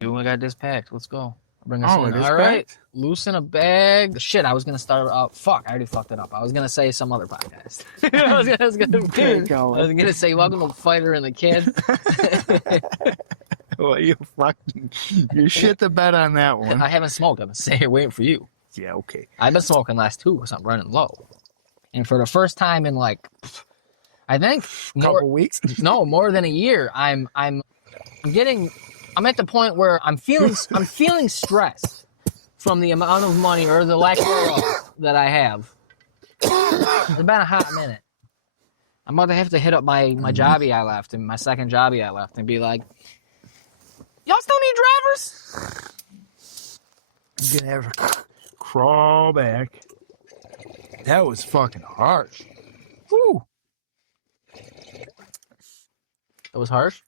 Dude, I got this packed. Let's go. Bring us Oh, in. it is All right. packed? Loosen a bag. Shit, I was going to start out. Fuck, I already fucked it up. I was going to say some other podcast. I was going to say, welcome to Fighter and the Kid. Well, you shit the bed on that one. I haven't smoked. I've been sitting here waiting for you. Yeah, okay. I've been smoking last 2 because I'm running low. And for the first time in like, I think Couple weeks. No, more than a year. I'm at the point where I'm feeling stressed from the amount of money or the lack thereof that I have. It's been a hot minute. I'm about to have to hit up my jobby I left and my second jobby I left and be like, y'all still need drivers? I'm gonna have to crawl back. That was fucking harsh. Woo. It was harsh?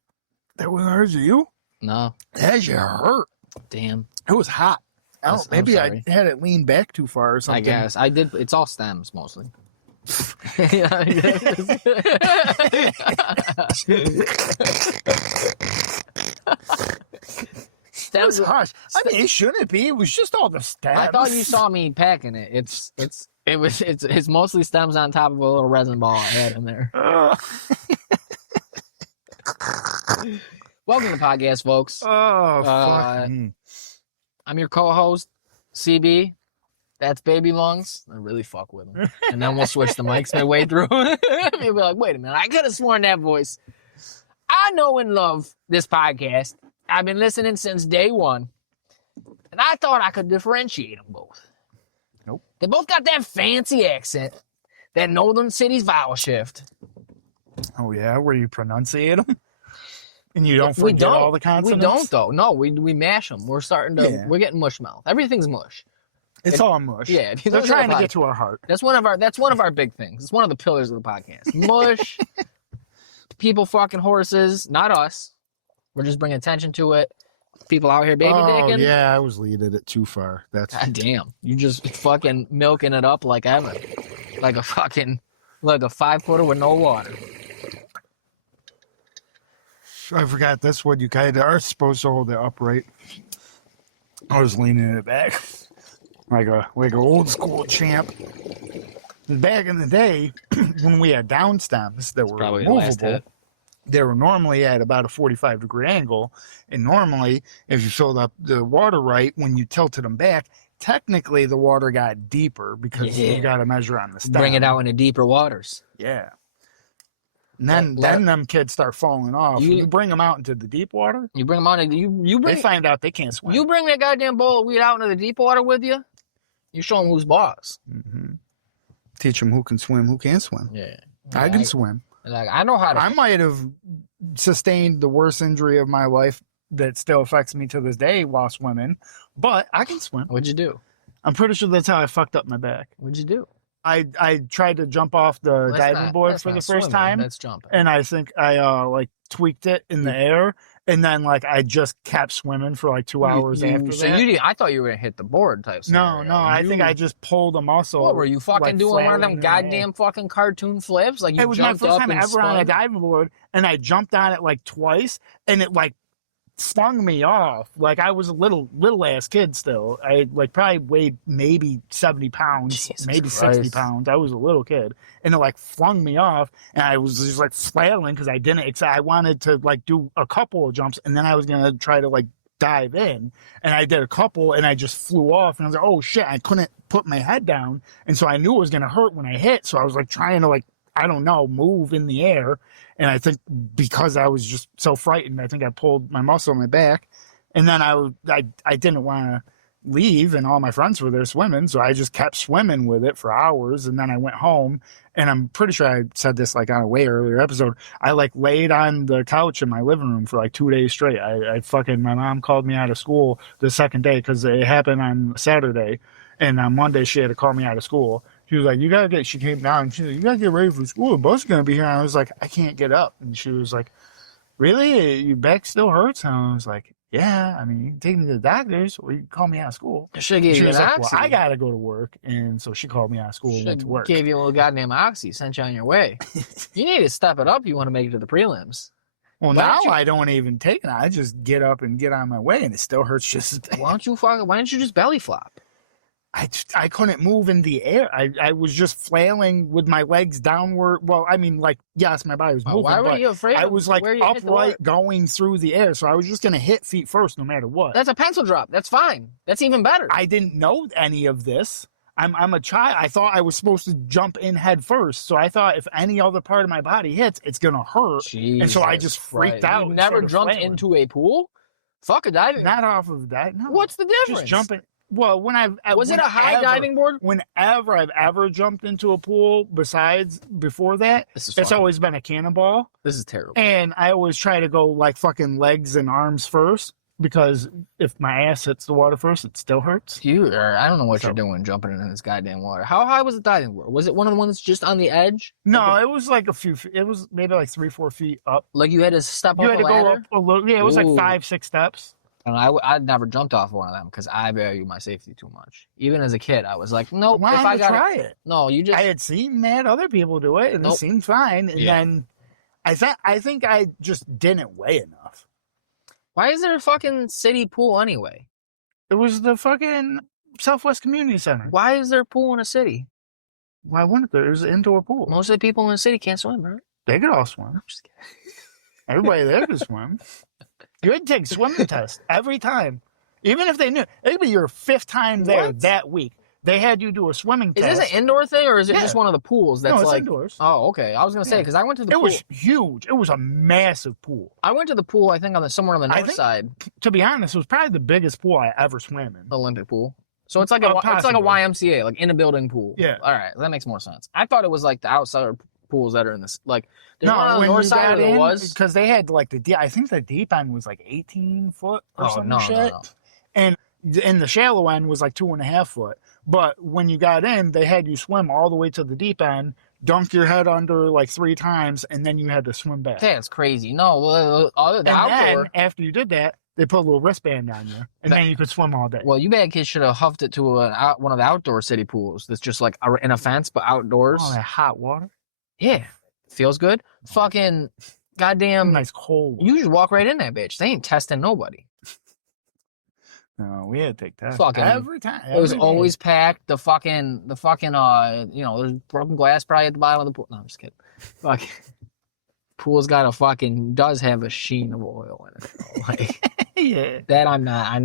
That was harsh to you? No. That shit hurt. Damn. It was hot. I'm Maybe I sorry. had it leaned back too far or I something. guess. I did. It's all stems mostly. That was harsh. I mean, it shouldn't be. It was just all the stems. I thought you saw me packing it. It's mostly stems on top of a little resin ball I had in there. Welcome to the podcast, folks. Oh, fuck. I'm your co-host, CB. That's Baby Lungs. I really fuck with him. And then we'll switch the mics midway through. You'll be like, wait a minute, I could have sworn that voice. I know and love this podcast. I've been listening since day one. And I thought I could differentiate them both. Nope. They both got that fancy accent, that Northern City's vowel shift. Oh, yeah? Where you pronunciate them? And you don't forget all the consonants? We don't, though. No, we mash them. We're starting to, Yeah. we're getting mush mouth. Everything's mush. It's all mush. Yeah. if you They're listen to trying the to pod- get to our heart. That's one of our big things. It's one of the pillars of the podcast. Mush. People fucking horses. Not us. We're just bringing attention to it. People out here baby dicking. Yeah, I was leading it too far. That's God damn. You just fucking milking it up like Evan. Like a 5-footer with no water. I forgot this one. You kind of are supposed to hold it upright. I was leaning it back like a old school champ. Back in the day, when we had down stems that were Probably the last removable, hit. they were normally at about a 45-degree angle. And normally, if you filled up the water right, when you tilted them back, technically the water got deeper because Yeah. you got to measure on the stem. Bring it out into deeper waters. Yeah. And then them kids start falling off. You bring them out into the deep water, You bring them out into they find out they can't swim. you bring that goddamn bowl of weed out into the deep water with you. You show them who's boss. Mm-hmm. Teach them who can swim, who can't swim. Yeah. I can swim. Like I know how to. I might have sustained the worst injury of my life that still affects me to this day while swimming, but I can swim. What'd you do? I'm pretty sure that's how I fucked up my back. What'd you do? I tried to jump off the Well, that's diving not- board that's for the not first swimming, time, That's jumping. and I think I tweaked it in the air, and then I just kept swimming for 2 hours after so that. I thought you were gonna hit the board type. No, scenario. I think I just pulled a muscle. What were you fucking doing? One of them flailing in the air. goddamn fucking cartoon flips? Like you It was my jumped first up time and ever on a spun? diving board, and I jumped on it twice, and it flung me off. I was a little ass kid still. I probably weighed maybe 70 pounds, Jesus maybe Christ. 60 pounds. I was a little kid, and it flung me off, and I was just flailing because I didn't. I wanted to do a couple of jumps, and then I was gonna try to dive in, and I did a couple, and I just flew off, and I was like, oh shit, I couldn't put my head down, and so I knew it was gonna hurt when I hit, so I was trying to I don't know, move in the air. And I think because I was just so frightened, I think I pulled my muscle in my back. And then I didn't want to leave, and all my friends were there swimming. So I just kept swimming with it for hours. And then I went home, and I'm pretty sure I said this on a way earlier episode. I laid on the couch in my living room for 2 days straight. My mom called me out of school the second day because it happened on Saturday. And on Monday, she had to call me out of school. She was like, she came down and she said, you gotta get ready for school. The bus is gonna be here. And I was like, I can't get up. And she was like, really? Your back still hurts? And I was like, yeah. I mean, you can take me to the doctors or you can call me out of school. Should give She you was an like, oxy. well, I gotta go to work. And so she called me out of school and went to work. Gave you a little goddamn oxy, sent you on your way. You need to step it up. You want to make it to the prelims. Well, now I don't even take it. I just get up and get on my way, and it still hurts just as bad. Why don't you just belly flop? I couldn't move in the air. I was just flailing with my legs downward. Well, I mean, like, yes, my body was moving. Why were you afraid? I was like where you upright going through the air, so I was just gonna hit feet first, no matter what. That's a pencil drop. That's fine. That's even better. I didn't know any of this. I'm a child. I thought I was supposed to jump in head first, so I thought if any other part of my body hits, it's gonna hurt. Jesus and so I just freaked out. You never jumped into a pool? Fuck a diving. Not off of that. No. What's the difference? Just jumping. Well, was it a high diving board? Whenever I've ever jumped into a pool, besides before that, it's always been a cannonball. This is terrible. And I always try to go like fucking legs and arms first, because if my ass hits the water first, it still hurts. I don't know what you're doing jumping into this goddamn water. How high was the diving board? Was it one of the ones just on the edge? No, it was like a few. It was maybe like 3-4 feet up. Like you had to step up a ladder? You had to go up a little. Yeah, it was like 5-6 steps. And I'd never jumped off one of them because I value my safety too much. Even as a kid, I was like, nope. Why if I gotta try it? No, you just. I had seen mad other people do it, and it seemed fine. And then I think I just didn't weigh enough. Why is there a fucking city pool anyway? It was the fucking Southwest Community Center. Why is there a pool in a city? Why wouldn't there? It was an indoor pool. Most of the people in the city can't swim, right? They could all swim. I'm just kidding. Everybody there could swim. You had to take a swimming test every time. Even if they knew. It could be your 5th time there that week. They had you do a swimming test. Is this an indoor thing, or is it just one of the pools that's it's like indoors? Oh, okay. I was gonna say because I went to the pool. It was huge. It was a massive pool. I went to the pool. I think somewhere on the north side. To be honest, it was probably the biggest pool I ever swam in. Olympic pool. So it's like a YMCA, like in a building pool. Yeah. All right, that makes more sense. I thought it was like the outside pools that are in this like. No, on the north side it was because they had like I think the deep end was like 18 foot or something shit. No. And the shallow end was like 2.5 foot. But when you got in, they had you swim all the way to the deep end, dunk your head under like 3 times, and then you had to swim back. That's crazy. No, outdoor. Then after you did that, they put a little wristband on you, and then you could swim all day. Well, you bad kids should have huffed it to one of the outdoor city pools that's just like in a fence but outdoors. Oh, that hot water. Yeah, feels good. Fucking goddamn nice cold. You just walk right in that bitch. They ain't testing nobody. No, we had to take tests fucking every time. It was always packed. The fucking there's broken glass probably at the bottom of the pool. No, I'm just kidding. Fucking pool's got does have a sheen of oil in it. Like yeah. That I'm not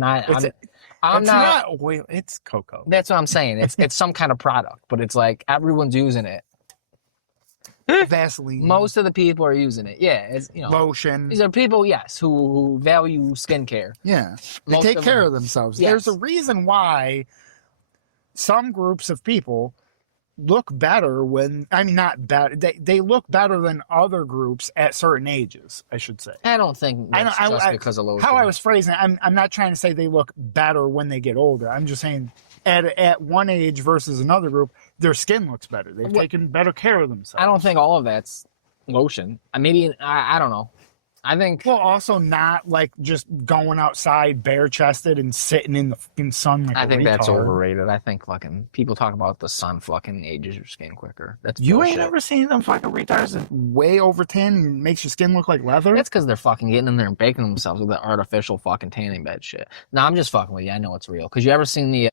oil. It's cocoa. That's what I'm saying. It's some kind of product, but it's like everyone's using it. Vaseline. Most of the people are using it. Yeah, it's lotion. These are people, yes, who value skincare. Yeah, they take care of themselves. Yes. There's a reason why some groups of people look better not better. They look better than other groups at certain ages, I should say. I don't think that's just because of lotion. How I was phrasing it, I'm not trying to say they look better when they get older. I'm just saying at one age versus another group, their skin looks better. They've taken better care of themselves. I don't think all of that's lotion. Maybe I don't know. I think also not like just going outside bare chested and sitting in the fucking sun like I think that's retard. overrated. I think fucking people talk about the sun fucking ages your skin quicker. That's you bullshit. Ain't ever seen them fucking retards that way over tan and makes your skin look like leather? That's because they're fucking getting in there and baking themselves with that artificial fucking tanning bed shit. No, I'm just fucking with you. I know it's real. Because you ever seen the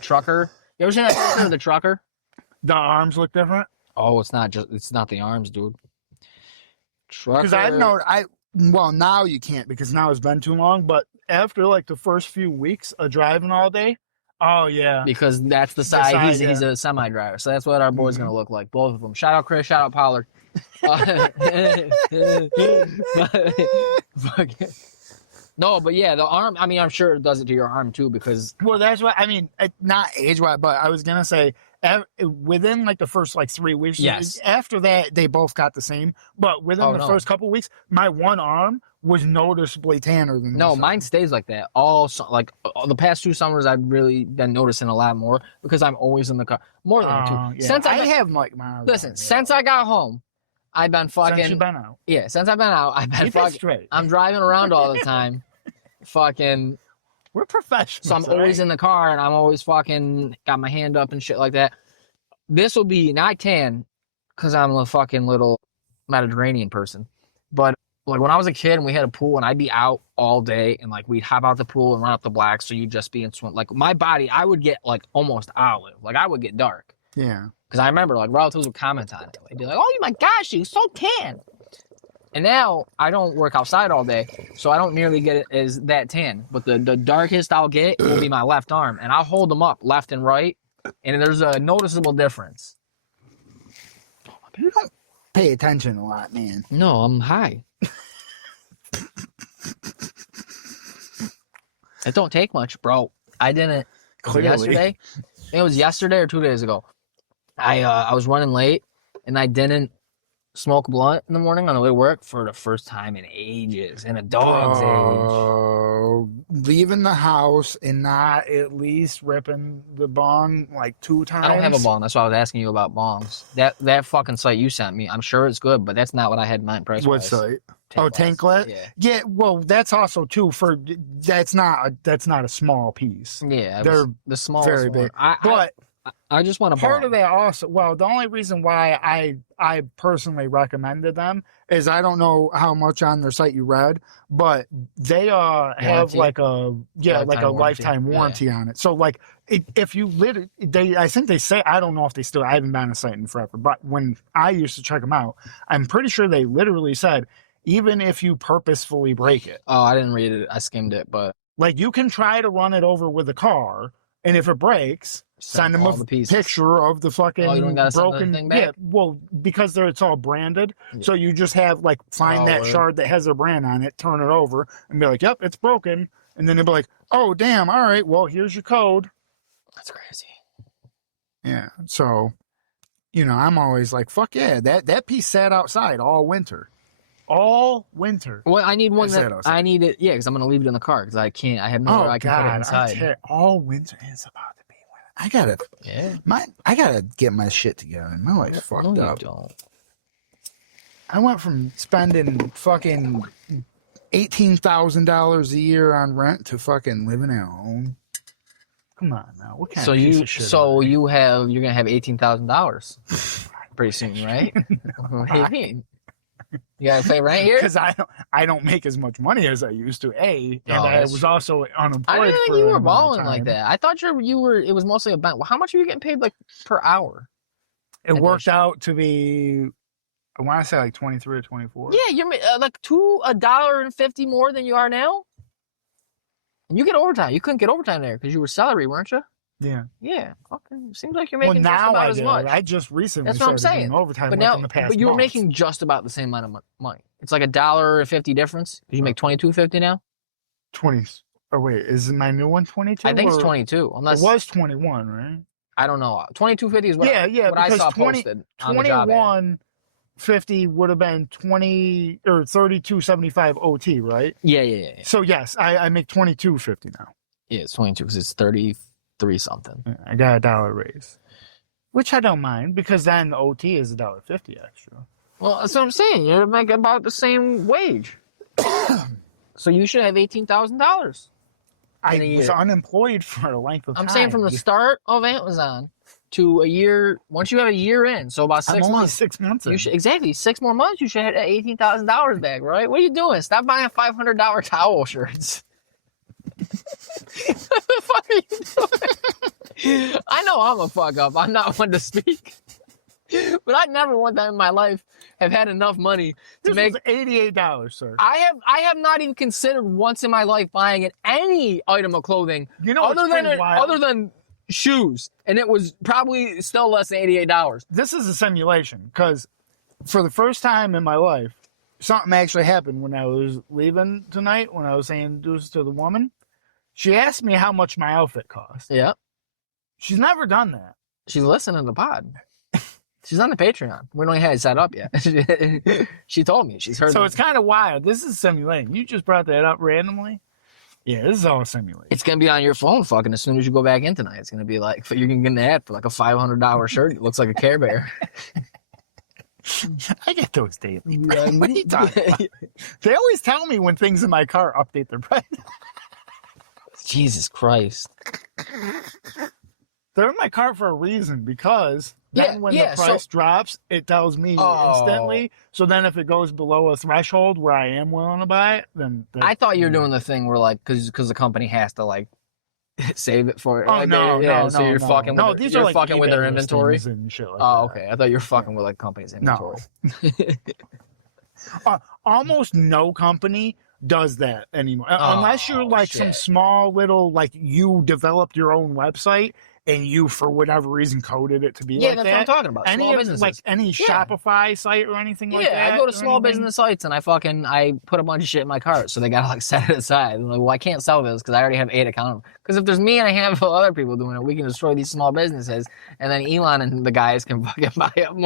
trucker? You ever seen that picture of the trucker? The arms look different? Oh, it's not the arms, dude. Trucker. Because well, now you can't because now it's been too long, but after like the first few weeks of driving all day, oh yeah. Because that's the side, he's a semi-driver, so that's what our boy's going to look like, both of them. Shout out Chris, shout out Pollard. No, but yeah, the arm, I'm sure it does it to your arm too because... Well, that's what, not age-wise, but I was going to say, within like the first like 3 weeks, yes. After that, they both got the same, but within the first couple weeks, my one arm was noticeably tanner than No, mine stays like that. The past 2 summers, I've really been noticing a lot more because I'm always in the car. More than 2. Yeah. Since I got home, I've been fucking... Since you've been out. Yeah, since I've been out, I've been Keep fucking... it straight. I'm driving around all the time. Fucking... We're professionals. So I'm always in the car and I'm always fucking got my hand up and shit like that. This will be not tan because I'm a fucking little Mediterranean person, but like when I was a kid and we had a pool and I'd be out all day and like we'd hop out the pool and run up the blacks, so you'd just be in swim. Like my body, I would get like almost olive. Like I would get dark. Yeah. Because I remember like relatives would comment on it. They'd be like, "Oh my gosh, you're so tan." And now I don't work outside all day, so I don't nearly get it as that tan. But the darkest I'll get will be my left arm, and I'll hold them up left and right, and there's a noticeable difference. You don't pay attention a lot, man. No, I'm high. It don't take much, bro. I didn't. Clearly. Yesterday, it was yesterday or 2 days ago. I was running late, and I didn't smoke a blunt in the morning on the way to work for the first time in ages, in a dog's age. Leaving the house and not at least ripping the bong like 2 times. I don't have a bong. That's why I was asking you about bongs. That fucking site you sent me, I'm sure it's good, but that's not what I had in mind price-wise. What site? Tanklet? Yeah. Yeah, well, that's also too that's not a small piece. Yeah, they're the smallest very one. big. But I just want to part of that also. Well, the only reason why I personally recommended them is I don't know how much on their site you read, but they have like a lifetime warranty on it. So like if you I think they say, I don't know if they still, I haven't been on the site in forever, but when I used to check them out, I'm pretty sure they literally said, even if you purposefully break it. Oh, I didn't read it. I skimmed it, but like you can try to run it over with a car, and if it breaks, send them a picture of the fucking broken thing back? Yeah, well, because it's all branded, so you just have like find that shard that has a brand on it, turn it over, and be like, "Yep, it's broken," and then they'll be like, "Oh, damn! All right, well, here's your code." That's crazy. Yeah, so I'm always like, "Fuck yeah!" That piece sat outside all winter. All winter. Well, I need one I need it. Yeah, because I'm gonna leave it in the car because I can't. I have nowhere I can put it inside. All winter. It's about to be winter. I gotta get my shit together. My life's fucked up. Don't. I went from spending fucking $18,000 a year on rent to fucking living at home. Come on now. What kind of piece of shit you're gonna have $18,000 pretty soon, right? What do you mean? You gotta play right here? Because I don't make as much money as I used to. And I was also unemployed. I didn't think you were balling like that. I thought you were. It was mostly about how much are you getting paid like per hour? It worked out to be, I want to say like 23 or 24. Yeah, you're like $1.50 more than you are now. And you get overtime. You couldn't get overtime there because you were salary, weren't you? Yeah. Yeah. Fucking seems like you're making just about as much. I just recently That's what I'm started saying. doing overtime But in the past but you were month. making just about the same amount of money. It's like $1.50 difference. Did you make $22.50 now? 20. Oh wait, is my new one 22? I think it's 22. Unless it was 21, right? I don't know. 22.50 is what what I saw posted on the job ad. 21.50 would have been 20 or 32.75 OT, right? Yeah. So yes, I make 22.50 now. Yeah, it's 22 because it's 33 something. I got a $1 raise, which I don't mind because then the OT is $1.50 extra. Well, that's what I'm saying. You're making about the same wage, so you should have $18,000. I was unemployed for a length of time. I'm saying from the start of Amazon to a year. Once you have a year in, so about 6 months. I'm only 6 months in. You should, exactly 6 more months. You should have $18,000 back, right? What are you doing? Stop buying $500 towel shirts. What the fuck are you doing? I know I'm a fuck up. I'm not one to speak. But I never one time in my life have had enough money to make $88, sir. I have not even considered once in my life buying any item of clothing other than shoes, and it was probably still less than $88. This is a simulation because for the first time in my life, something actually happened when I was leaving tonight. When I was saying this to the woman, she asked me how much my outfit cost. Yeah, she's never done that. She's listening to the pod. She's on the Patreon. We don't have it set up yet. She told me. She's heard. So it's kind of wild. This is simulating. You just brought that up randomly. Yeah, this is all simulating. It's going to be on your phone fucking as soon as you go back in tonight. It's going to be like, you're going to get an ad for like a $500 shirt. It looks like a Care Bear. I get those daily. What are you talking about? They always tell me when things in my car update their price. Jesus Christ. They're in my car for a reason because Then when the price drops, it tells me instantly. So then if it goes below a threshold where I am willing to buy it, then I thought you were doing the thing where like because the company has to like save it for Oh like, so you're fucking with these you're are like fucking with their inventory and shit like oh that. okay, I thought you were fucking with like company's inventory. Almost no company does that anymore, unless you're like some small little like you developed your own website and you for whatever reason coded it to be like that's that. what I'm talking about. Small businesses. Like any Shopify site or anything like that. Yeah, I go to small business sites and I put a bunch of shit in my cart, so they gotta like set it aside. I'm like, well, I can't sell this because I already have 8 accounts. Because if there's me and a handful of other people doing it, we can destroy these small businesses, and then Elon and the guys can fucking buy up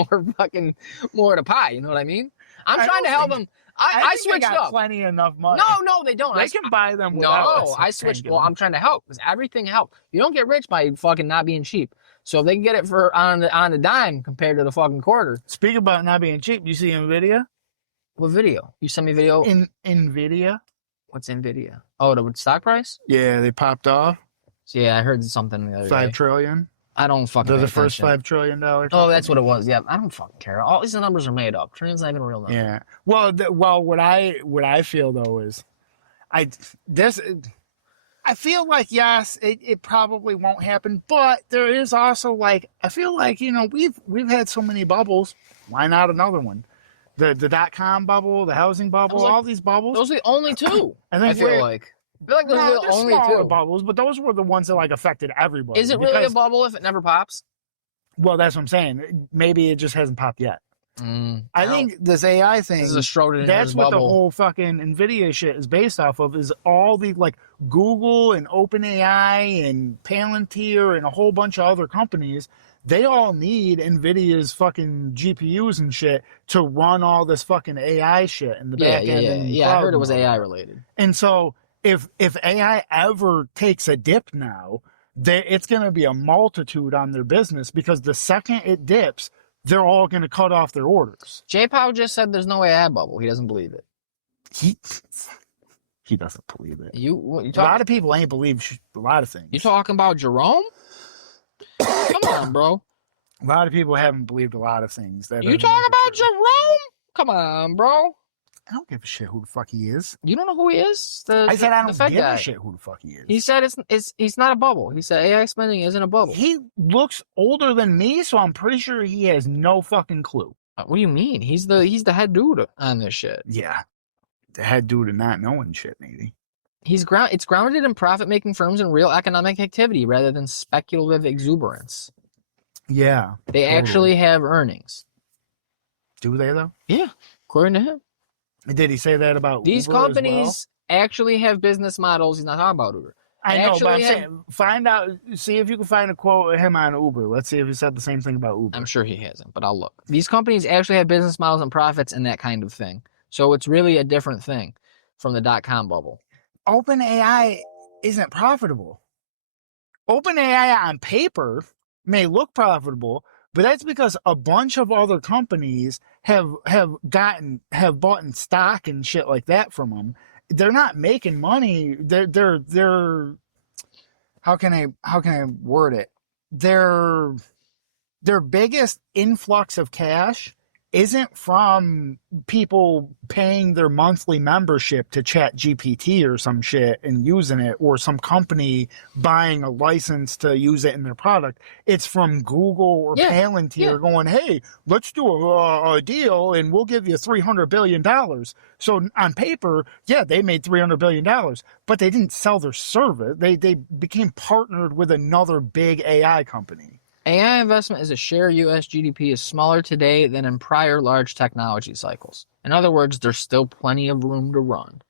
more to pie. You know what I mean? I'm trying to help them. I switched up. Plenty enough money. No, they don't. They can buy them. No, I switched. Well, I'm trying to help because everything helps. You don't get rich by fucking not being cheap. So if they can get it for on the dime compared to the fucking quarter. Speak about not being cheap. You see NVIDIA? What video? You sent me video. NVIDIA. What's NVIDIA? Oh, the stock price? Yeah, they popped off. So yeah, I heard something the other day. $5 trillion. I don't fucking. They're the first $5 trillion. Oh, that's what it was. Yeah, I don't fucking care. All these numbers are made up. Trillion's not even a real number. Yeah. Well, what I feel though is, I feel like yes, it probably won't happen, but there is also like I feel like we've had so many bubbles. Why not another one? The .com bubble, the housing bubble, all these bubbles. Those are the only two. I feel like those are the only two bubbles, but those were the ones that like affected everybody. Is it really a bubble if it never pops? Well, that's what I'm saying. Maybe it just hasn't popped yet. I think this AI thing. This is a Schrodinger's That's what bubble. the whole fucking NVIDIA shit is based off of. Is all the like Google and OpenAI and Palantir and a whole bunch of other companies. They all need NVIDIA's fucking GPUs and shit to run all this fucking AI shit in the back end. Yeah, I heard it was AI related. And so if AI ever takes a dip now, it's going to be a multitude on their business because the second it dips, they're all going to cut off their orders. J Powell just said there's no AI bubble. He doesn't believe it. He doesn't believe it. A lot of people ain't believe a lot of things. You talking about Jerome? Come on, bro. A lot of people haven't believed a lot of things. You talking about Jerome? Come on, bro. I don't give a shit who the fuck he is. You don't know who he is? I said I don't give a shit who the fuck he is. He said he's not a bubble. He said AI spending isn't a bubble. He looks older than me, so I'm pretty sure he has no fucking clue. What do you mean? He's the head dude on this shit. Yeah, the head dude of not knowing shit, maybe. It's grounded in profit-making firms and real economic activity rather than speculative exuberance. Yeah, they actually have earnings. Do they though? Yeah, according to him. Did he say that about these Uber companies as actually have business models? He's not talking about Uber. I know, but I'm saying, find out, see if you can find a quote of him on Uber. Let's see if he said the same thing about Uber. I'm sure he hasn't, but I'll look. These companies actually have business models and profits and that kind of thing. So it's really a different thing from the .com bubble. OpenAI isn't profitable. OpenAI on paper may look profitable, but that's because a bunch of other companies have bought in stock and shit like that from them. They're not making money. They're how can I word it? Their biggest influx of cash isn't from people paying their monthly membership to ChatGPT or some shit and using it, or some company buying a license to use it in their product. It's from Google or Palantir going, hey, let's do a deal and we'll give you $300 billion. So on paper, they made $300 billion, but they didn't sell their service. They became partnered with another big AI company. AI investment as a share of U.S. GDP is smaller today than in prior large technology cycles. In other words, there's still plenty of room to run.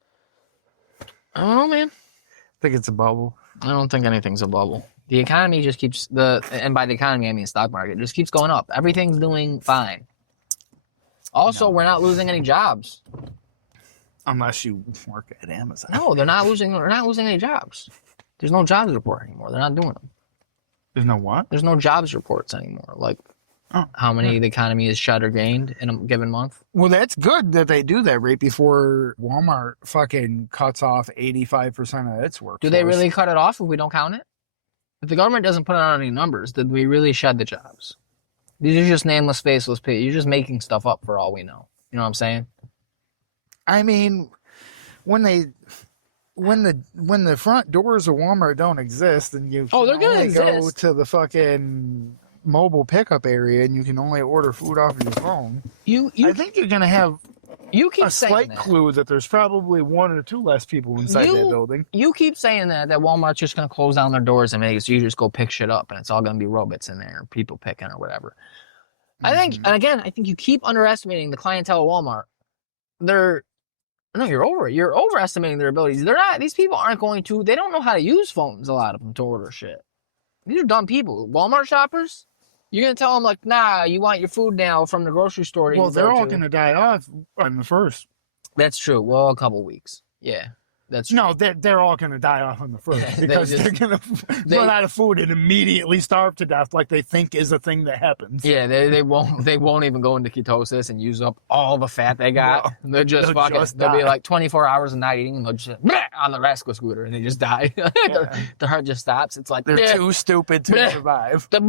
I don't know, man. I think it's a bubble. I don't think anything's a bubble. The economy just keeps and by the economy I mean stock market, just keeps going up. Everything's doing fine. Also, we're not losing any jobs. Unless you work at Amazon. No, we're not losing any jobs. There's no jobs report anymore. They're not doing them. There's no what? There's no jobs reports anymore. Like how many the economy has shut or gained in a given month. Well, that's good that they do that right before Walmart fucking cuts off 85% of its workforce. Do they really cut it off if we don't count it? If the government doesn't put out any numbers, did we really shed the jobs? These are just nameless, faceless people. You're just making stuff up for all we know. You know what I'm saying? I mean, when the front doors of Walmart don't exist, and you Oh, they're gonna only go exist. to the fucking mobile pickup area, and you can only order food off your phone. I think you're gonna have keep a saying slight that. clue that there's probably 1 or 2 less people inside that building. You keep saying that Walmart's just gonna close down their doors and make it so you just go pick shit up, and it's all gonna be robots in there, people picking or whatever. I think, and again, I think you keep underestimating the clientele of Walmart. You're over it. You're overestimating their abilities. These people aren't going to, they don't know how to use phones, a lot of them, to order shit. These are dumb people. Walmart shoppers, you're going to tell them, like, nah, you want your food now from the grocery store. Well, they're all going to die off on the first. That's true. Well, a couple weeks. Yeah. That's true. No, they're all going to die off on the first because they're going to run out of food and immediately starve to death, like they think is a thing that happens. Yeah, they won't even go into ketosis and use up all the fat they got. No, they'll be like 24 hours of not eating, and they'll just on the rascal scooter, and they just die. Their heart just stops. It's like they're too stupid to survive. The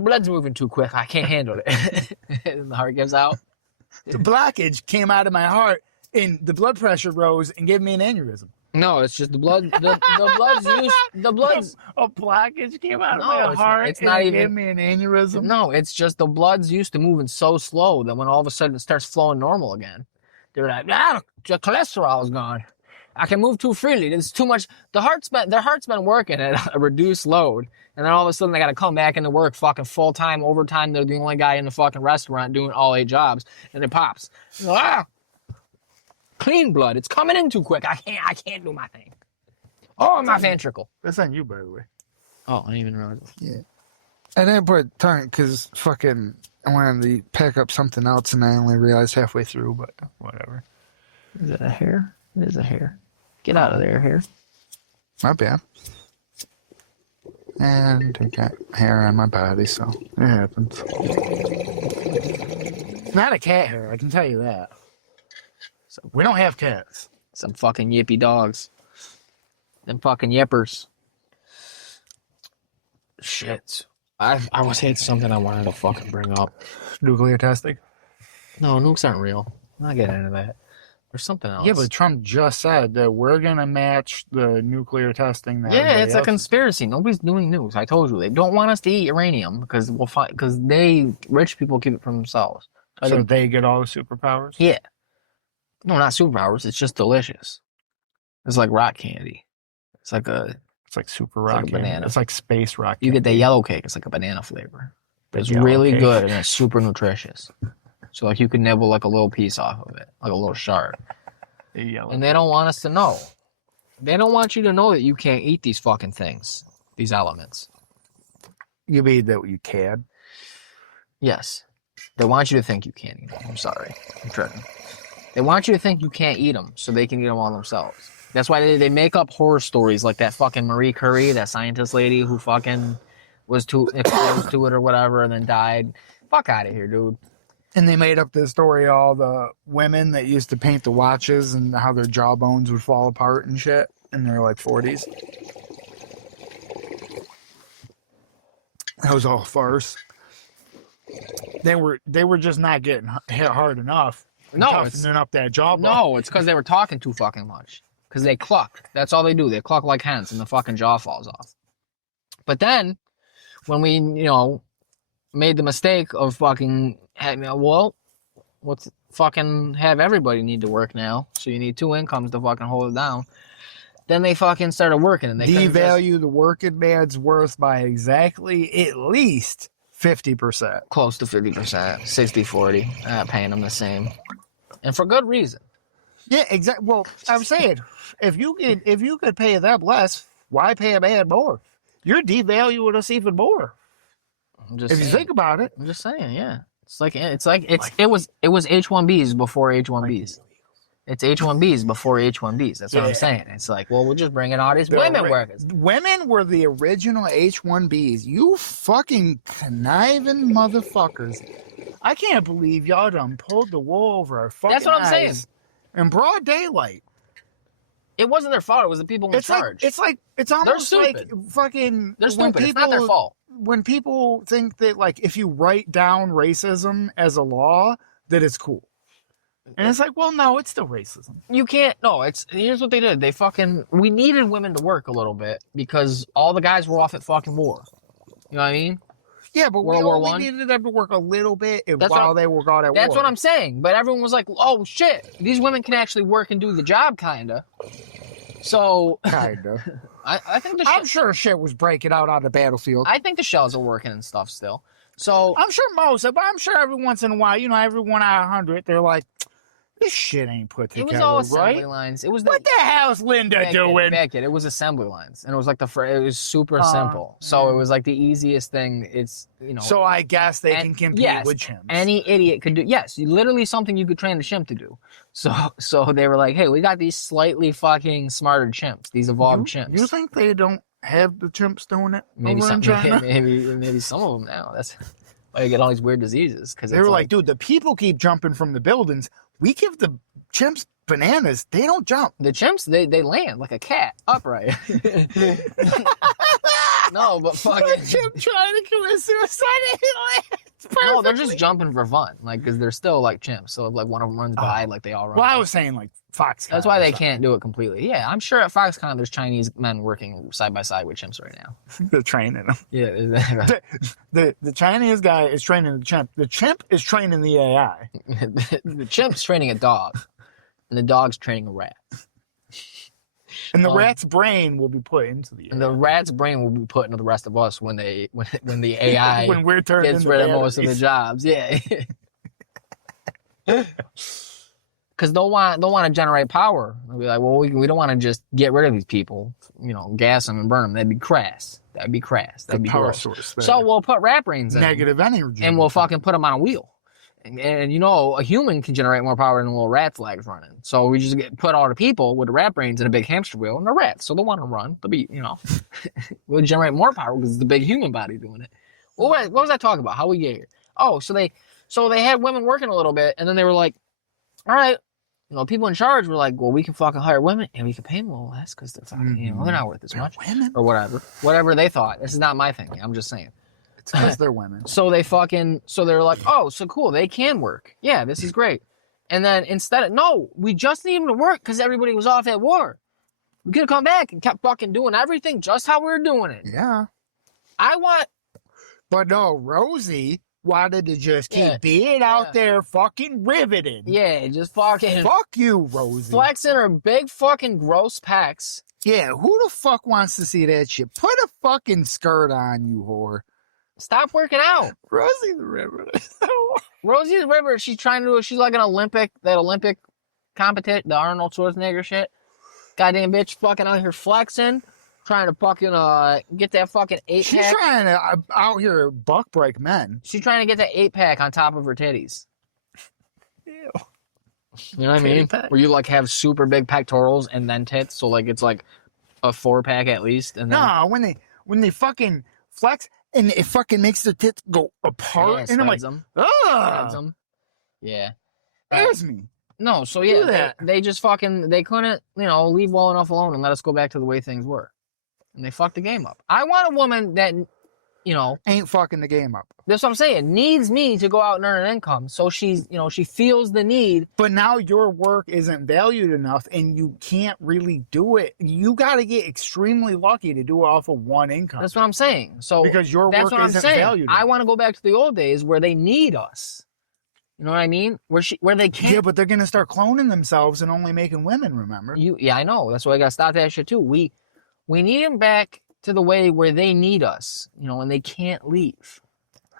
blood's moving too quick. I can't handle it. And the heart gives out. The blockage came out of my heart, and the blood pressure rose and gave me an aneurysm. No, it's just the blood. The blood's used. The blood's a blockage came out of my heart. It's not even gave me an aneurysm. No, it's just the blood's used to moving so slow that when all of a sudden it starts flowing normal again, they're like, the cholesterol is gone. I can move too freely. There's too much. Their heart's been working at a reduced load, and then all of a sudden they got to come back into work, fucking full time, overtime. They're the only guy in the fucking restaurant doing all 8 jobs, and it pops. Clean blood. It's coming in too quick. I can't do my thing. Oh, my ventricle. That's on you, by the way. Oh, I didn't even realize. Yeah. I didn't put turn because fucking I wanted to pick up something else and I only realized halfway through, but whatever. Is it a hair? It is a hair. Get out of there, hair. My bad. And I got hair on my body, so it happens. Not a cat hair, I can tell you that. We don't have cats. Some fucking yippy dogs. Them fucking yippers. Shit. I had something I wanted to fucking bring up. Nuclear testing? No, nukes aren't real. I'm not getting into that. There's something else. Yeah, but Trump just said that we're going to match the nuclear testing. Yeah, it's a conspiracy. Nobody's doing nukes. I told you. They don't want us to eat uranium because rich people keep it for themselves. So they get all the superpowers? Yeah. No, not superpowers. It's just delicious. It's like rock candy. It's like super rock candy. Banana. It's like space rock candy. You get the yellow cake. It's like a banana flavor. It's really good and it's super nutritious. So like you can nibble like a little piece off of it, like a little shard. And they don't want us to know. They don't want you to know that you can't eat these fucking things, these elements. You mean that you can? Yes. They want you to think you can't eat them. I'm sorry. I'm tripping. They want you to think you can't eat them so they can eat them all themselves. That's why they make up horror stories like that fucking Marie Curie, that scientist lady who fucking was too exposed to it or whatever and then died. Fuck out of here, dude. And they made up this story, all the women that used to paint the watches and how their jawbones would fall apart and shit in their like 40s. That was all farce. They were just not getting hit hard enough. No, it's up that jawbone. No, it's because they were talking too fucking much. Because they cluck. That's all they do. They cluck like hens, and the fucking jaw falls off. But then, when we, made the mistake of fucking, let's fucking have everybody need to work now. So you need 2 incomes to fucking hold it down. Then they fucking started working, and they devalue the working man's worth by exactly at least 50%. Close to 50%, 60-40, paying them the same. And for good reason. Yeah, exactly. Well, I'm saying, if you could pay them less, why pay a man more? You're devaluing us even more. You think about it. I'm just saying, yeah. It was H-1Bs before H-1Bs. It's H-1Bs before H-1Bs. That's what I'm saying. It's like, well, we'll just bring in all these women workers. Women were the original H-1Bs. You fucking conniving motherfuckers. I can't believe y'all done pulled the wool over our fucking eyes. That's what I'm saying. In broad daylight. It wasn't their fault. It was the people in charge. It's almost like fucking... They're stupid. It's not their fault. when people think that like if you write down racism as a law, that it's cool. And it's like, well, no, it's still racism. You can't. No, here's what they did. We needed women to work a little bit because all the guys were off at fucking war. You know what I mean? Yeah, but World we War only I? needed them to work a little bit while they were out at war. That's what I'm saying. But everyone was like, oh shit, these women can actually work and do the job, kinda. So Kinda. I think I'm sure shit was breaking out on the battlefield. I think the shells are working and stuff still. So I'm sure most, but I'm sure every once in a while, every 1 out of 100, they're like, this shit ain't put together, it was all assembly right? lines. It was What the hell's Linda doing? It was assembly lines, and it was like it was super simple. So it was like the easiest thing. It's So I guess they can compete with chimps. Any idiot could do. Yes, literally something you could train a chimp to do. So they were like, hey, we got these slightly fucking smarter chimps, these evolved chimps. You think they don't have the chimps doing it? Maybe over in China? maybe some of them now. That's why you get all these weird diseases. Because they were like, dude, the people keep jumping from the buildings. We give the chimps bananas. They don't jump. The chimps, they land like a cat, upright. No, but fucking chimp trying to commit suicide. No, they're just jumping for fun, like because they're still like chimps. So if like one of them runs by, like they all run. Well, by. I was saying like Foxconn. That's why they can't do it completely. Yeah, I'm sure at Foxconn there's Chinese men working side by side with chimps right now. They're training them. Yeah, the Chinese guy is training the chimp. The chimp is training the AI. The chimp's training a dog, and the dog's training a rat. And the rat's brain will be put into the AI. And the rat's brain will be put into the rest of us when the AI when we're turned gets rid of most of the jobs. Yeah. Because they'll want to generate power. They'll be like, well, we don't want to just get rid of these people, gas them and burn them. That'd be crass. That'd be power gross. source. So we'll put rat brains in. Negative energy. And we'll fucking put them on a wheel. And a human can generate more power than a little rat's legs running. So we just put all the people with the rat brains in a big hamster wheel and the rats. So they'll want to run. They'll be, we'll generate more power because it's the big human body doing it. What was I talking about? How we get here? Oh, so they had women working a little bit, and then they were like, all right, people in charge were like, well, we can fucking hire women and we can pay them a little less because they're fucking, they're not worth as much. Women? Or whatever they thought. This is not my thinking. I'm just saying. It's because they're women. So they're like, oh, so cool. They can work. Yeah, this is great. And then we just need them to work because everybody was off at war. We could have come back and kept fucking doing everything just how we were doing it. Yeah. But no, Rosie wanted to just keep being out there fucking riveted. Yeah, just fucking. Fuck you, Rosie. Flexing her big fucking gross pecs. Yeah, who the fuck wants to see that shit? Put a fucking skirt on, you whore. Stop working out. Rosie the River. Rosie the River, she's like an Olympic competition, the Arnold Schwarzenegger shit. Goddamn bitch fucking out here flexing, trying to fucking get that fucking 8-pack. She's trying to out here buck break men. She's trying to get that 8-pack on top of her titties. Ew. You know what I mean? Where you like have super big pectorals and then tits, so like it's like a 4-pack at least. And then... No, when they fucking flex. And it fucking makes their tits go apart. Yeah, and I'm like, them. Yeah. There's me. No, so yeah, they just fucking, they couldn't, leave well enough alone and let us go back to the way things were. And they fucked the game up. I want a woman that, ain't fucking the game up. That's what I'm saying. Needs me to go out and earn an income. So she's, she feels the need. But now your work isn't valued enough and you can't really do it. You got to get extremely lucky to do it off of one income. That's what I'm saying. So because your work isn't valued enough. I want to go back to the old days where they need us. You know what I mean? Where they can't. Yeah, but they're going to start cloning themselves and only making women, remember? Yeah, I know. That's why I got to stop that shit too. We need them back to the way where they need us, and they can't leave.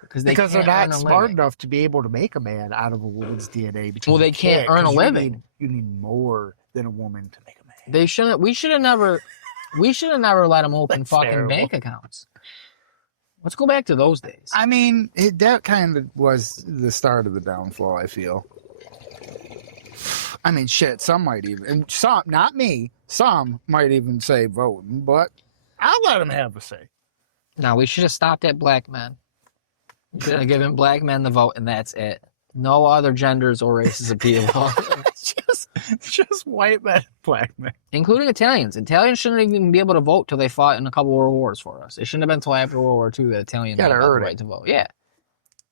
Because they're not smart enough to be able to make a man out of a woman's DNA. Well, they can't earn a living. You need more than a woman to make a man. They shouldn't. We should have never let them open fucking bank accounts. Let's go back to those days. I mean, that kind of was the start of the downfall, I feel. I mean, shit, some might even, and some, not me, some might even say voting, but I'll let them have a say. No, we should have stopped at black men. We should have given black men the vote, and that's it. No other genders or races of people. just just white men, black men. Including Italians. Italians shouldn't even be able to vote till they fought in a couple world wars for us. It shouldn't have been until after World War II that Italians got the right to vote. Yeah.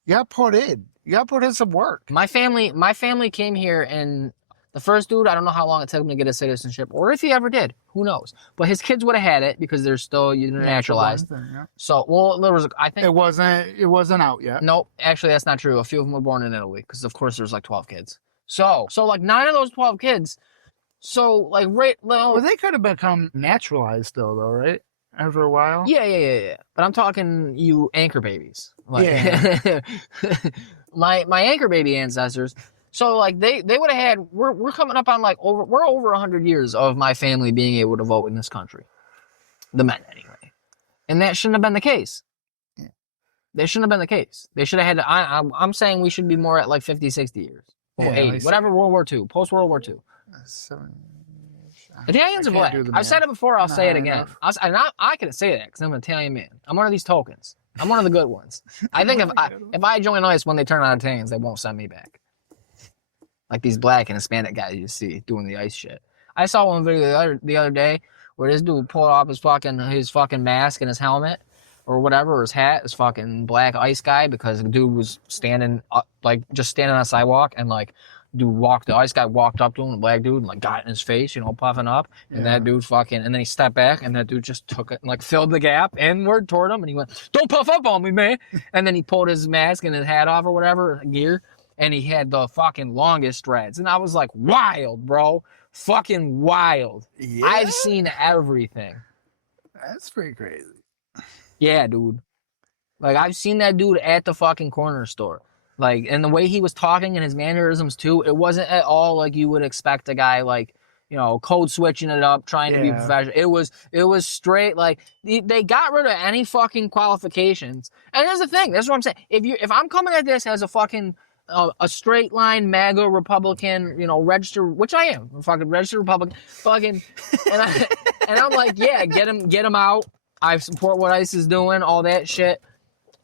You got to put in some work. My family came here, and the first dude, I don't know how long it took him to get his citizenship, or if he ever did. Who knows? But his kids would have had it because they're still naturalized. Yeah. So, well, there was, I think... It wasn't out yet. Nope. Actually, that's not true. A few of them were born in Italy because, of course, there's like 12 kids. So like 9 of those 12 kids... So, like, well, they could have become naturalized still, though, right? After a while? Yeah. But I'm talking you anchor babies. Like, yeah. my anchor baby ancestors. So, like, they would have had... We're coming up on, like, we're over 100 years of my family being able to vote in this country. The men, anyway. And that shouldn't have been the case. Yeah. That shouldn't have been the case. They should have had... I'm saying we should be more at, like, 50, 60 years. Or 80. Whatever, World War II. Post-World War II. Italians are black. I've said it before. I'll say it again. I can say that because I'm an Italian man. I'm one of these tokens. I'm one of the good ones. I think if I join ICE when they turn on Italians, they won't send me back. Like these black and Hispanic guys you see doing the ICE shit. I saw one video the other day where this dude pulled off his fucking mask and his helmet or whatever, or his hat, his fucking black ICE guy, because the dude was standing up, like just standing on the sidewalk, and like the ICE guy walked up to him, the black dude, and like got in his face, puffing up, and that dude and then he stepped back, and that dude just took it and like filled the gap inward toward him, and he went, "Don't puff up on me, man!" And then he pulled his mask and his hat off or whatever gear, and he had the fucking longest dreads, and I was like, wild, bro, fucking wild. Yeah? I've seen everything. That's pretty crazy. Yeah, dude. Like, I've seen that dude at the fucking corner store. Like, and the way he was talking and his mannerisms, too, it wasn't at all like you would expect a guy, like, code switching it up, trying to be professional. It was straight, like, they got rid of any fucking qualifications. And here's the thing. That's what I'm saying. If I'm coming at this as a fucking, a straight line MAGA Republican, registered, which I am, a fucking registered Republican, fucking, and I'm like, yeah, get him out. I support what ICE is doing, all that shit.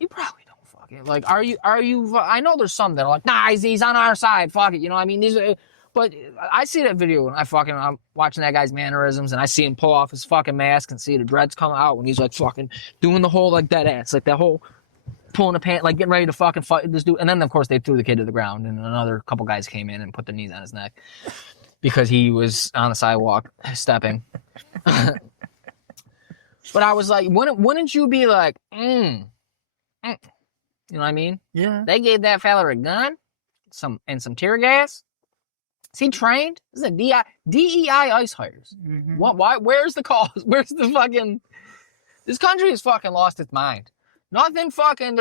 You probably don't fucking like. Are you? I know there's some that are like, nah, he's on our side. Fuck it, I mean, but I see that video and I'm watching that guy's mannerisms, and I see him pull off his fucking mask and see the dreads come out when he's like fucking doing the whole like dead ass, like that whole pulling a pant, like getting ready to fucking fight this dude. And then of course they threw the kid to the ground, and another couple guys came in and put their knees on his neck because he was on the sidewalk stepping. But I was like, wouldn't you be like, you know what I mean? Yeah. They gave that fella a gun, some tear gas. Is he trained? This is a DEI ICE hires. Mm-hmm. Why? Where's the cause? Where's the fucking? This country has fucking lost its mind. Nothing fucking.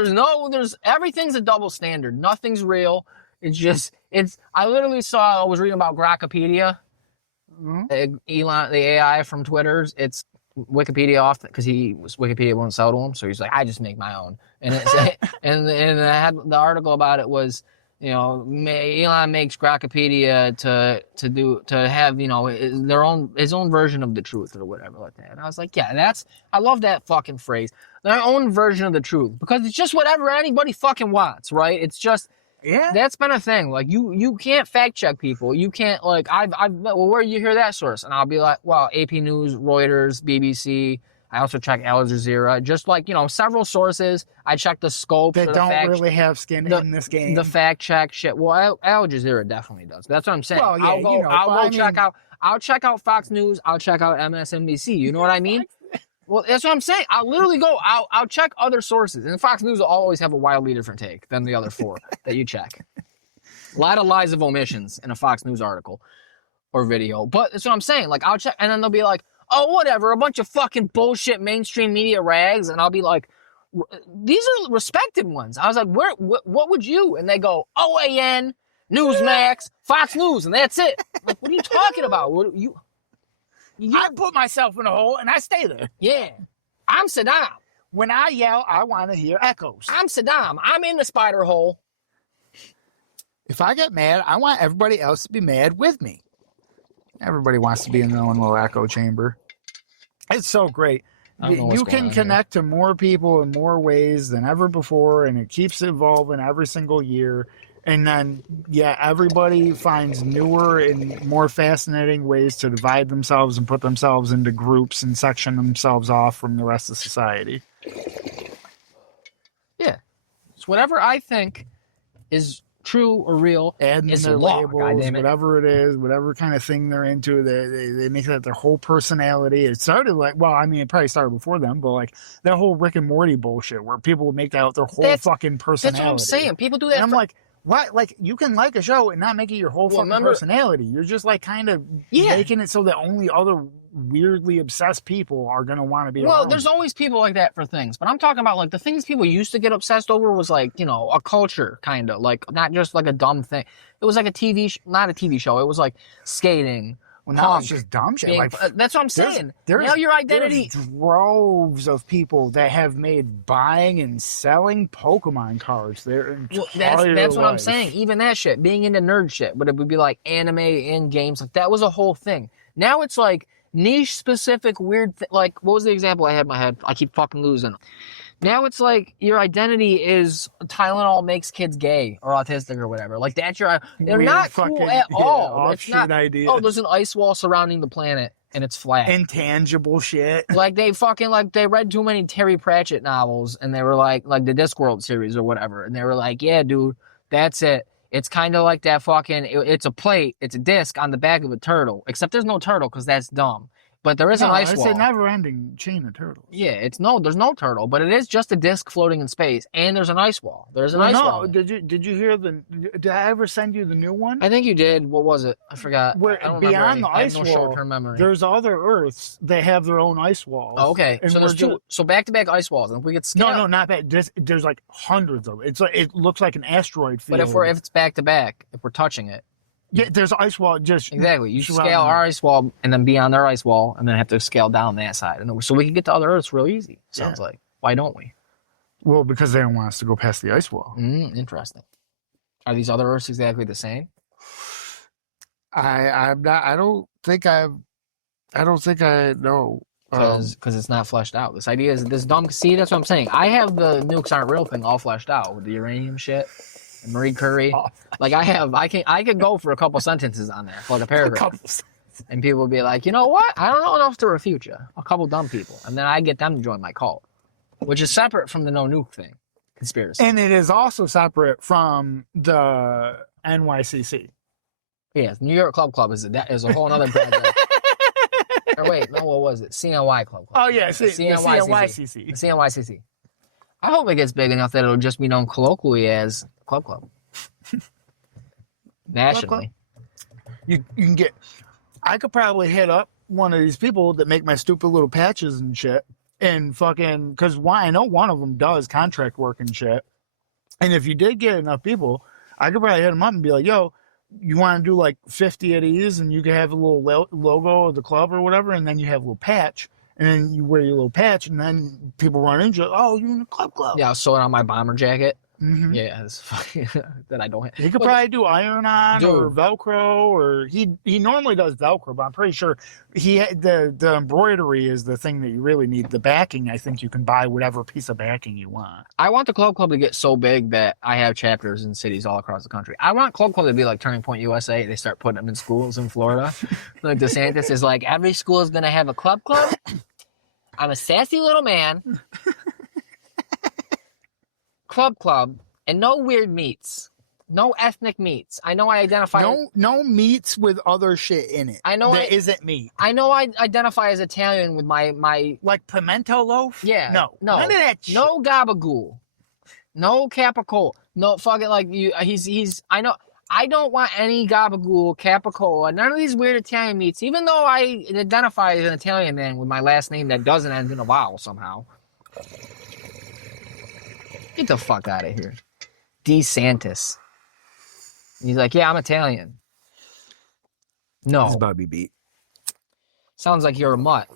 Everything's a double standard. Nothing's real. I literally I was reading about Grokpedia. Mm-hmm. Elon, the AI from Twitter's. It's Wikipedia off because Wikipedia won't sell to him, so he's like, I just make my own. And the article about it was, Elon makes Grokpedia to have his own version of the truth or whatever like that. And I was like, yeah, I love that fucking phrase, their own version of the truth, because it's just whatever anybody fucking wants, right? It's just. Yeah, that's been a thing. Like you can't fact check people. You can't like where do you hear that source? And I'll be like, well, AP News, Reuters, BBC. I also check Al Jazeera. Just like several sources. I check the scope. They don't really have skin in this game. The fact check shit. Well, Al Jazeera definitely does. That's what I'm saying. Well, yeah, I'll check out Fox News. I'll check out MSNBC. You know what I mean? Well, that's what I'm saying. I'll literally I'll check other sources. And Fox News will always have a wildly different take than the other four that you check. A lot of lies of omissions in a Fox News article or video. But that's what I'm saying. Like, I'll check, and then they'll be like, oh, whatever, a bunch of fucking bullshit mainstream media rags. And I'll be like, these are respected ones. I was like, what would you? And they go, OAN, Newsmax, Fox News, and that's it. I'm like, what are you talking about? I put myself in a hole and I stay there. Yeah. I'm Saddam. When I yell, I want to hear echoes. I'm Saddam. I'm in the spider hole. If I get mad, I want everybody else to be mad with me. Everybody wants to be in their own little echo chamber. It's so great. You can connect to more people in more ways than ever before, and it keeps evolving every single year. And then, yeah, everybody finds newer and more fascinating ways to divide themselves and put themselves into groups and section themselves off from the rest of society. Yeah. It's whatever I think is true or real Adding is their law, labels, goddammit. whatever it is, whatever kind of thing they're into, they make that their whole personality. It started like, well, I mean, it probably started before them, but like that whole Rick and Morty bullshit where people would make that their whole fucking personality. That's what I'm saying. People do that. And I'm like, what? Like, you can like a show and not make it your whole fucking personality. You're just like kind of making it so that only other weirdly obsessed people are going to want to be around. There's always people like that for things, but I'm talking about like the things people used to get obsessed over was like, you know, a culture kind of like not just like a dumb thing. It was like a TV, not a TV show. It was like skating. Well, now it's just dumb shit. Like, that's what I'm saying. Now your identity. There's droves of people that have made buying and selling Pokemon cards. That's what I'm saying. Even that shit, being into nerd shit, but it would be like anime in games. Like that was a whole thing. Now it's like niche specific weird like what was the example I had in my head? I keep fucking losing. Now it's like your identity is Tylenol makes kids gay or autistic or whatever. Like that's your. They're weird not fucking, cool at all. It's not. Idea. Oh, there's an ice wall surrounding the planet and it's flat. Intangible shit. Like they fucking like they read too many Terry Pratchett novels and they were like the Discworld series or whatever and they were like, yeah, dude, that's it. It's kind of like that fucking. It's a plate. It's a disc on the back of a turtle. Except there's no turtle because that's dumb. But there is an ice wall. It's a never-ending chain of turtles. Yeah, there's no turtle, but it is just a disc floating in space, and there's an ice wall. There's an ice wall. Did you hear did I ever send you the new one? I think you did. What was it? I forgot. Where I don't beyond the ice wall, short-term memory. There's other Earths that have their own ice walls. Oh, okay, so there's two. So back-to-back ice walls, and if we get scale. No, not back. There's like hundreds of it. It's like it looks like an asteroid field. But if it's back-to-back, if we're touching it. Yeah, there's an ice wall just exactly. You scale our ice wall and then be on their ice wall and then have to scale down that side. And so we can get to other Earths real easy. Sounds like. Why don't we? Well, because they don't want us to go past the ice wall. Interesting. Are these other Earths exactly the same? I'm not. I don't think I know. Because it's not fleshed out. This idea is this dumb. See, that's what I'm saying. I have the nukes aren't real thing all fleshed out with the uranium shit. Marie Curie, like I could go for a couple sentences on there, like a paragraph, and people will be like, you know what? I don't know enough to refute you. A couple dumb people, and then I get them to join my cult, which is separate from the no nuke thing, conspiracy. And it is also separate from the NYCC. Yeah, New York Club is a whole other project. Or wait, no, what was it? CNY Club. Oh yeah, CNYCC. CNYCC. I hope it gets big enough that it'll just be known colloquially as Club. Nationally. You can get. I could probably hit up one of these people that make my stupid little patches and shit, and fucking because I know one of them does contract work and shit. And if you did get enough people, I could probably hit them up and be like, "Yo, you want to do like 50 of these, and you can have a little logo of the club or whatever, and then you have a little patch." And then you wear your little patch, and then people run into you. Oh, you're in the club. Yeah, I'll sew it on my bomber jacket. Mm-hmm. Yeah, it's fucking, that I don't have. He could probably do iron-on or Velcro, or he normally does Velcro, but I'm pretty sure the embroidery is the thing that you really need. The backing, I think you can buy whatever piece of backing you want. I want the club to get so big that I have chapters in cities all across the country. I want club to be like Turning Point USA. They start putting them in schools in Florida. Like DeSantis is like, every school is going to have a club. I'm a sassy little man. Club, and no weird meats. No ethnic meats. I know I identify... No meats with other shit in it. I know that isn't meat. I know I identify as Italian with my... Like pimento loaf? Yeah. No. None of that shit. No gabagool. No capicola. No fucking like... He's... I know... I don't want any gabagool, capicola, none of these weird Italian meats, even though I identify as an Italian man with my last name that doesn't end in a vowel somehow. Get the fuck out of here. DeSantis. He's like, yeah, I'm Italian. No. It's Bobby Beat. Sounds like you're a mutt.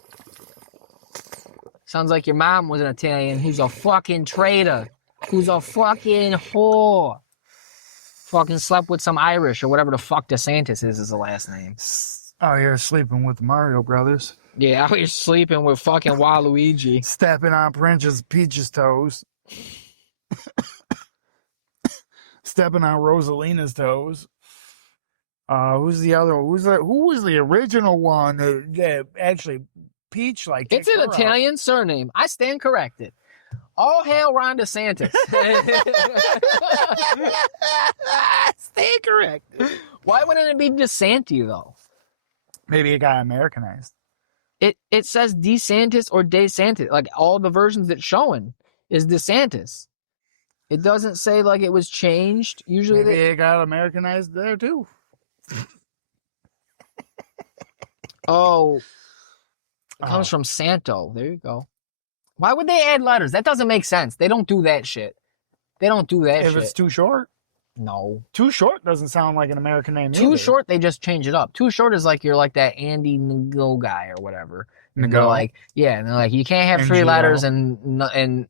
Sounds like your mom was an Italian. Who's a fucking traitor. Who's a fucking whore. Fucking slept with some Irish or whatever the fuck DeSantis is the last name. Oh, you're sleeping with the Mario Brothers. Yeah, out here sleeping with fucking Waluigi. Stepping on Princess Peach's toes. stepping on Rosalina's toes. Who's the other one? Who was the original one? Actually, Peach like. It's an Italian surname. I stand corrected. All hail Ron DeSantis. Stay corrected. Why wouldn't it be DeSanti though? Maybe it got Americanized. It says DeSantis or DeSantis. Like all the versions it's showing is DeSantis. It doesn't say like it was changed. Usually Maybe it got Americanized there too. Oh, it comes from Santo. There you go. Why would they add letters? That doesn't make sense. They don't do that shit. They don't do that shit. If it's too short? No. Too short doesn't sound like an American name Too either. short, they just change it up. Too short is like you're like that Andy Ngo guy or whatever. And they're like, yeah, and they're like, you can't have 3 letters and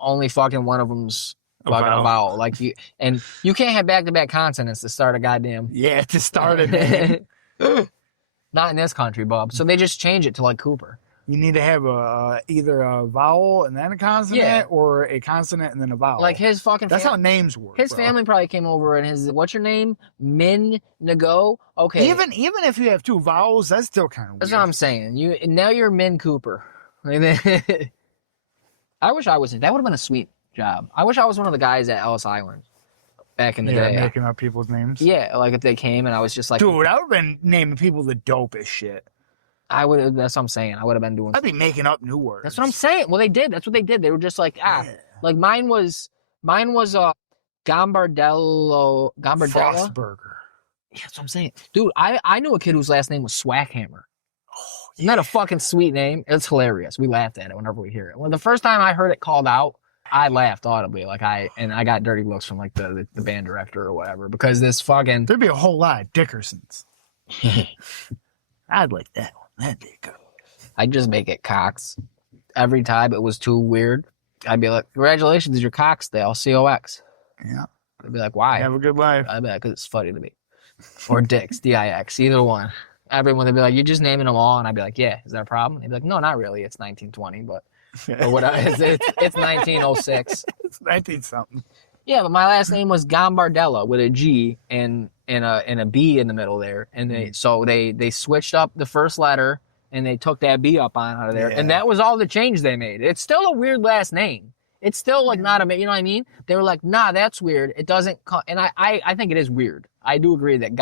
only fucking one of them's fucking a vowel. Like you can't have back-to-back consonants to start a goddamn. Yeah, to start a name. Not in this country, Bob. So they just change it to like Cooper. You need to have either a vowel and then a consonant, or a consonant and then a vowel. Like his fucking. That's how names work. His family probably came over and what's your name? Min Nago. Okay. Even if you have 2 vowels, that's still kind of weird. That's what I'm saying. Now you're Min Cooper. I wish I was. That would have been a sweet job. I wish I was one of the guys at Ellis Island back in the day. Making up people's names. Yeah, like if they came and I was just like, dude, I would have been naming people the dopest shit. I would. That's what I'm saying. I would have been doing. I'd be making up new words. That's what I'm saying. Well, they did. That's what they did. They were just like like mine was Gambardella. Frostburger. Yeah, that's what I'm saying, dude. I knew a kid whose last name was Swackhammer. Isn't that a fucking sweet name? It's hilarious. We laughed at it whenever we hear it. Well, the first time I heard it called out, I laughed audibly. Like I got dirty looks from like the band director or whatever because this fucking. There'd be a whole lot of Dickersons. I'd like that one. That'd be good. I'd just make it Cox. Every time it was too weird, I'd be like, congratulations, you're Coxdale, COX. Yeah. I'd be like, why? Have a good life. I'd be like, because it's funny to me. Or Dix, DIX, either one. Everyone would be like, you're just naming them all. And I'd be like, yeah, is that a problem? They'd be like, no, not really. It's 1920, but or whatever. It's 1906. It's 19-something. Yeah, but my last name was Gambardella with a G and a B in the middle there. And they switched up the first letter and they took that B up out of there. Yeah. And that was all the change they made. It's still a weird last name. It's still like not a, you know what I mean? They were like, nah, that's weird. It doesn't, and I think it is weird. I do agree that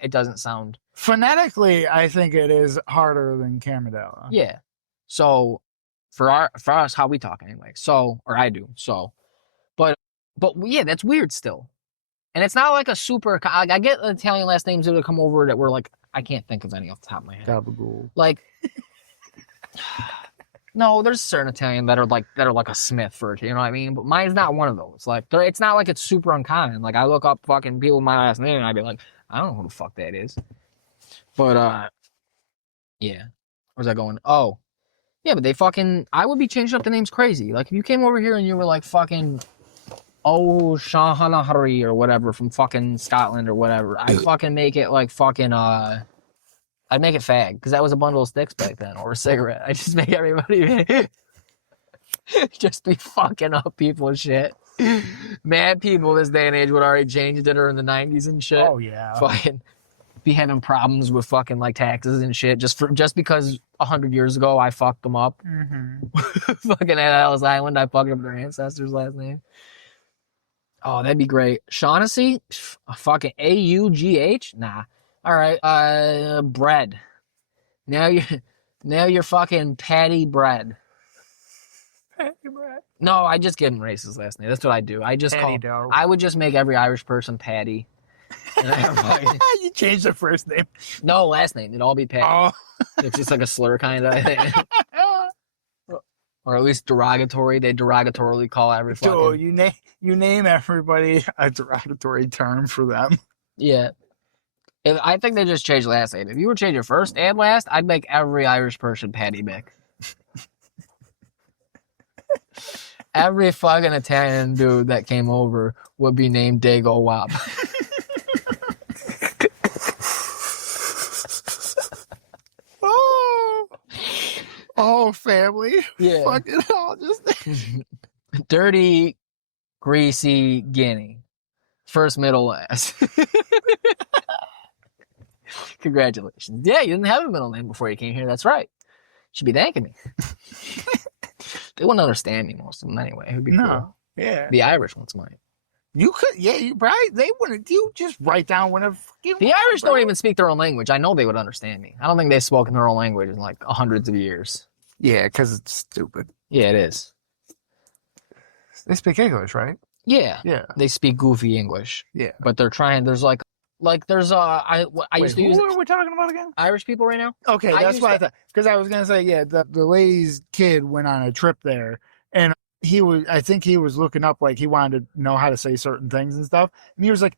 it doesn't sound. Phonetically, I think it is harder than Camadella. Yeah. So for us, how we talk anyway. So, or I do. So, but yeah, that's weird still. And it's not like a super, I get Italian last names that would come over that were like, I can't think of any off the top of my head. Gabagool. Like, no, there's certain Italian that are like a Smith for it, you know what I mean? But mine's not one of those. Like, it's not like it's super uncommon. Like, I look up fucking people with my last name and I'd be like, I don't know who the fuck that is. But, yeah. Where's that going? Oh. Yeah, but I would be changing up the names crazy. Like, if you came over here and you were like fucking Shahanahari or whatever from fucking Scotland or whatever, I'd fucking make it like fucking, I'd make it fag, because that was a bundle of sticks back then, or a cigarette. I just make everybody just be fucking up people and shit. Mad people this day and age would already changed it or in the 90s and shit. Oh, yeah. Fucking be having problems with fucking like taxes and shit just because 100 years ago I fucked them up. Mm-hmm. Fucking at Ellis Island, I fucked up their ancestors' last name. Oh, that'd be great. Shaughnessy? Fucking AUGH? Nah. All right, bread. Now you're fucking Patty Bread. Patty Bread. No, I just give him racist last name. That's what I do. Dough. I would just make every Irish person Patty. You changed the first name. No, last name. It'd all be Patty. Oh. It's just like a slur kind of thing. Or at least derogatory. They derogatorily call every fucking... Dude, you name everybody a derogatory term for them. Yeah. I think they just changed last name. If you were to change your first and last, I'd make every Irish person Patty Mick. Every fucking Italian dude that came over would be named Dago Wop. Oh, family. Yeah. Fucking all just... Dirty, greasy Guinea. First, middle, last. Congratulations. Yeah, you didn't have a middle name before you came here. That's right. Should be thanking me. They wouldn't understand me, most of them anyway. It would be cool. Yeah. The Irish ones might. You could, you right? They wouldn't. You just write down whatever. The Irish don't even speak their own language. I know they would understand me. I don't think they've spoken their own language in like hundreds of years. Yeah, because it's stupid. Yeah, it is. They speak English, right? Yeah. Yeah. They speak goofy English. Yeah. But they're trying. There's I used to use. Who are we talking about again? Irish people right now. Okay, that's what I thought. Because I was gonna say, yeah, the lady's kid went on a trip there, and I think he was looking up, like he wanted to know how to say certain things and stuff, and he was like,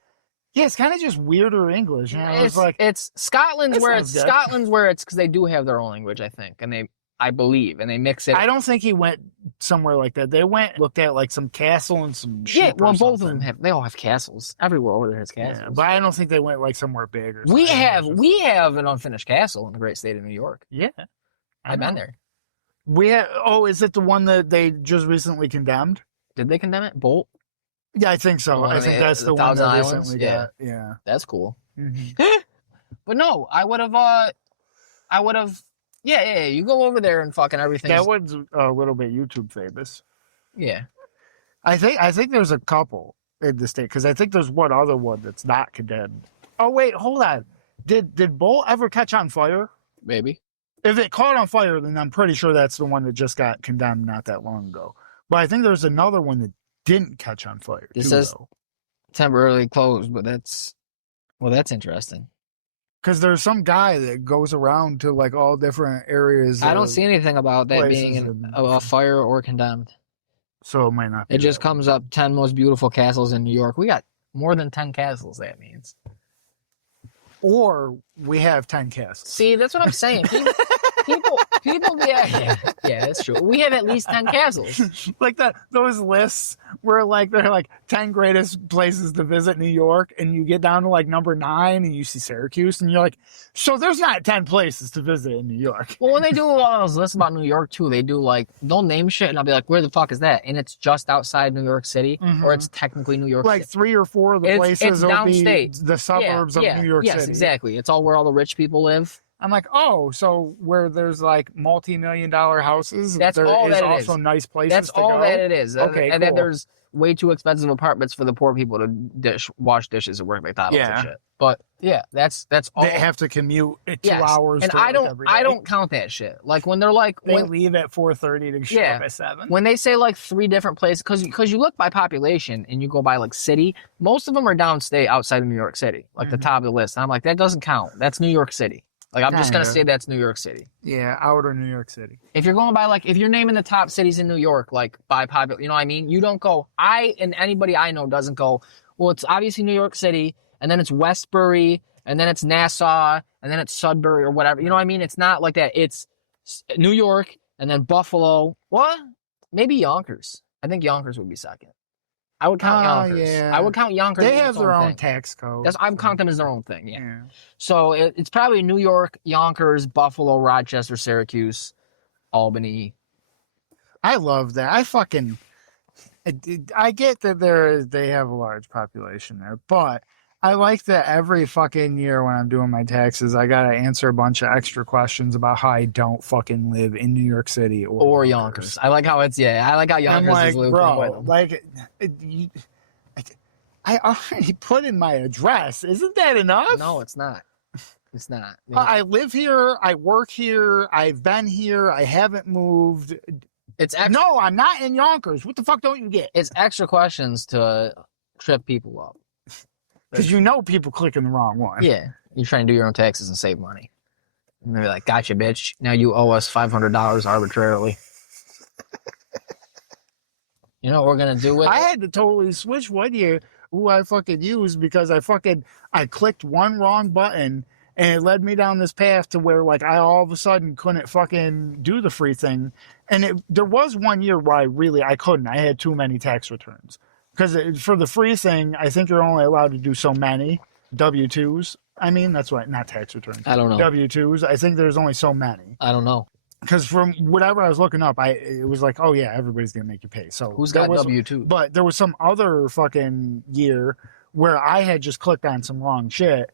yeah, it's kind of just weirder English. And I was like, it's Scotland's where it's good. Scotland's where it's because they do have their own language, I think, and I believe, and they mix it. I don't think he went somewhere like that. They looked at like some castle and some sheep. Yeah, well, or both of something. them they all have castles. Everywhere over there has castles. Yeah, but I don't think they went like somewhere big or something. We have an unfinished castle in the great state of New York. Yeah. I've been there. Is it the one that they just recently condemned? Did they condemn it? Bolt? Yeah, I think so. I think that's the one Thousand that Islands? recently got. Yeah. That's cool. Mm-hmm. But no, I would have. Yeah. You go over there and fucking everything. That was a little bit YouTube famous. Yeah. I think there's a couple in the state because I think there's one other one that's not condemned. Oh wait, hold on. Did Bolt ever catch on fire? Maybe. If it caught on fire, then I'm pretty sure that's the one that just got condemned not that long ago. But I think there's another one that didn't catch on fire. It says temporarily closed, but that's interesting. Because there's some guy that goes around to like all different areas. I don't see anything about that being a fire or condemned. So it might not be. It just comes up 10 most beautiful castles in New York. We got more than 10 castles, that means. Or we have 10 castles. See, that's what I'm saying. People, yeah, that's true. We have at least 10 castles. Like those lists where like they're like 10 greatest places to visit New York, and you get down to like number 9 and you see Syracuse, and you're like, so there's not 10 places to visit in New York. Well, when they do all those lists about New York too, they do like, they'll name shit and I'll be like, where the fuck is that? And it's just outside New York City, or it's technically New York like City. 3 or 4 of the places will downstate. be the suburbs of New York City. Yes, exactly. It's all where all the rich people live. I'm like, oh, so where there's like multi-million-dollar houses, that's there all is that also is. nice places That's to all go? that it is. Okay, and cool. then there's way too expensive apartments for the poor people to wash dishes and work McDonald's and shit. But yeah, that's all. They have to commute 2 hours. And I don't count that shit. Like when they're like they leave at 4:30 to show up at 7. When they say like 3 different places, because you look by population and you go by like city, most of them are downstate outside of New York City, like the top of the list. And I'm like, that doesn't count. That's New York City. Like, I'm just going to say that's New York City. Yeah, outer New York City. If you're going by, like, if you're naming the top cities in New York, like, by popular, you know what I mean? You don't go, and anybody I know doesn't go, well, it's obviously New York City, and then it's Westbury, and then it's Nassau, and then it's Sudbury, or whatever. You know what I mean? It's not like that. It's New York, and then Buffalo. What? Maybe Yonkers. I think Yonkers would be second. I would count Yonkers. Yeah. I would count Yonkers. They have their own thing. tax code. I would count them as their own thing, yeah. So it's probably New York, Yonkers, Buffalo, Rochester, Syracuse, Albany. I love that. I get that they have a large population there, but I like that every fucking year when I'm doing my taxes, I gotta answer a bunch of extra questions about how I don't fucking live in New York City or Yonkers. I like how it's I like how Yonkers I'm like, is looped bro, in with them. like, I already put in my address. Isn't that enough? No, it's not. It's not. I live here. I work here. I've been here. I haven't moved. No, I'm not in Yonkers. What the fuck don't you get? It's extra questions to trip people up. Because people clicking the wrong one. Yeah. You're trying to do your own taxes and save money. And they're like, gotcha, bitch. Now you owe us $500 arbitrarily. You know what we're going to do with I had to totally switch one year who I fucking used because I clicked one wrong button and it led me down this path to where like I all of a sudden couldn't fucking do the free thing. And there was one year where I couldn't. I had too many tax returns. Because for the free thing, I think you're only allowed to do so many W-2s. I mean, that's what, not tax returns. I don't know. W-2s. I think there's only so many. I don't know. Because from whatever I was looking up, it was like, oh yeah, everybody's going to make you pay. So who's got W-2? But there was some other fucking year where I had just clicked on some wrong shit.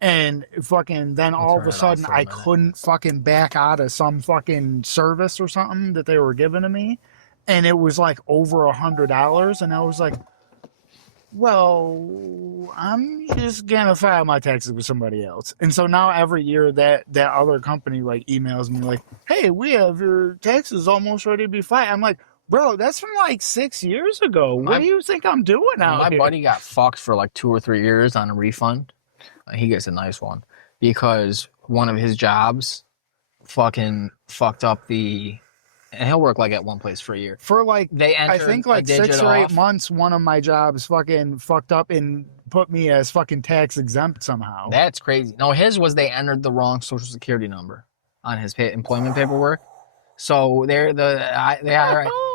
And fucking then all of a sudden I couldn't fucking back out of some fucking service or something that they were giving to me. And it was like over $100. And I was like, well, I'm just gonna file my taxes with somebody else. And so now every year that other company like emails me like, hey, we have your taxes almost ready to be filed. I'm like, bro, that's from like 6 years ago. What do you think I'm doing out My here? buddy got fucked for like 2 or 3 years on a refund. He gets a nice one because one of his jobs fucking fucked up and he'll work like at one place for a year. For like, I think like 6 or 8 months, one of my jobs fucking fucked up and put me as fucking tax exempt somehow. That's crazy. No, his was they entered the wrong social security number on his employment paperwork. So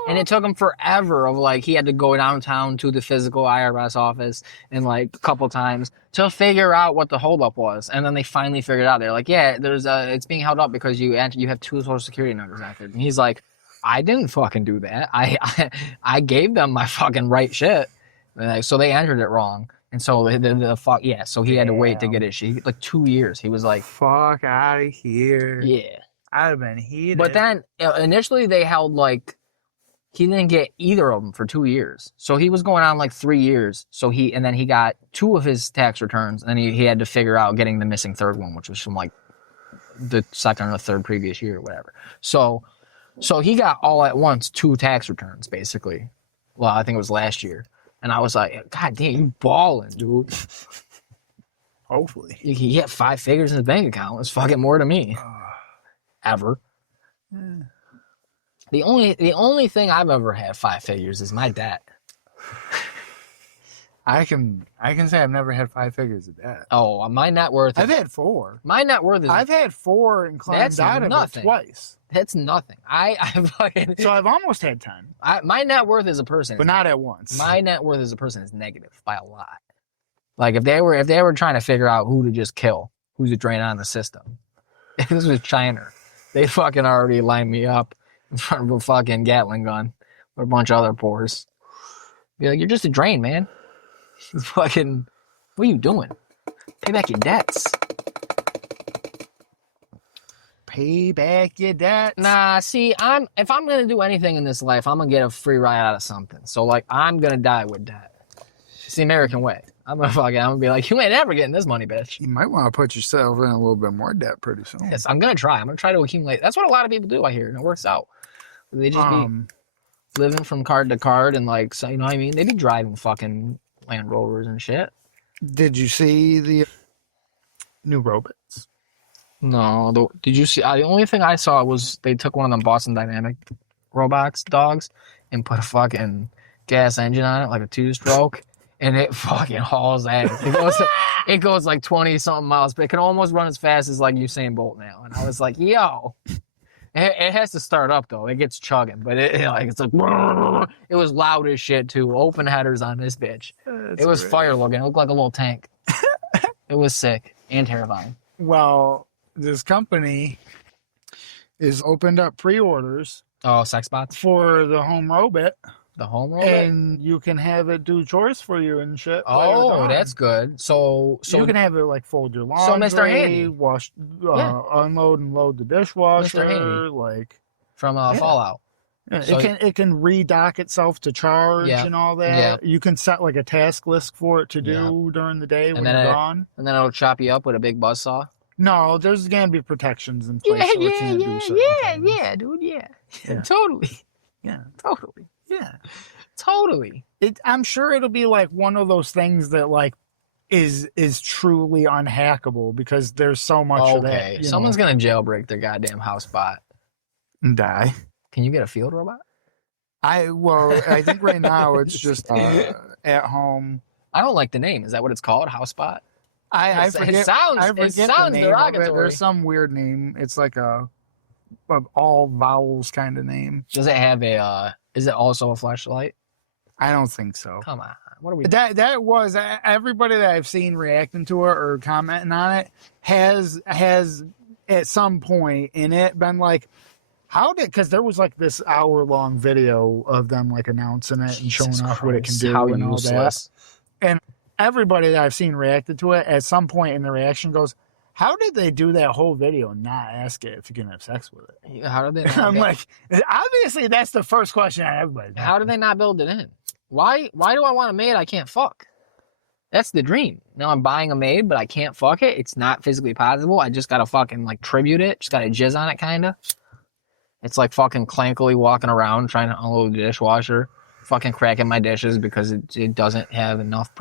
and it took him forever of like, he had to go downtown to the physical IRS office and like a couple times to figure out what the holdup was. And then they finally figured out. They're like, yeah, it's being held up because you have 2 social security numbers entered. And he's like, I didn't fucking do that. I gave them my fucking right shit. So they entered it wrong. And so so he had to wait to get it. Like 2 years. He was like, fuck out of here. Yeah. I'd have been heated. But then initially they held like, he didn't get either of them for 2 years. So he was going on like 3 years. And then he got 2 of his tax returns. And then he had to figure out getting the missing third one, which was from like the second or the third previous year or whatever. So he got all at once 2 tax returns, basically. Well, I think it was last year. And I was like, God damn, you balling, dude. Hopefully. He had 5 figures in his bank account. It's fucking more to me. Ever. The only thing I've ever had 5 figures is my debt. I can say I've never had 5 figures of debt. Oh, my net worth. I've had 4. My net worth is. I've had 4 and climbed out of it twice. That's nothing. I fucking. So I've almost had 10. My net worth as a person, but not at once. My net worth as a person is negative by a lot. Like if they were trying to figure out who to just kill, who to drain on the system, if this was China, they fucking already lined me up in front of a fucking Gatling gun with a bunch of other pores. Be like, you're just a drain, man. Fucking, what are you doing? Pay back your debts. Pay back your debts. Nah, see, if I'm gonna do anything in this life, I'm gonna get a free ride out of something. So like, I'm gonna die with debt. It's the American way. I'm gonna be like, you ain't ever getting this money, bitch. You might want to put yourself in a little bit more debt pretty soon. Yes, I'm gonna try. I'm gonna try to accumulate. That's what a lot of people do, I hear, and it works out. They just be living from card to card, and like, so, you know what I mean? They be driving fucking Land Rovers and shit. Did you see the new robots? No. Did you see? The only thing I saw was they took one of them Boston Dynamic dogs, and put a fucking gas engine on it, like a 2-stroke. And it fucking hauls ass. It goes like 20-something miles, but it can almost run as fast as like Usain Bolt now. And I was like, yo. It has to start up, though. It gets chugging. But it's like, it was loud as shit, too. Open headers on this bitch. It was fire looking. It looked like a little tank. It was sick and terrifying. Well, this company is opened up pre-orders. Oh, sex bots? For the home robot. The home robot? And you can have it do chores for you and shit. Oh, that's good. So you can have it like fold your laundry, so Mr. Handy. Wash, unload and load the dishwasher, Mr. Handy. Like from Fallout. Yeah, so it can redock itself to charge and all that. Yeah. You can set like a task list for it to do during the day when you're gone. And then it'll chop you up with a big buzzsaw. No, there's gonna be protections in place. Yeah, dude, yeah. Totally. Yeah, totally. Yeah, totally. I'm sure it'll be like one of those things that like is truly unhackable because there's so much of that. Okay, someone's gonna jailbreak their goddamn house bot and die. Can you get a field robot? I think right now it's just at home. I don't like the name. Is that what it's called? House bot? I forget. It sounds derogatory. There's some weird name. It's like a all vowels kind of name. Does it have a? Is it also a flashlight? I don't think so. Come on. What are we? That was everybody that I've seen reacting to it or commenting on it has at some point in it been like, because there was like this hour-long video of them like announcing it and showing off what it can do and all that. And everybody that I've seen reacted to it at some point in the reaction goes, how did they do that whole video and not ask it if you can have sex with it? How did they not I'm like, obviously that's the first question on everybody's mind. How did they not build it in? Why do I want a maid I can't fuck? That's the dream. Now I'm buying a maid, but I can't fuck it. It's not physically possible. I just gotta fucking like tribute it. Just gotta jizz on it, kinda. It's like fucking clankily walking around trying to unload the dishwasher, fucking cracking my dishes because it doesn't have enough.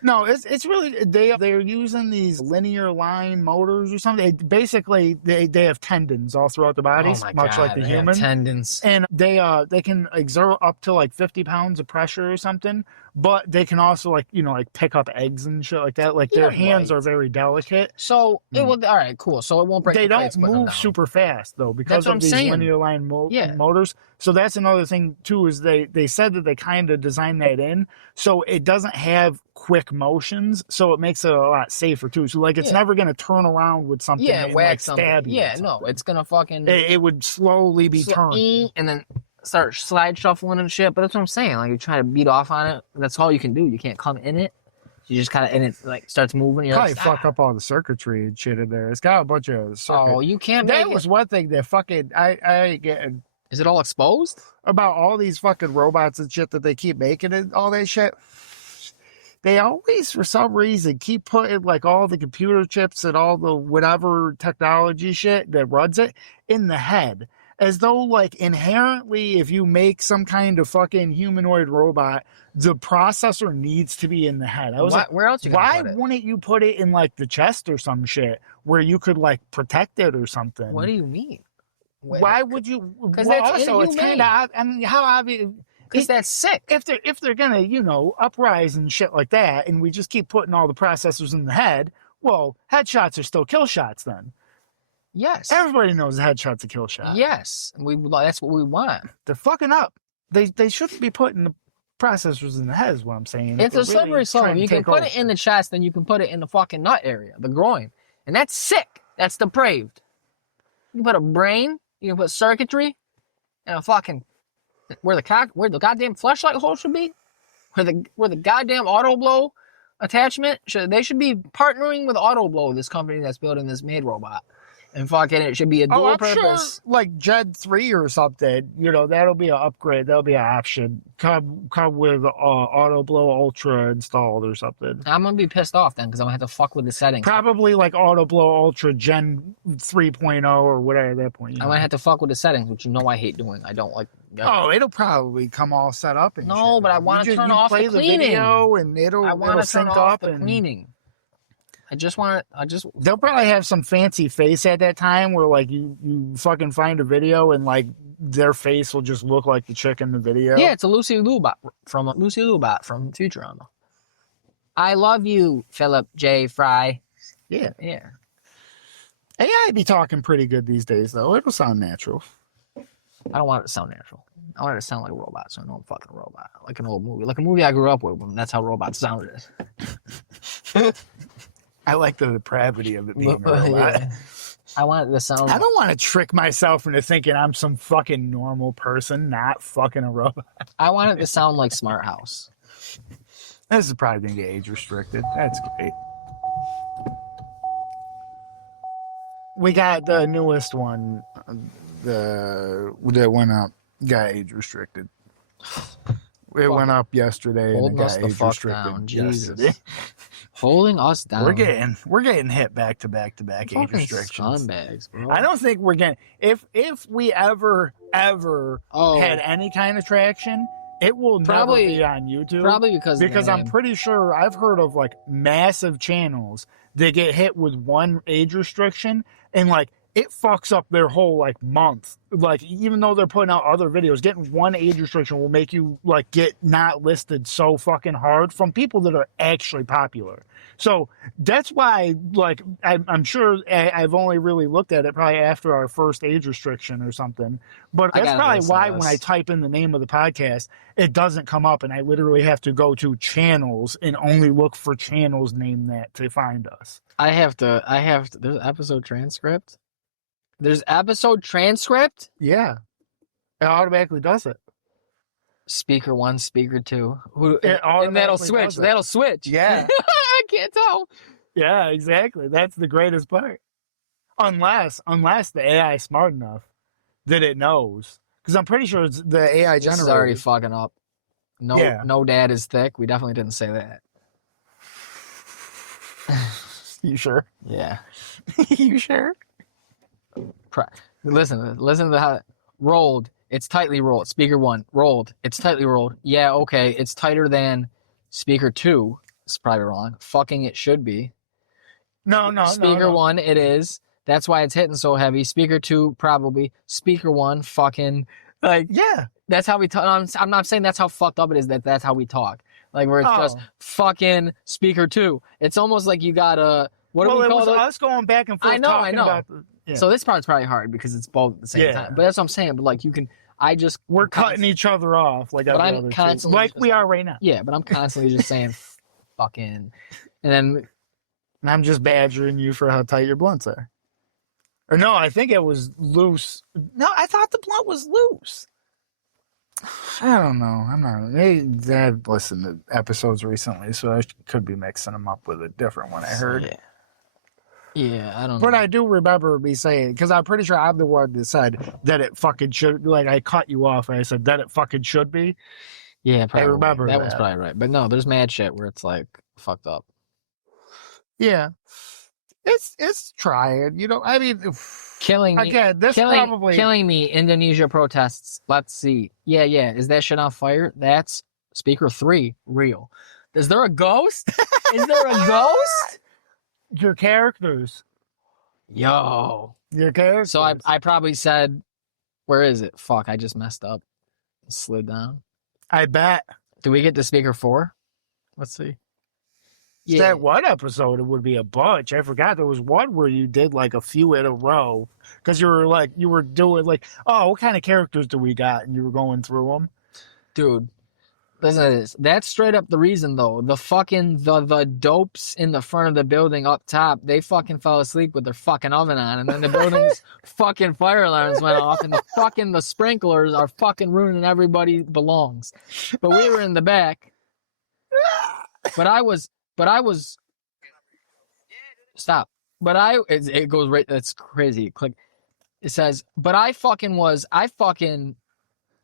No, it's really they're using these linear line motors or something. Basically, they have tendons all throughout the body, much like the human tendons, and they can exert up to like 50 pounds of pressure or something. But they can also like pick up eggs and shit like that. Like their hands are very delicate. So it will. All right, cool. So it won't break. They don't move super fast though because of these linear line motors. So that's another thing too. Is they said that they kind of designed that in so it doesn't have quick motions, so it makes it a lot safer too. So like it's never gonna turn around with something and like stab you. Yeah, no, it's gonna fucking. It would slowly be turned and then start slide shuffling and shit. But that's what I'm saying. Like you try to beat off on it. That's all you can do. You can't come in it. You just kind of and it like starts moving. You're probably like, fuck up all the circuitry and shit in there. It's got a bunch of circuit. Oh, you can't. That was one thing that fucking I get. Is it all exposed? About all these fucking robots and shit that they keep making and all that shit. They always, for some reason, keep putting like all the computer chips and all the whatever technology shit that runs it in the head. As though like inherently, if you make some kind of fucking humanoid robot, the processor needs to be in the head. I was like, where else? Why wouldn't you put it in like the chest or some shit where you could like protect it or something? What do you mean? Why would you? Because that's also it's kind of. I mean, how obvious? Because that's sick. If they're gonna uprise and shit like that, and we just keep putting all the processors in the head, well, headshots are still kill shots then. Yes. Everybody knows a headshot's a kill shot. Yes, that's what we want. They're fucking up. They shouldn't be putting the processors in the head. Is what I'm saying. It's a slippery slope. You can put it in the chest, then you can put it in the fucking nut area, the groin, and that's sick. That's depraved. You can put a brain. You can put circuitry, and a fucking where the goddamn fleshlight hole should be, where the goddamn auto blow attachment they should be partnering with Auto Blow, this company that's building this maid robot, and fucking it should be a dual purpose. Sure, like Gen 3 or something. That'll be an upgrade. That'll be an option. Come with Auto Blow Ultra installed or something. I'm gonna be pissed off then because I'm gonna have to fuck with the settings. Probably like Auto Blow Ultra Gen 3.0 or whatever at that point. I'm gonna have to fuck with the settings, which I hate doing. I don't like. Oh, it'll probably come all set up. And no, shit, but I want to turn off the cleaning. Video and it'll sync up the cleaning. They'll probably have some fancy face at that time where like you fucking find a video and like their face will just look like the chick in the video. Yeah, it's a Lucy Lubot from Futurama. I love you, Philip J. Fry. Yeah. Yeah. AI be talking pretty good these days though. It'll sound natural. I don't want it to sound natural. I want it to sound like a robot, so I know I'm fucking a robot. Like an old movie. Like a movie I grew up with. That's how robots sounded. I like the depravity of it being a robot. Yeah. I want it to sound... I don't want to trick myself into thinking I'm some fucking normal person, not fucking a robot. I want it to sound like Smart House. This is probably going to get age restricted. That's great. We got the newest one. That went up, got age restricted. It went up yesterday and it got age restricted yesterday. Holding us down. We're getting hit back to back age restrictions. Scumbags, bro. I don't think we're getting if we ever had any kind of traction, it will never be on YouTube. Probably because I'm pretty sure I've heard of like massive channels that get hit with one age restriction and like it fucks up their whole like month. Like even though they're putting out other videos, getting one age restriction will make you like get not listed so fucking hard from people that are actually popular. So that's why like I'm sure I've only really looked at it probably after our first age restriction or something. But that's probably why when I type in the name of the podcast, it doesn't come up and I literally have to go to channels and only look for channels named that to find us. I have to there's episode transcript. There's episode transcript? Yeah. It automatically does it. Speaker 1, speaker 2. Who It and that'll automatically switch. does it. That'll switch. Yeah. That'll switch. it. That'll switch. Yeah. I can't tell. Yeah, exactly. That's the greatest part. Unless the AI is smart enough that it knows. Because I'm pretty sure it's the AI This generated. is already fucking up. No, Yeah. no dad is thick. We definitely didn't say that. You sure? Yeah. You sure? Listen to how rolled. It's tightly rolled. Speaker 1 rolled. It's tightly rolled. Yeah, okay. It's tighter than speaker 2. It's probably wrong. Fucking it should be. No. Speaker 1 it is. That's why it's hitting so heavy. Speaker 2 probably. Speaker 1 fucking like Yeah. that's how we talk. I'm not saying that's how fucked up it is. That's how we talk. Like where it's just fucking speaker 2. It's almost like you got a what do we it call was it? us going back and forth. I know. About yeah. So this part's probably hard because it's both at the same time. But that's what I'm saying. But like you can, we're cutting each other off like every other constantly like we are right now. Yeah, but I'm constantly just saying fucking, and then And I'm just badgering you for how tight your blunts are. Or no, I think it was loose. No, I thought the blunt was loose. I don't know. I'm not. I've listened to episodes recently, so I could be mixing them up with a different one I heard. Yeah, I don't know. But I do remember me saying, because I'm pretty sure I'm the one that said that it fucking should, like I cut you off and I said that it fucking should be. Yeah, probably. I remember that that. one's probably right. But no, there's mad shit where it's like fucked up. Yeah. It's trying, I mean, Killing me. again, this probably killing me. Indonesia protests. Let's see. Yeah. Is that shit on fire? That's speaker 3 real. Is there a ghost? Is there a ghost? your characters. Yo. Your characters. So I probably said, where is it? Fuck, I just messed up. Slid down. I bet. Do we get to speaker 4? Let's see. That one episode, it would be a bunch. I forgot there was one where you did like a few in a row because you were doing like, oh, what kind of characters do we got? And you were going through them. Dude, listen to this. That's straight up the reason though. The fucking, the dopes in the front of the building up top, they fucking fell asleep with their fucking oven on. And then the building's fucking fire alarms went off and the sprinklers are fucking ruining everybody belongs. But we were in the back. But I was stop. But it goes right. That's crazy. Click. It says, but I fucking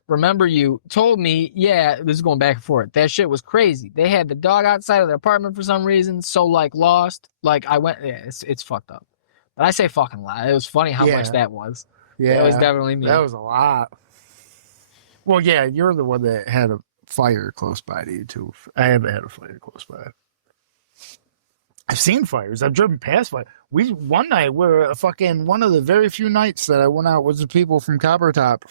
remember you told me, yeah, this is going back and forth. That shit was crazy. They had the dog outside of their apartment for some reason. So like lost. Like I went, yeah, it's fucked up. But I say fucking lot. It was funny how much that was. Yeah. It was definitely me. That was a lot. Well, yeah, you're the one that had a fire close by to you too. I haven't had a fire close by. I've seen fires. I've driven past fire. One night, one of the very few nights that I went out was the people from Copper Top.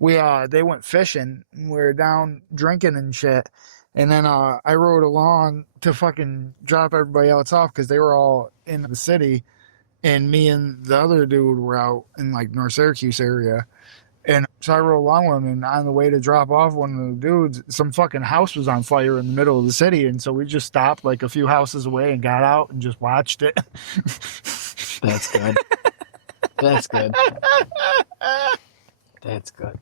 They went fishing. We were down drinking and shit. And then I rode along to fucking drop everybody else off because they were all in the city. And me and the other dude were out in like North Syracuse area. And so I rode along with him, and on the way to drop off one of the dudes, some fucking house was on fire in the middle of the city. And so we just stopped like a few houses away and got out and just watched it. That's good. That's good. That's good.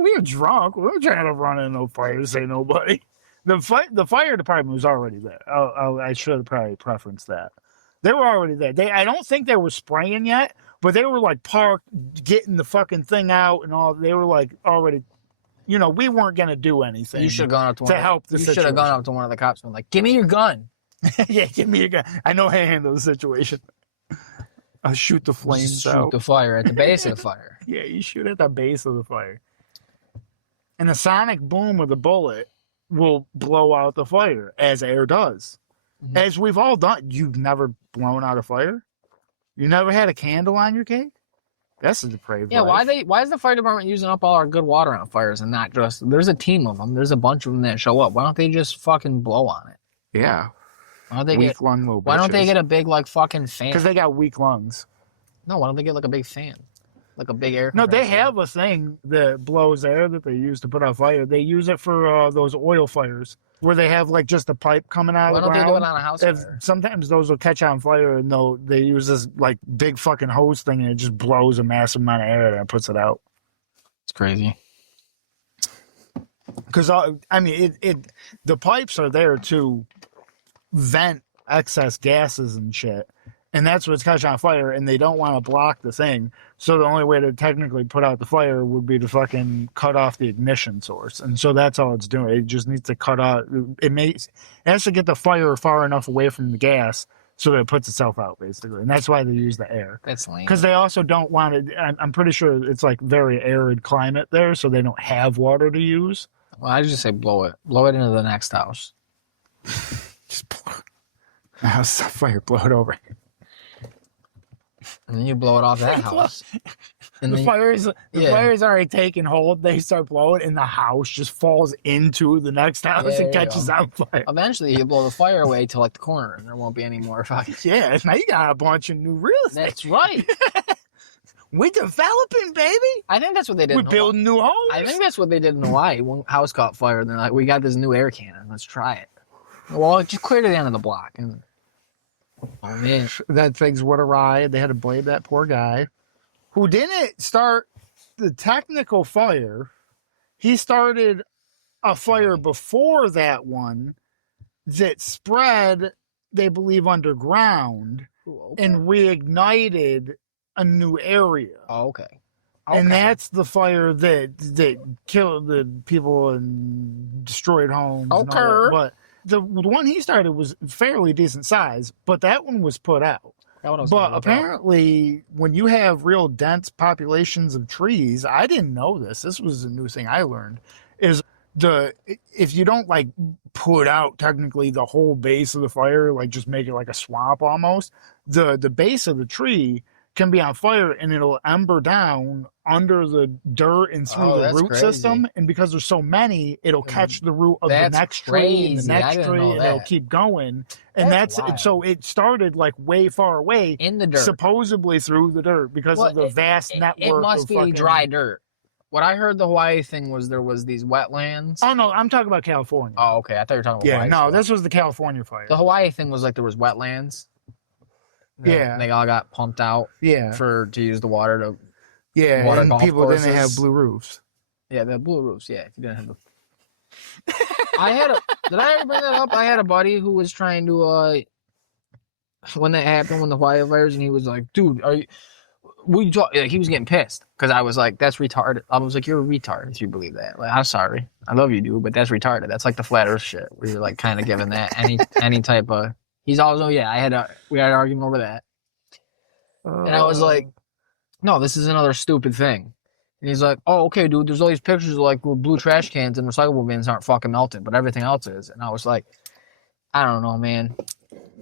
We were drunk. We were trying to run in no fire to say nobody. The fire department was already there. I should have probably preferenced that. They were already there. I don't think they were spraying yet, but they were like parked, getting the fucking thing out and all. They were like already, we weren't gonna do anything. You should have gone up to help the situation. You should have gone up to one of the cops and been like, "Give me your gun." Yeah, give me your gun. I know how to handle the situation. I'll shoot the flames out. Shoot the fire at the base of the fire. Yeah, you shoot at the base of the fire. And the sonic boom of the bullet will blow out the fire, as air does. Mm-hmm. As we've all done. You've never blown out a fire? You never had a candle on your cake? That's a depraved life. Why is the fire department using up all our good water on fires and not just, there's a team of them, there's a bunch of them that show up. Why don't they just fucking blow on it? Yeah. Why don't they get a big like fucking fan? Because they got weak lungs. No, why don't they get like a big fan? Like a big air No, compressor? they have a thing that blows air that they use to put out fire. They use it for those oil fires where they have like just a pipe coming out of the ground. Why don't they do it on a house fire? Sometimes those will catch on fire and they use this like big fucking hose thing and it just blows a massive amount of air and puts it out. It's crazy. because I mean, the pipes are there to vent excess gases and shit, and that's what's catching on fire. And they don't want to block the thing, so the only way to technically put out the fire would be to fucking cut off the ignition source. And so that's all it's doing. It just needs to cut out. It has to get the fire far enough away from the gas so that it puts itself out, basically. And that's why they use the air. That's lame. Because they also don't want it. I'm pretty sure it's like very arid climate there, so they don't have water to use. Well, I just say blow it. Blow it into the next house. Just blow it. The house on fire, blow it over. And then you blow it off that house. And the then, fire's already taking hold. They start blowing, and the house just falls into the next house and catches on fire. Eventually, you blow the fire away to like the corner, and there won't be any more fucking. Yeah, now you got a bunch of new real estate. That's right. We're developing, baby. I think that's what they did. We're building new homes. I think that's what they did in Hawaii. One house caught fire, and they're like, "We got this new air cannon. Let's try it." Well, it just cleared the end of the block, and oh man, that thing's what a ride. They had to blame that poor guy who didn't start the technical fire. He started a fire before that one that spread, they believe, underground and reignited a new area. Oh, okay. And that's the fire that killed the people and destroyed homes. Okay. And all that. But the one he started was fairly decent size, but that one was put out. But apparently, when you have real dense populations of trees, I didn't know this. This was a new thing I learned. Is if you don't like put out technically the whole base of the fire, like just make it like a swamp almost, the base of the tree can be on fire and it'll ember down under the dirt and through the root system. And because there's so many, it'll catch the root of the next tree and the next tree, and it'll keep going. And that's so it started like way far away in the dirt, supposedly through the dirt because of the vast network. It must be dry dirt. What I heard the Hawaii thing was there was these wetlands. Oh no, I'm talking about California. Oh, okay. I thought you were talking about Hawaii. No, this was the California fire. The Hawaii thing was like there was wetlands. Yeah, they all got pumped out. Yeah, to use the water to. Yeah, water and people didn't have blue roofs. Yeah, they had blue roofs. Yeah, if you didn't have the. Did I ever bring that up? I had a buddy who was trying to when that happened, when the wildfires, and he was like, "Dude, are you?" Like, he was getting pissed because I was like, "That's retarded." I was like, "You're a retard if you believe that." Like, I'm sorry, I love you, dude, but that's retarded. That's like the flat Earth shit. Where you're like kind of giving that any type of. He's also we had an argument over that, and I was like, "No, this is another stupid thing." And he's like, "Oh, okay, dude. There's all these pictures of like blue trash cans and recyclable bins aren't fucking melted, but everything else is." And I was like, "I don't know, man.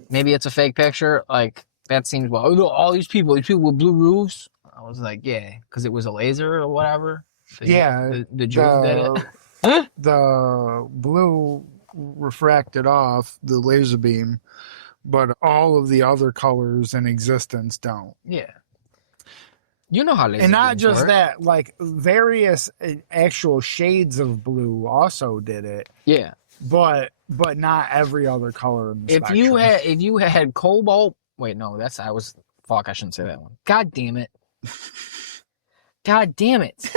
Maybe it's a fake picture. Like that seems well. All these people with blue roofs." I was like, "Yeah, because it was a laser or whatever." The Jews did it. The blue refracted off the laser beam, but all of the other colors in existence don't. Yeah. You know how laser and not beams just work. that, like various actual shades of blue also did it. Yeah. But not every other color in the spectrum. If you had cobalt, wait, no, I shouldn't say that one. God damn it. God damn it.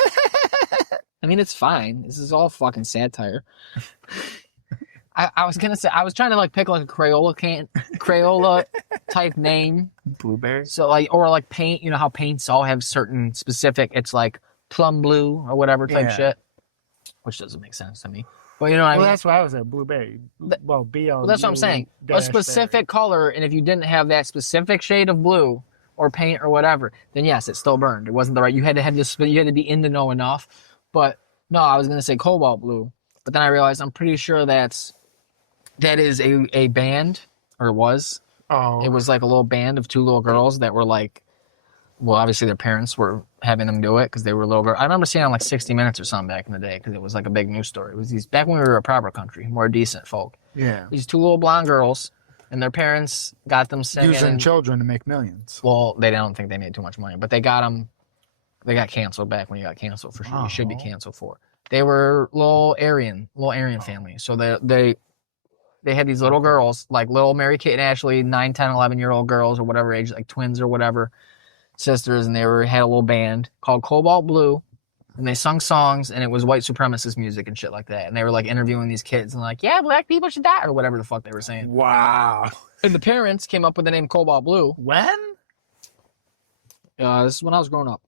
I mean, it's fine. This is all fucking satire. I was gonna say I was trying to like pick like a Crayola type name. Blueberry. So like or like paint, you know how paints all have certain specific, it's like plum blue or whatever type shit. Which doesn't make sense to me. But you know what I mean? That's why I was at blueberry. Well, BL. Well, that's what I'm saying. A specific color, and if you didn't have that specific shade of blue or paint or whatever, then yes, it still burned. It wasn't the right. You had to have this. You had to be in the know enough. But no, I was gonna say cobalt blue, but then I realized I'm pretty sure that is a band, or was. Oh. It was like a little band of two little girls that were like, well, obviously their parents were having them do it because they were little girls. I remember seeing it on like 60 Minutes or something back in the day because it was like a big news story. It was these back when we were a proper country, more decent folk. Yeah. These two little blonde girls, and their parents got them singing. Using children to make millions. Well, they don't think they made too much money, but they got them. They got canceled back when you got canceled for sure. You should be canceled for. They were little Aryan family. So they had these little girls, like little Mary Kate and Ashley, 9, 10, 11-year-old girls or whatever age, like twins or whatever, sisters, and had a little band called Cobalt Blue. and they sung songs, and it was white supremacist music and shit like that. And they were like interviewing these kids and like, yeah, black people should die, or whatever the fuck they were saying. Wow. And the parents came up with the name Cobalt Blue. When? This is when I was growing up.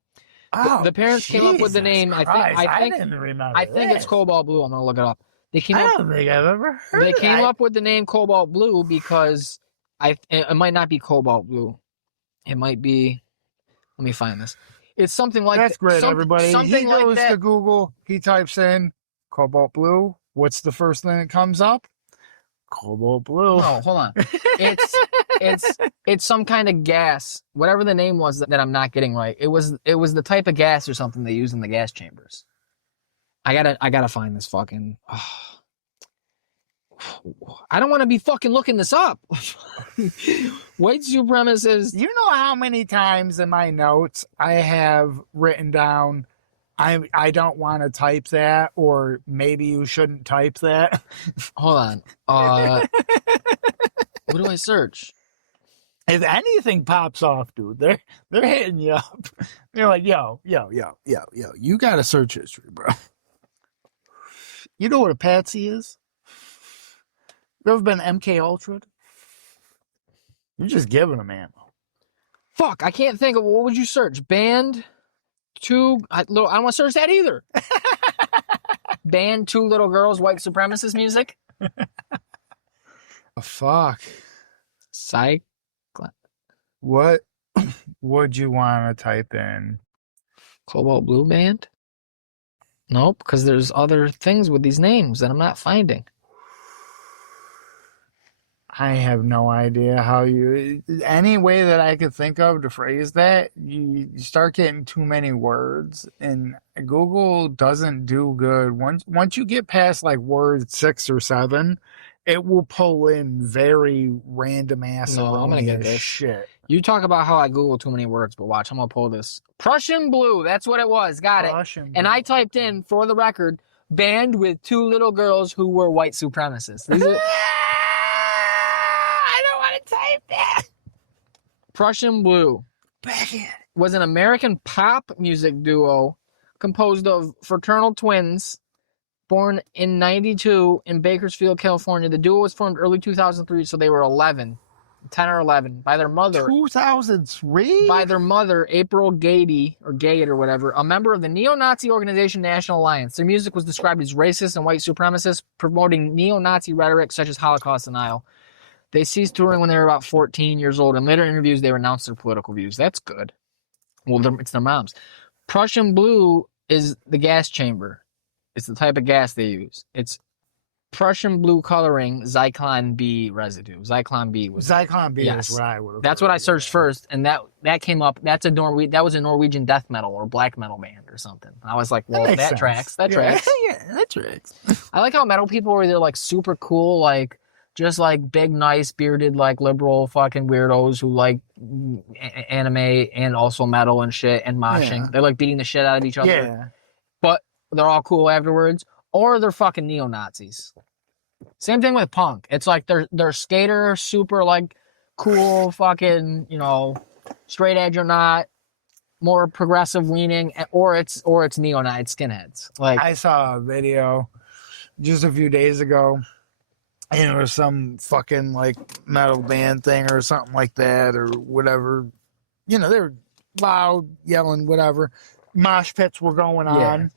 Oh, The parents came up with the name. Christ, I think didn't remember. I think it's Cobalt Blue. I'm gonna look it up. They came I up. don't think I've ever heard. They came up with the name Cobalt Blue because it might not be Cobalt Blue. It might be. Let me find this. It's something like That's great, everybody. Something He like goes that. to Google. He types in Cobalt Blue. What's the first thing that comes up? Cobalt Blue. No, hold on. It's some kind of gas. Whatever the name was that I'm not getting right. It was the type of gas or something they use in the gas chambers. I gotta find this fucking. I don't want to be fucking looking this up. White supremacists. You know how many times in my notes I have written down, I don't want to type that, or maybe you shouldn't type that. Hold on. What do I search? If anything pops off, dude, they're hitting you up. They're like, yo, you got a search history, bro. You know what a patsy is? You ever been MKUltra'd? You're just giving them ammo. Fuck, I can't think of what would you search? Band two. I don't want to search that either. Band two little girls, white supremacist music. Oh, fuck. Psych. What would you want to type in? Cobalt Blue Band? Nope, because there's other things with these names that I'm not finding. I have no idea how you. Any way that I could think of to phrase that, you start getting too many words, and Google doesn't do good. Once you get past like word 6 or 7, it will pull in very random ass. No, I'm gonna get this shit. You talk about how I Google too many words, but watch, I'm gonna pull this. Prussian Blue, that's what it was. Got it. Prussian And Blue. I typed in, for the record, band with two little girls who were white supremacists. These are... I don't want to type that. Prussian Blue Back in. was an American pop music duo composed of fraternal twins born in 92 in Bakersfield, California. The duo was formed early 2003, so they were 10 or 11, by their mother. 2003? By their mother, April Gade or whatever, a member of the neo-Nazi organization National Alliance. Their music was described as racist and white supremacist, promoting neo-Nazi rhetoric such as Holocaust denial. They ceased touring when they were about 14 years old. In later interviews, they renounced their political views. That's good. Well, it's their moms. Prussian Blue is the gas chamber. It's the type of gas they use. It's Prussian Blue coloring, Zyklon B residue. Zyklon B was Zyklon B yes. is what I would have. That's what I searched first, and that came up. That was a Norwegian death metal or black metal band or something. I was like, well, that tracks. That tracks. Yeah, that tracks. I like how metal people are either like super cool, like just like big, nice, bearded, like liberal fucking weirdos who like anime and also metal and shit and moshing. Yeah. They're like beating the shit out of each other. Yeah. But they're all cool afterwards. Or they're fucking neo-Nazis. Same thing with punk. It's like they're skater, super like cool, fucking, straight edge or not, more progressive leaning, or it's neo-Nazi skinheads. Like I saw a video just a few days ago, and it was some fucking like metal band thing or something like that or whatever. They were loud, yelling, whatever. Mosh pits were going on.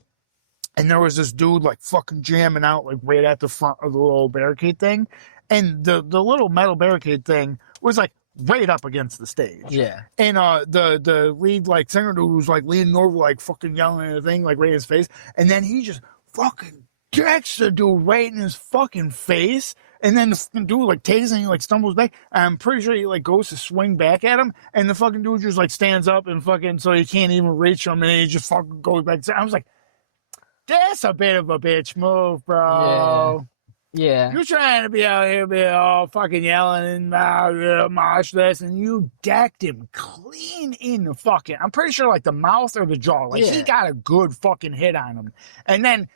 And there was this dude like fucking jamming out like right at the front of the little barricade thing. And the little metal barricade thing was like right up against the stage. Yeah. And the lead like singer dude was like leaning over like fucking yelling at the thing like right in his face. And then he just fucking decks the dude right in his fucking face. And then the fucking dude like takes and he like stumbles back. And I'm pretty sure he like goes to swing back at him. And the fucking dude just like stands up and fucking so he can't even reach him. And he just fucking goes back. I was like, that's a bit of a bitch move, bro. Yeah. You're trying to be out here, be all fucking yelling and mosh this, and you decked him clean in the fucking. I'm pretty sure like the mouth or the jaw. Like he got a good fucking hit on him, and then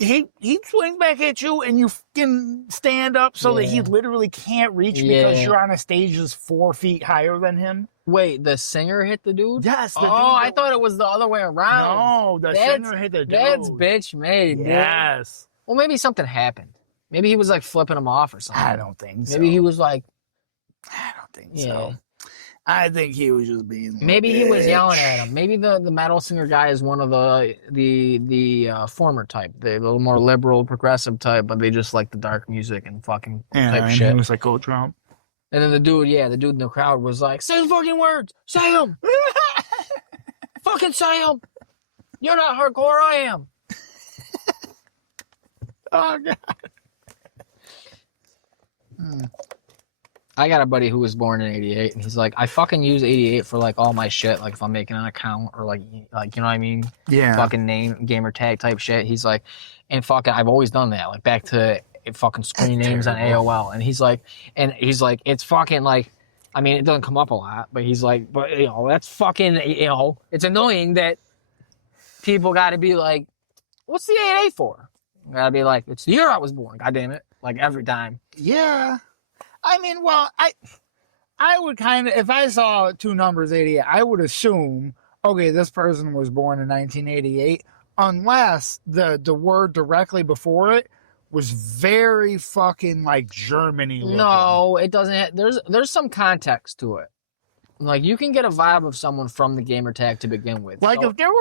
he swings back at you, and you fucking stand up so that he literally can't reach because you're on a stage that's 4 feet higher than him. Wait, the singer hit the dude? Yes. The dude I thought it was the other way around. No, the singer hit the dude. That's bitch made, Yes. dude. Well, maybe something happened. Maybe he was like flipping him off or something. I don't think so. Maybe he was like, I don't think so. I think he was just being. Maybe he was yelling at him. Maybe the metal singer guy is one of the former type, the little more liberal, progressive type, but they just like the dark music and fucking type shit. He was like, "Go Trump." And then the dude in the crowd was like, "Say the fucking words, say them, fucking say them. You're not hardcore, I am." Oh god. I got a buddy who was born in '88, and he's like, I fucking use '88 for like all my shit, like if I'm making an account or like you know what I mean? Yeah. Fucking name, gamer tag type shit. He's like, and fucking, I've always done that, like back to fucking screen names on AOL, and he's like, it's fucking like, I mean, it doesn't come up a lot, but he's like, but you know, that's fucking, you know, it's annoying that people got to be like, what's the '88 for? Gotta be like, it's the year I was born. God damn it, like every time. Yeah. I mean, well, I would kind of, if I saw two numbers 88, I would assume, okay, this person was born in 1988, unless the word directly before it was very fucking like Germany looking. No, it doesn't. There's some context to it. Like you can get a vibe of someone from the gamer tag to begin with. Like so, if there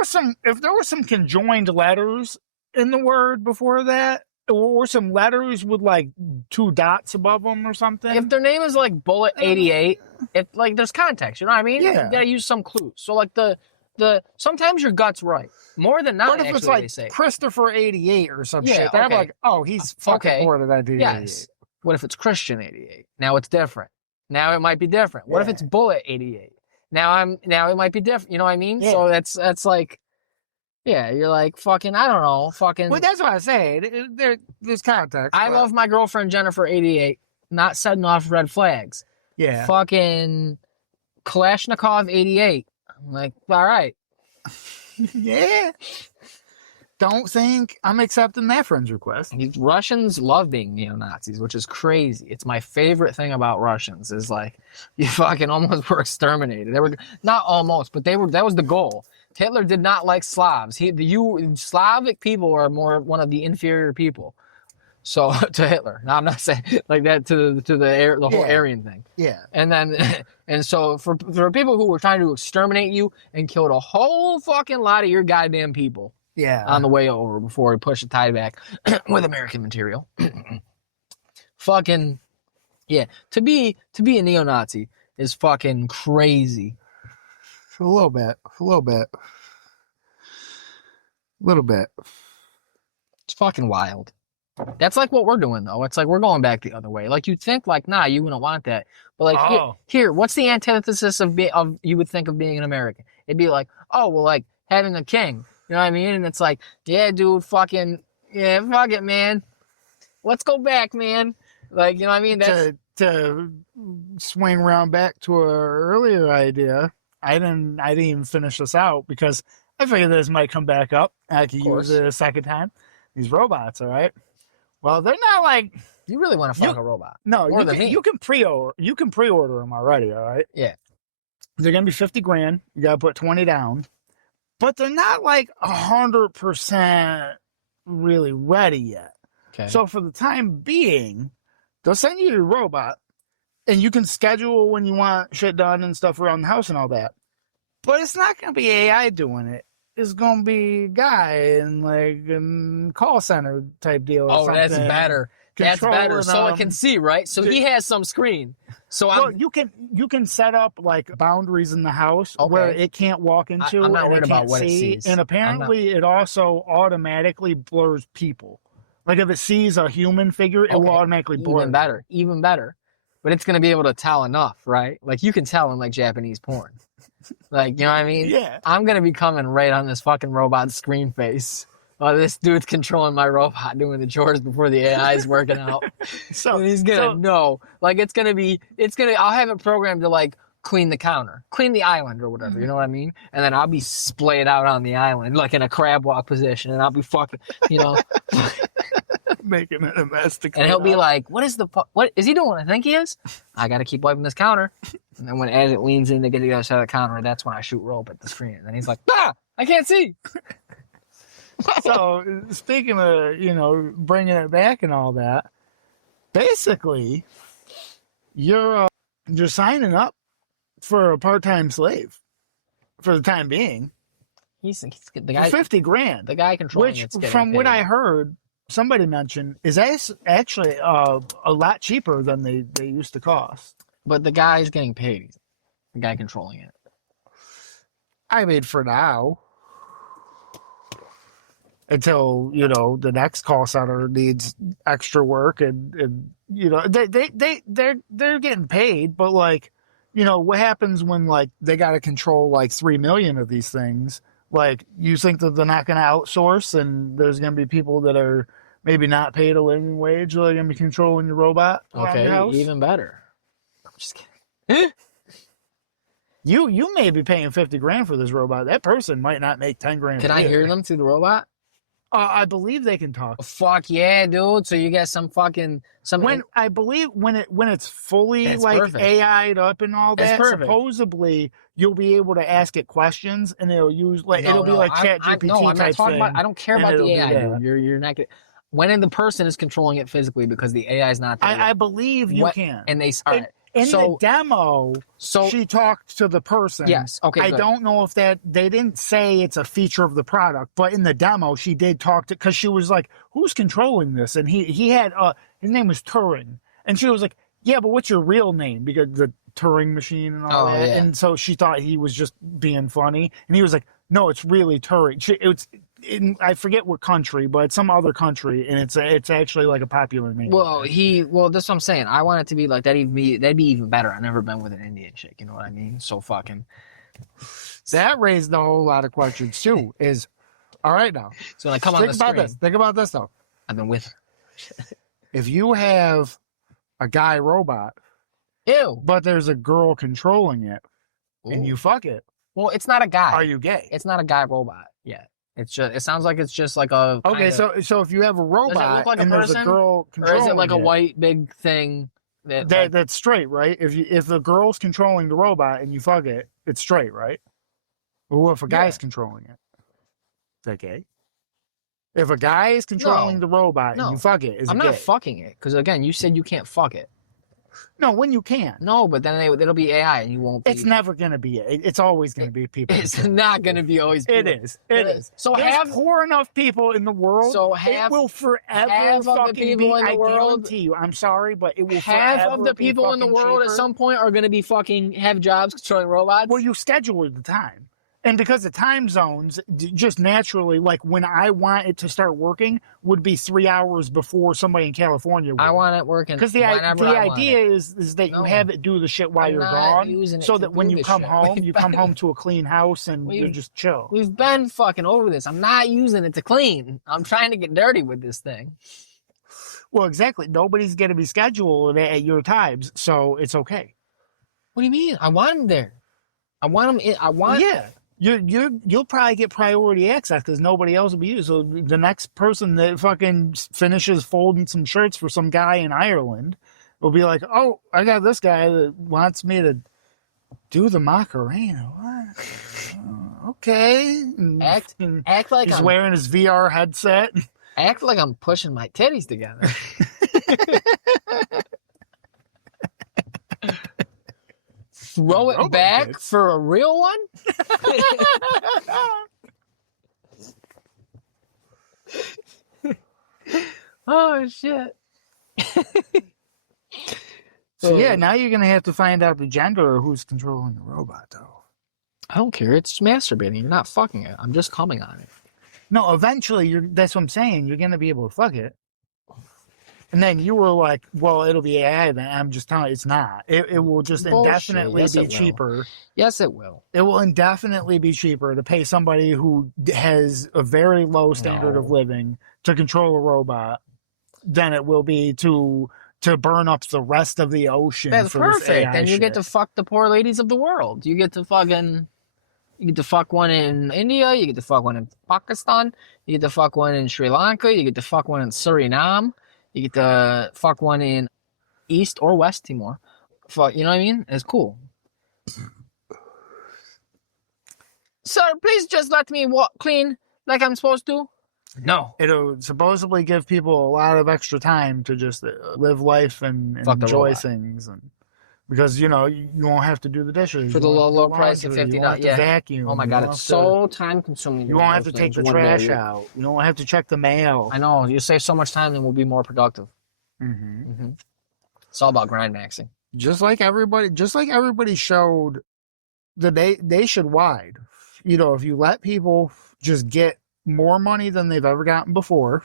were some conjoined letters in the word before that, or some letters with like 2 dots above them or something. If their name is like Bullet 88, if like there's context, you know what I mean? Yeah. You gotta use some clues. So like the sometimes your gut's right. More than not, what if actually, it's like they say. Christopher 88 or some shit? Okay. I'm like, oh, he's fucking born in 1988. Yes. What if it's Christian 88? Now it's different. Now it might be different. What if it's Bullet 88? Now it might be different. You know what I mean? Yeah. So that's like, yeah, you're like fucking, I don't know, fucking. Well, that's what I say. There's context. I love my girlfriend Jennifer 88, not setting off red flags. Yeah. Fucking Kalashnikov 88. I'm like, all right. Yeah. Don't think I'm accepting that friend's request. Russians love being neo-Nazis, which is crazy. It's my favorite thing about Russians is like, you fucking almost were exterminated. They were not almost, but that was the goal. Hitler did not like Slavs. Slavic people are one of the inferior people. So to Hitler. Now I'm not saying like that to the whole Aryan thing. Yeah. And so for people who were trying to exterminate you and killed a whole fucking lot of your goddamn people. Yeah. On the way over before we push the tide back with American material. Fucking yeah. To be a neo-Nazi is fucking crazy. A little bit. It's fucking wild. That's like what we're doing though. It's like we're going back the other way. Like you'd think like, nah, you wouldn't want that. But like here, what's the antithesis of you would think of being an American? It'd be like, oh well, like having a king. You know what I mean? And it's like, yeah, dude, fuck it, man. Let's go back, man. Like, you know what I mean? That's to swing around back to our earlier idea. I didn't even finish this out because I figured this might come back up. I could use it a second time. These robots, all right? Well, they're not like you really want to fuck a robot. No, you can pre-order them already, all right? Yeah. They're gonna be $50,000. You gotta put 20 down. But they're not like 100% really ready yet. Okay. So for the time being, they'll send you your robot, and you can schedule when you want shit done and stuff around the house and all that. But it's not going to be AI doing it. It's going to be a guy in like a call center type deal. Or something. That's better. That's better. So it can see, right? So he has some screen. So you can set up like boundaries in the house where it can't walk into. I'm not worried and about it what it see. sees. And apparently, it also automatically blurs people. Like if it sees a human figure, it will automatically blur. Even better. But it's gonna be able to tell enough, right? Like you can tell in like Japanese porn. Like, you know what I mean? Yeah. I'm gonna be coming right on this fucking robot's screen face. Oh, this dude's controlling my robot doing the chores before the AI is working out. So and he's gonna know. Like I'll have it programmed to like clean the counter, clean the island or whatever, you know what I mean? And then I'll be splayed out on the island, like in a crab walk position, and I'll be fucking, you know. Making a domestic. And he'll be like, what is he doing? I think he is. I got to keep wiping this counter. And then as it leans in to get to the other side of the counter, that's when I shoot rope at the screen. And then he's like, I can't see. So speaking of, bringing it back and all that, basically, you're signing up for a part-time slave for the time being. He's the guy. For $50,000. The guy controlling which, it's getting from paid. what I heard, somebody mentioned is actually a lot cheaper than they used to cost. But the guy's getting paid. The guy controlling it. I mean, for now, until the next call center needs extra work, and they're getting paid, but like, what happens when like they got to control like 3 million of these things? Like, you think that they're not going to outsource, and there's going to be people that are maybe not paid a living wage that are going to be controlling your robot around your house? Even better. I'm just kidding. You may be paying $50,000 for this robot. That person might not make $10,000. Can I hear them through the robot? I believe they can talk. Fuck yeah, dude! So you get I believe when it's fully That's like perfect. AI'd up and all That's that, perfect. supposedly you'll be able to ask it questions, and it'll use like it'll be like ChatGPT No, I'm not type talking thing. about. I don't care and about the it'll do AI, that. dude. You're not gonna. When the person is controlling it physically, because the AI is not there. I believe you can. And they all right. In the demo, So she talked to the person. yes, okay. I good. don't know if they didn't say it's a feature of the product, but in the demo, she did talk to, because she was like, "Who's controlling this?" And he had his name was Turing, and she was like, "Yeah, but what's your real name?" Because the Turing machine and all that, yeah. and so she thought he was just being funny, and he was like, "No, it's really Turing." It's I forget what country, but it's some other country, and it's actually like a popular name. Well, that's what I'm saying. I want it to be like that'd be even better. I've never been with an Indian chick, you know what I mean? So fucking. That raised a whole lot of questions too. Is all right now. So when I come on the screen, Think about this though. I've been with her. If you have a guy robot, Ew. but there's a girl controlling it, and you fuck it, Well, it's not a guy. are you gay? It's not a guy robot yet. It's just. It sounds like it's just like a. Okay, kinda, so if you have a robot like a and there's a person? girl or controlling is it like a it, white big thing that? that's straight, right? If the girl's controlling the robot and you fuck it, it's straight, right? Or what if a guy's controlling it? Is that gay? If a guy is controlling the robot and you fuck it, is I'm it not gay? fucking it because again, you said you can't fuck it. No, when you can. No, but then it'll be AI and you won't. It's never gonna be. It's always gonna be people. It's not gonna be always. It people. is. It is. So There's poor enough people in the world. So it will forever half of the fucking people be. in the I world. guarantee you. I'm sorry, but it will. half forever of the be people in the fucking world cheaper. at some point are gonna be fucking have jobs controlling robots. Well, you schedule the time. And because the time zones, just naturally, like when I want it to start working, would be 3 hours before somebody in California would. I want it working. Because the idea is that you have it do the shit while I'm you're not gone, using it so to that when do you the come shit. home, you come home to a clean house and you just chill. We've been fucking over this. I'm not using it to clean. I'm trying to get dirty with this thing. Well, exactly. Nobody's going to be scheduled at your times, so it's okay. What do you mean? I want him there. I want him in. Yeah. You'll probably get priority access because nobody else will be used. So the next person that fucking finishes folding some shirts for some guy in Ireland will be like, "Oh, I got this guy that wants me to do the Macarena." What? Okay. And Act like he's I'm wearing his VR headset. act like I'm pushing my titties together. Throw it back Tits. for a real one? Oh shit. So yeah, now you're gonna have to find out the gender of who's controlling the robot, though. I don't care. It's masturbating. You're not fucking it. I'm just coming on it. No, eventually that's what I'm saying. You're gonna be able to fuck it. And then you were like, well, it'll be AI. Then I'm just telling you, it's not. It will just Bullshit. indefinitely Yes, be it will. cheaper. Yes, it will. It will indefinitely be cheaper to pay somebody who has a very low standard of No. living to control a robot than it will be to burn up the rest of the ocean. That's for this perfect. AI Then you get shit. to fuck the poor ladies of the world. You get to fucking, You get to fuck one in India. You get to fuck one in Pakistan. You get to fuck one in Sri Lanka. You get to fuck one in Suriname. You get to fuck one in East or West Timor. Fuck, you know what I mean? It's cool. Sir, please just let me clean like I'm supposed to. No. It'll supposedly give people a lot of extra time to just live life and enjoy things, and because you won't have to do the dishes for the low price of $50. You won't have to vacuum. Oh my god, it's so time consuming. You won't have to take the trash out. You don't have to check the mail. I know. You save so much time, and we'll be more productive. It's all about grind maxing. Just like everybody showed the nationwide. If you let people just get more money than they've ever gotten before,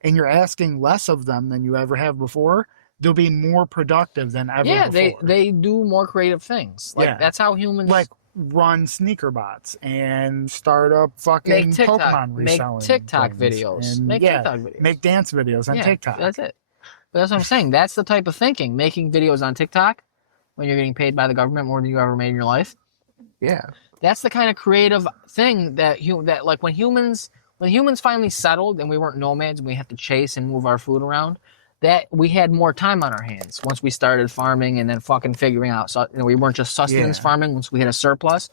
and you're asking less of them than you ever have before, they'll be more productive than ever before. Yeah, they do more creative things. That's how humans run sneaker bots and start up fucking Pokemon reselling. Make TikTok videos. Make dance videos on TikTok. That's it. But that's what I'm saying. That's the type of thinking. Making videos on TikTok when you're getting paid by the government more than you ever made in your life. Yeah. That's the kind of creative thing that when humans finally settled and we weren't nomads and we have to chase and move our food around, that we had more time on our hands once we started farming and then fucking figuring out. So we weren't just sustenance farming. Once we had a surplus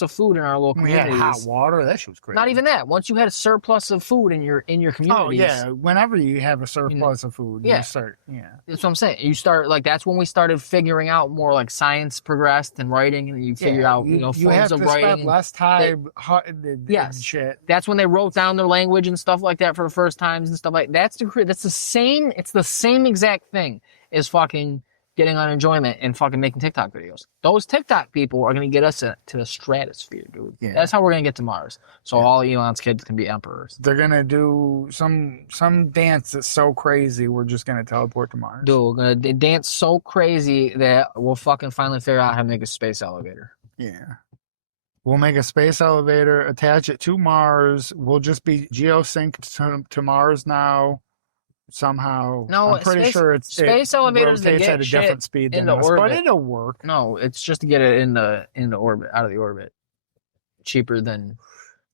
of food in our local communities. We had hot water. That shit was crazy. Not even that. Once you had a surplus of food in your communities. Oh yeah. Whenever you have a surplus of food, you start. Yeah. That's what I'm saying. You start that's when we started figuring out more science progressed and writing, and you figured out forms of writing. Spend less time. Shit. That's when they wrote down their language and stuff like that for the first times and stuff like that. That's the same. It's the same exact thing as fucking getting on enjoyment and fucking making TikTok videos. Those TikTok people are going to get us to the stratosphere, dude. Yeah. That's how we're going to get to Mars. So all Elon's kids can be emperors. They're going to do some dance that's so crazy, we're just going to teleport to Mars. Dude, we're going to dance so crazy that we'll fucking finally figure out how to make a space elevator. Yeah. We'll make a space elevator, attach it to Mars. We'll just be geosynced to Mars now. Somehow, no, I'm pretty sure space elevators that get at a different speed than us, orbit. But it'll work. No, it's just to get it into orbit, out of the orbit, cheaper than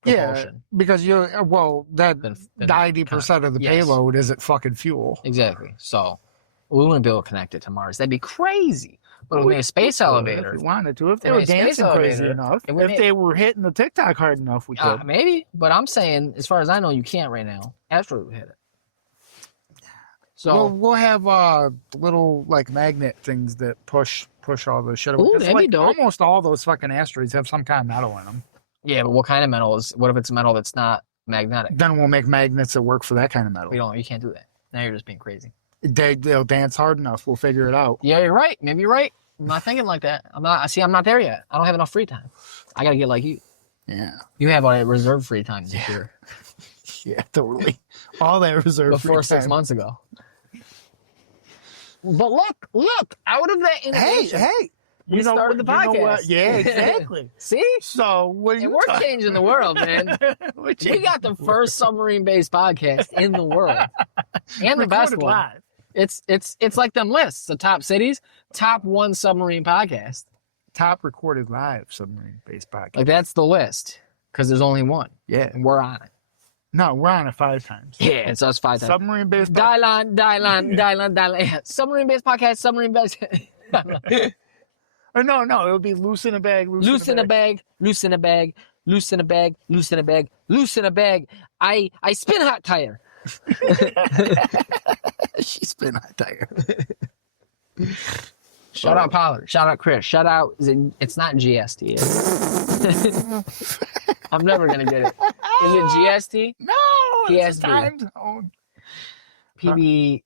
propulsion. Yeah, because 90% of the payload isn't fucking fuel. Exactly. So we wouldn't be able to connect it to Mars. That'd be crazy. But we made a space elevator. If we wanted to, if they were dancing crazy enough, if they were hitting the TikTok hard enough, we could. Maybe, but I'm saying, as far as I know, you can't right now. Asteroid would hit it. So we'll have little magnet things that push all the shit away. Ooh, that'd be dope. Almost all those fucking asteroids have some kind of metal in them. Yeah, but what kind of metal is? What if it's metal that's not magnetic? Then we'll make magnets that work for that kind of metal. You can't do that. Now you're just being crazy. They'll dance hard enough. We'll figure it out. Yeah, you're right. Maybe you're right. I'm not thinking like that. I'm not there yet. I don't have enough free time. I gotta get like you. Yeah. You have a reserve free time this year. Yeah, totally. All that reserve before free time. 6 months ago. But look, out of that innovation. Hey, we started the podcast. Yeah, exactly. See? So what are you we're changing the world, man. We got the first submarine-based podcast in the world. And the best one. Live. It's like them lists, the top cities, top 1 submarine podcast. Top recorded live submarine-based podcast. Like that's the list. Because there's only one. Yeah. And we're on it. No, we're on it 5 times. Yeah, it's us 5 times. Submarine-based podcast. Dial on. Submarine-based podcast, submarine-based. No, it'll be loose in a bag, loose in a bag. I spin hot tire. She spin hot tire. Shout out Pollard. Shout out Chris. Shout out. It's not GST. I'm never gonna get it. Is it GST? No. PSV. Time zone. PB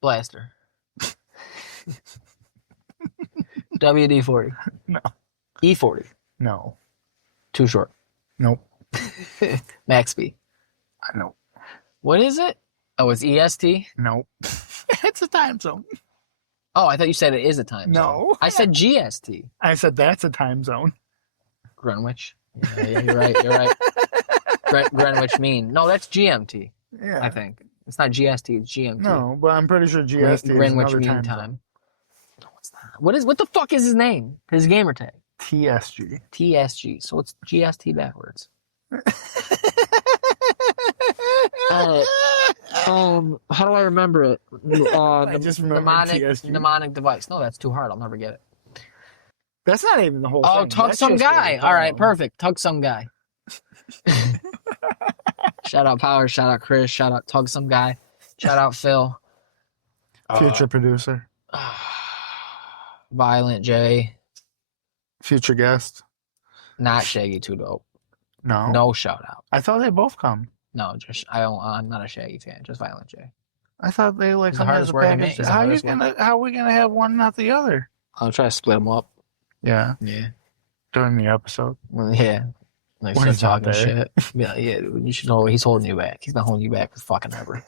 Blaster. WD-40. No. E40. No. Too short. Nope. Max B. No. What is it? Oh, it's EST? Nope. It's a time zone. Oh, I thought you said it is a time zone. No. I said GST. I said that's a time zone. Greenwich. Yeah, you're right. Greenwich Mean. No, that's GMT. Yeah. I think. It's not GST, it's GMT. No, but I'm pretty sure GST is Greenwich another Mean time. No, it's not. What the fuck is his name? His gamer tag. TSG. TSG. So it's GST backwards. How do I remember it? I just remember TSG. Mnemonic device. No, that's too hard. I'll never get it. That's not even the whole thing. Oh, Tug That's Some just what Guy. we call All right, him. perfect. Tug Some Guy. Shout out Power. Shout out Chris. Shout out Tug Some Guy. Shout out Phil. Future producer. Violent J. Future guest. Not Shaggy Too Dope. No. No shout out. I thought they both come. No, just I'm not a Shaggy fan. Just Violent J. I thought they like He's the come as hardest a working man. package. He's the hardest working. How are we gonna have one not the other? I'll try to split them up. Yeah. Yeah. During the episode. Well, yeah. Like When start he's talking not shit. Yeah, yeah, dude, you should know he's holding you back. He's been holding you back for fucking ever.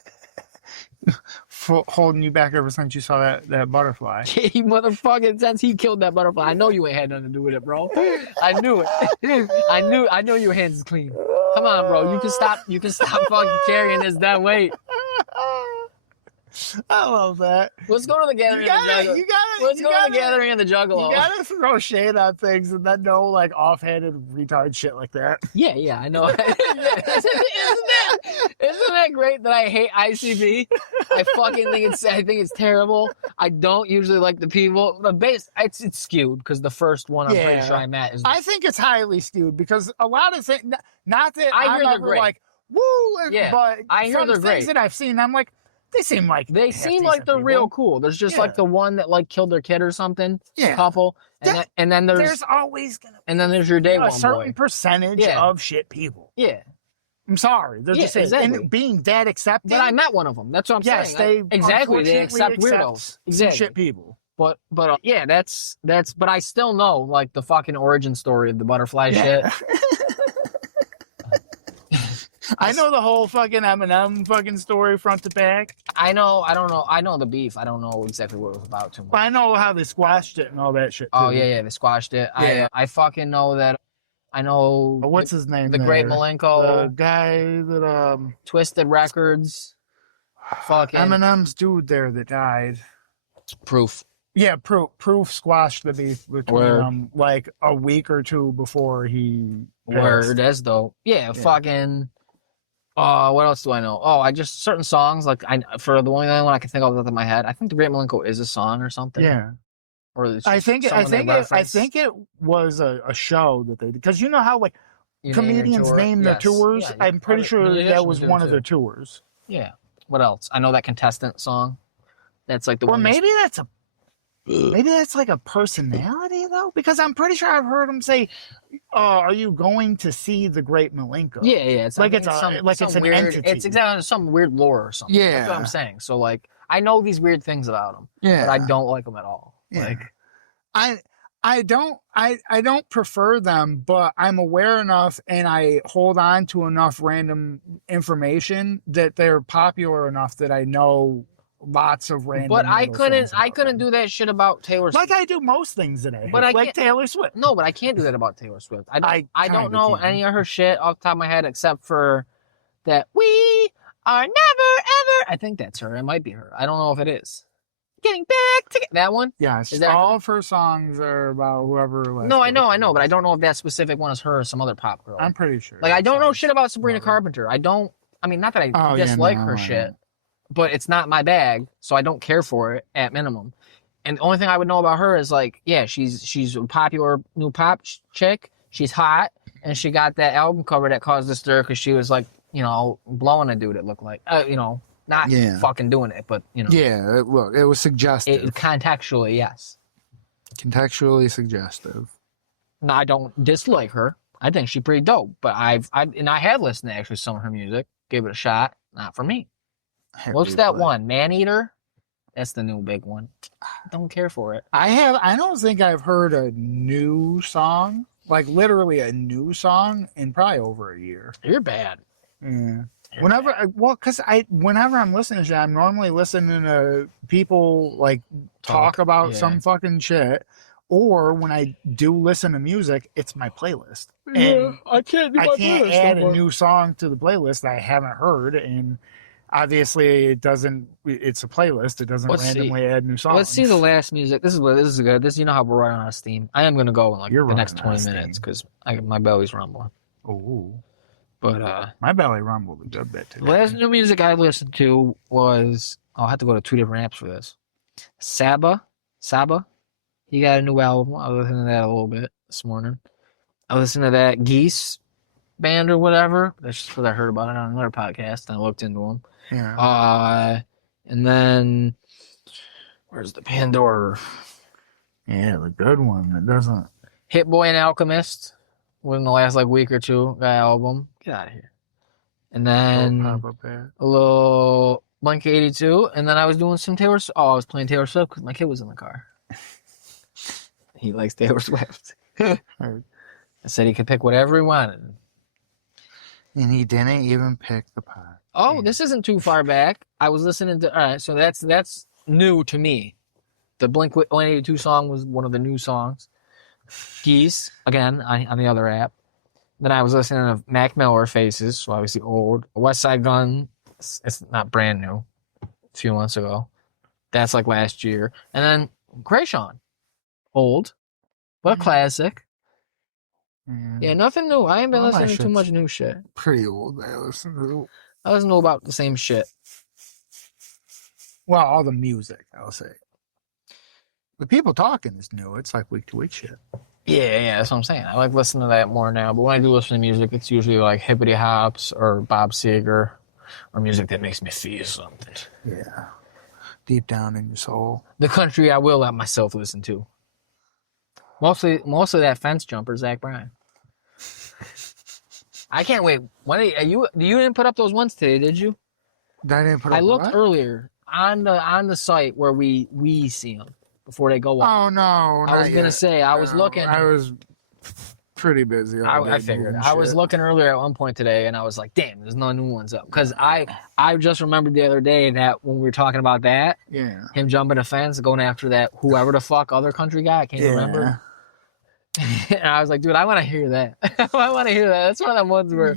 Holding you back ever since you saw that butterfly. He motherfucking since he killed that butterfly. I know you ain't had nothing to do with it, bro. I knew it. I know your hands is clean. Come on, bro. You can stop fucking carrying this that weight. I love that. Let's go to the gathering in the jungle. Let's go to the gathering in the jungle. You gotta throw shade on things and then know like offhanded retard shit like that. Yeah, I know. Yeah. Isn't that great that I hate ICB? I think it's terrible. I don't usually like the people. The base, it's skewed because the first one I'm pretty sure I'm at is. I think it's highly skewed because a lot of things. Not that I hear I'm they're ever great. like woo, Yeah, but I hear from they're things great. that I've seen, I'm like they seem like They're real cool. There's just like the one that like killed their kid or something. Yeah. A couple, and then there's always gonna and then there's your day be one a certain boy. percentage of shit people. Yeah, I'm sorry, they're just exactly. and being that accepting. but I met one of them. That's what I'm Yes, saying. they Exactly. They accept unfortunately weirdos. some Exactly. shit people. But yeah, that's. But I still know like the fucking origin story of the butterfly shit. I know the whole fucking Eminem fucking story front to back. I know. I don't know. I know the beef. I don't know exactly what it was about too much. But I know how they squashed it and all that shit. Too. Oh yeah, they squashed it. Yeah. I fucking know that. I know. What's his name? The Great there? Malenko. The guy that Twisted Records. Fucking Eminem's dude there that died. Proof. Yeah, Proof squashed the beef between them like a week or two before he passed. Word, that's dope. Yeah, fucking. What else do I know? Oh, I just certain songs like for the only one I can think of off the top of my head. I think the Great Malenko is a song or something. Yeah. Or it's I think it was a show that they did because you know how like comedians name their tours. Yeah, I'm pretty sure that was one of their tours. Yeah. What else? I know that contestant song. That's like the or one. Maybe that's like a personality though, because I'm pretty sure I've heard him say, "Are you going to see the Great Malenko?" Yeah. It's like it's an weird, entity. It's exactly some weird lore or something. Yeah, that's what I'm saying. So like, I know these weird things about him. Yeah, but I don't like them at all. Yeah. Like, I don't prefer them, but I'm aware enough and I hold on to enough random information that they're popular enough that I know lots of random. But I couldn't do that shit about Taylor Swift. Like I do most things today. But like Taylor Swift. No, but I can't do that about Taylor Swift. I don't know any of her shit off the top of my head except for that we are never ever. I think that's her. It might be her. I don't know if it is. Getting back to that one. Yes, all of her songs are about whoever. No, I know, but I don't know if that specific one is her or some other pop girl. I'm pretty sure. Like I don't know shit about Sabrina Carpenter. I mean, not that I dislike her shit, but it's not my bag, so I don't care for it at minimum. And the only thing I would know about her is like, yeah, she's a popular new pop chick. She's hot, and she got that album cover that caused a stir because she was like, blowing a dude. It looked like, not fucking doing it, but Yeah, look, it was suggestive. Contextually, yes. Contextually suggestive. No, I don't dislike her. I think she's pretty dope. But I have listened to actually some of her music. Gave it a shot. Not for me. What's that one? Maneater? That's the new big one. Don't care for it. I don't think I've heard a new song, like literally a new song, in probably over a year. You're bad. Yeah. Whenever I'm listening to shit, I'm normally listening to people like talk about some fucking shit, or when I do listen to music, it's my playlist. And I can't add a new song to the playlist that I haven't heard, and obviously it doesn't. It's a playlist. It doesn't randomly add new songs. Let's see the last music. This is good. You know how we're running out of steam. I am gonna go in like You're the next running out 20 of minutes because my belly's rumbling. Oh, But my belly rumbled a good bit today. the last new music I listened to was I'll have to go to 2 different apps for this. Saba, he got a new album. I was listening to that a little bit this morning. I listened to that Geese band or whatever. That's just because I heard about it on another podcast and I looked into them. Yeah. And then where's the Pandora? Yeah, the good one that doesn't. Hit Boy and Alchemist within the last like week or two. That album. Get out of here. And then a little Blink-182, and then I was doing some Taylor. I was playing Taylor Swift because my kid was in the car. He likes Taylor Swift. I said he could pick whatever he wanted. And he didn't even pick the pot. Oh, this isn't too far back. I was listening to. All right, so that's new to me. The Blink-182 song was one of the new songs. Geese, again, on the other app. Then I was listening to Mac Miller, Faces, so obviously old. West Side Gun, it's not brand new. A few months ago. That's like last year. And then Krayshawn, old, but classic. Yeah, nothing new. I ain't been listening to too much new shit. Pretty old. I listen to about the same shit. Well, all the music, I'll say. The people talking is new. It's like week to week shit. Yeah, that's what I'm saying. I like listening to that more now. But when I do listen to music, it's usually like Hippity Hops or Bob Seger or music that makes me feel something. Yeah. Deep down in your soul. The country I will let myself listen to. Mostly that fence jumper, Zach Bryan. I can't wait. You didn't put up those ones today, did you? I looked earlier on the site where we see them before they go up. Oh no! I was gonna say I was looking. I was pretty busy. I figured. I was looking earlier at one point today, and I was like, "Damn, there's no new ones up." Because I just remembered the other day that when we were talking about that, him jumping a fence, going after that whoever the fuck other country guy, I can't remember. And I was like, dude, I want to hear that. I want to hear that. That's one of them ones where,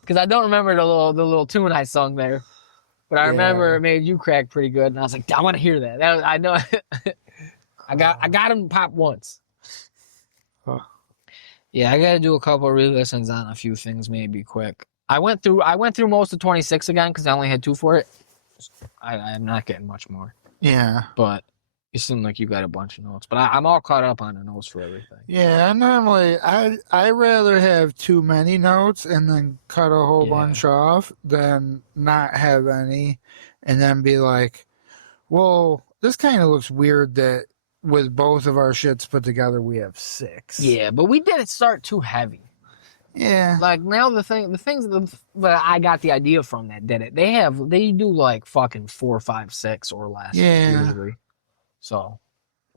because I don't remember the little tune I sung there, but I remember it made you crack pretty good, and I was like, I want to hear that. I know. I got him pop once. Huh. Yeah, I got to do a couple of re-listens on a few things, maybe quick. I went through most of 26 again because I only had 2 for it. I'm not getting much more. Yeah, but. You seem like you got a bunch of notes, but I'm all caught up on the notes for everything. Yeah, normally I rather have too many notes and then cut a whole bunch off than not have any, and then be like, well, this kind of looks weird that with both of our shits put together we have 6. Yeah, but we didn't start too heavy. Yeah. Like now the things that I got the idea from that did it. They do like fucking 4, 5, 6 or less usually. So,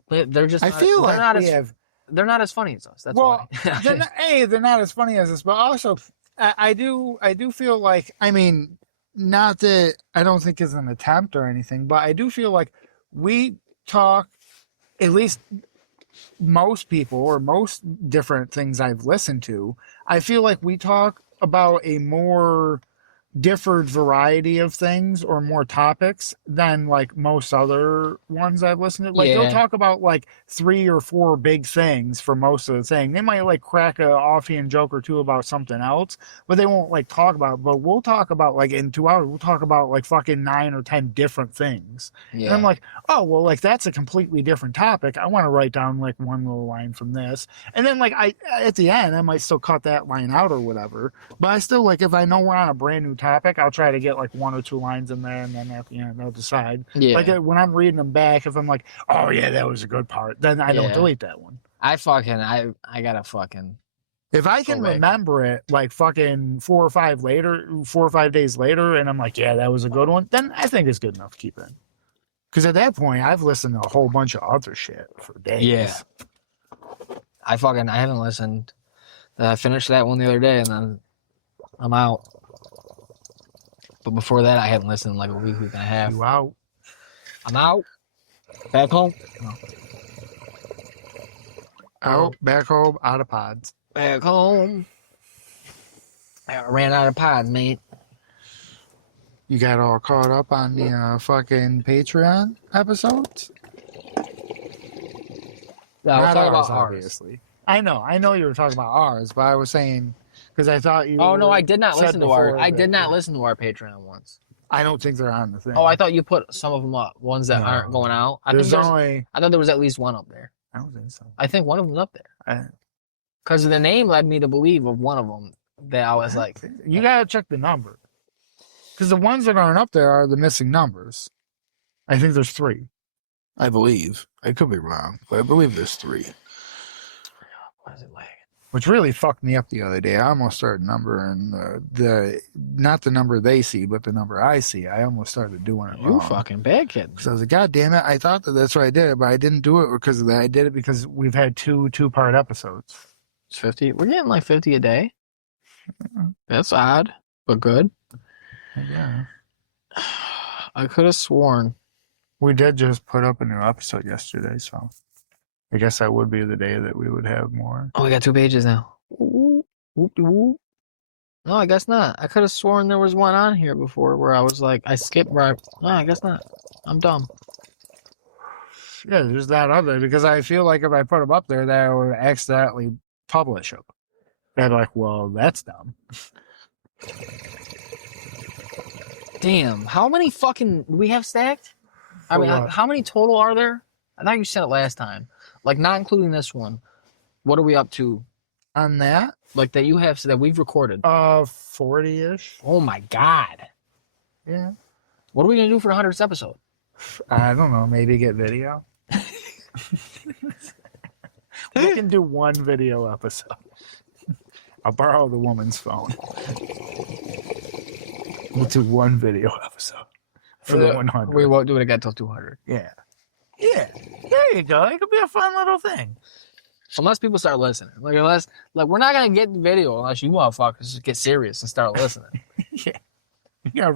they're just. They're not as funny as us. That's why. They're not as funny as us, but also, I do feel like, I mean, not that I don't think it's an attempt or anything, but I do feel like we talk, at least most people or most different things I've listened to, I feel like we talk about a more different variety of things or more topics than like most other ones I've listened to. Like they'll talk about like 3 or 4 big things for most of the thing. They might like crack a offhand joke or two about something else, but they won't like talk about it. But we'll talk about like in 2 hours, we'll talk about like fucking 9 or 10 different things. Yeah. And I'm like, oh, well, like that's a completely different topic. I want to write down like one little line from this. And then like at the end, I might still cut that line out or whatever. But I still like, if I know we're on a brand new topic, I'll try to get like 1 or 2 lines in there, and then at the end I'll decide. Yeah. Like when I'm reading them back, if I'm like, oh yeah, that was a good part, then I don't delete that one. I gotta fucking. If I can remember it like fucking 4 or 5 days later, and I'm like, yeah, that was a good one, then I think it's good enough to keep in. Because at that point, I've listened to a whole bunch of other shit for days. Yeah. I haven't listened. I finished that one the other day, and then I'm out. But before that, I hadn't listened in like a week and a half. You out? I'm out. Back home? No. Out, back home, out of pods. Back home. I ran out of pods, mate. You got all caught up on the fucking Patreon episodes? Yeah, we'll Not talk about ours, ours. obviously. I know you were talking about ours, but I was saying because I thought you. Oh no, I did not said listen to our. before I that- did not listen to our Patreon ones. I don't think they're on the thing. Oh, I thought you put some of them up, ones that No. aren't going out. I There's only. thought there was at least one up there. I don't think so. I think one of them's up there. I, Because the name led me to believe of one of them that I was like, you gotta check the number. Because the ones that aren't up there are the missing numbers. I think there's 3. I believe. I could be wrong, but I believe there's 3. why is it lagging? Which really fucked me up the other day. I almost started numbering the not the number they see, but the number I see. I almost started doing it You wrong. fucking bad kid. Because I was like, God damn it! I thought that's why I did it, but I didn't do it because of that. I did it because we've had 2-part episodes. It's 50. We're getting like 50 a day. That's odd, but good. Yeah, I could have sworn. we did just put up a new episode yesterday, so I guess that would be the day that we would have more. Oh, we got 2 pages now. Ooh, whoop-de-whoop. No, I guess not. I could have sworn there was one on here before where I was like, I skipped right. No, I guess not. I'm dumb. Yeah, there's that other because I feel like if I put them up there, that I would accidentally publish them. They're like, well, that's dumb. Damn, how many fucking do we have stacked? I For mean, what? how many total are there? I thought you said it last time. Like, not including this one. What are we up to? On that, Like, that you have, so that we've recorded. 40-ish. Oh my God. Yeah. What are we going to do for the 100th episode? I don't know. Maybe get video. We can do one video episode. I'll borrow the woman's phone. We'll do one video episode for the 100. We won't do it again till 200. Yeah. Yeah. There you go. It could be a fun little thing. Unless people start listening. Like, we're not going to get the video unless you motherfuckers get serious and start listening. Yeah. You gotta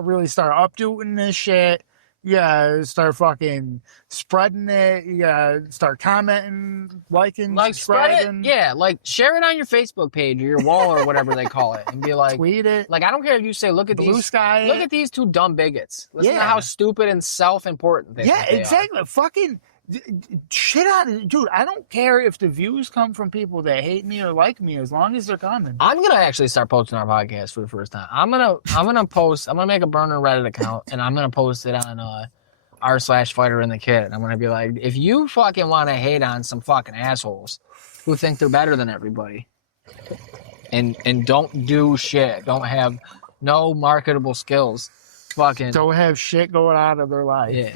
really start updoing this shit. You gotta start fucking spreading it. You gotta start commenting, liking, Like, spread subscribing. it. Yeah, like, share it on your Facebook page or your wall or whatever they call it. And be like, Tweet it. I don't care if you say, look at Blue these. sky. Look at these 2 dumb bigots. Listen to Yeah. how stupid and self-important they Yeah, think they are. exactly. Fucking shit out of it. Dude, I don't care if the views come from people that hate me or like me as long as they're coming. I'm gonna actually start posting our podcast for the first time. I'm gonna make a burner Reddit account and I'm gonna post it on r/fighter and the kid. I'm gonna be like, if you fucking want to hate on some fucking assholes who think they're better than everybody and don't do shit, don't have no marketable skills, fucking Don't have shit going on in their life. yeah.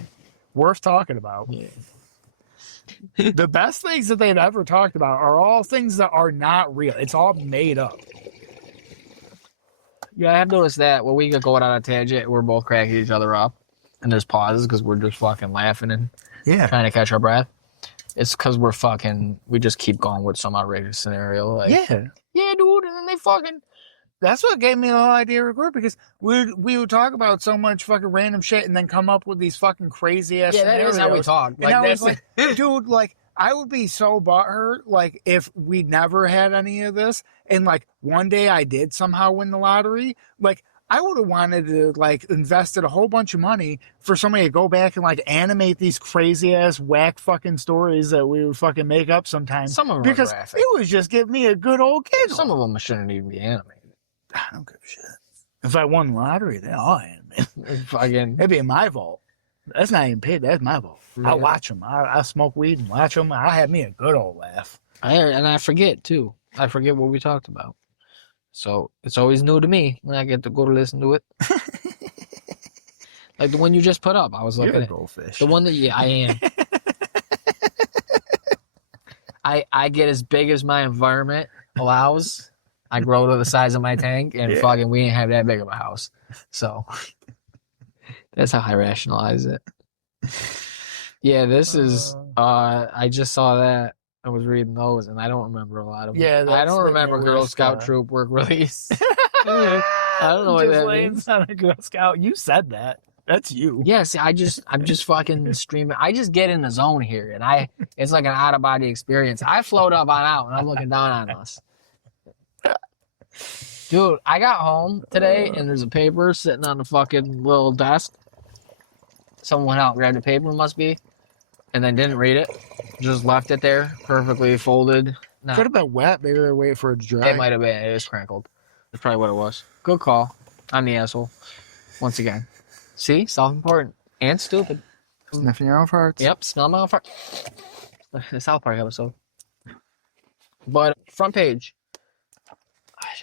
Worth talking about. Yeah. The best things that they've ever talked about are all things that are not real. It's all made up. Yeah, I have noticed that when we get going on a tangent, we're both cracking each other up, and there's pauses because we're just fucking laughing and Yeah. trying to catch our breath. It's because we just keep going with some outrageous scenario. Like, Yeah. yeah, dude, and then they fucking. That's what gave me the whole idea to record because we would talk about so much fucking random shit and then come up with these fucking crazy ass Yeah, that is how we talk. And I was that's like, dude, like, I would be so butthurt, like, if we never had any of this and, like, one day I did somehow win the lottery, like, I would have wanted to, like, invested a whole bunch of money for somebody to go back and, like, animate these crazy ass whack fucking stories that we would fucking make up sometimes. Some of them because are graphic. it would just give me a good old giggle. Some of them shouldn't even be animated. I don't give a shit. If I won the lottery, then I'll animate. Fucking. It'd be in my vault. That's not even paid. That's my vault. Yeah. I'll watch them. I'll smoke weed and watch them. I'll have me a good old laugh. I forget too. I forget what we talked about. So it's always new to me when I get to go to listen to it. Like the one you just put up. I was You're looking a at goldfish. the one that I am. I get as big as my environment allows. I grow to the size of my tank, and Yeah. fucking we ain't have that big of a house. So that's how I rationalize it. Yeah, this is. I just saw that. I was reading those, and I don't remember a lot of them. Yeah, I that's don't the remember Girl newest, Scout troop work release. I don't know what that means. On a Girl Scout. You said that. That's you. Yeah, see, I'm just fucking streaming. I just get in the zone here, and it's like an out of body experience. I float up on out, and I'm looking down on us. Dude, I got home today and there's a paper sitting on the fucking little desk. Someone went out and grabbed the paper, must be, and then didn't read it. Just left it there, perfectly folded. Nah, Could have been wet. Maybe they're waiting for it to dry. it might have been. It was crinkled. That's probably what it was. Good call. I'm the asshole. Once again. See? Self-important. And stupid. Sniffing your own farts. Yep, smell my own fart. The South Park episode. But front page.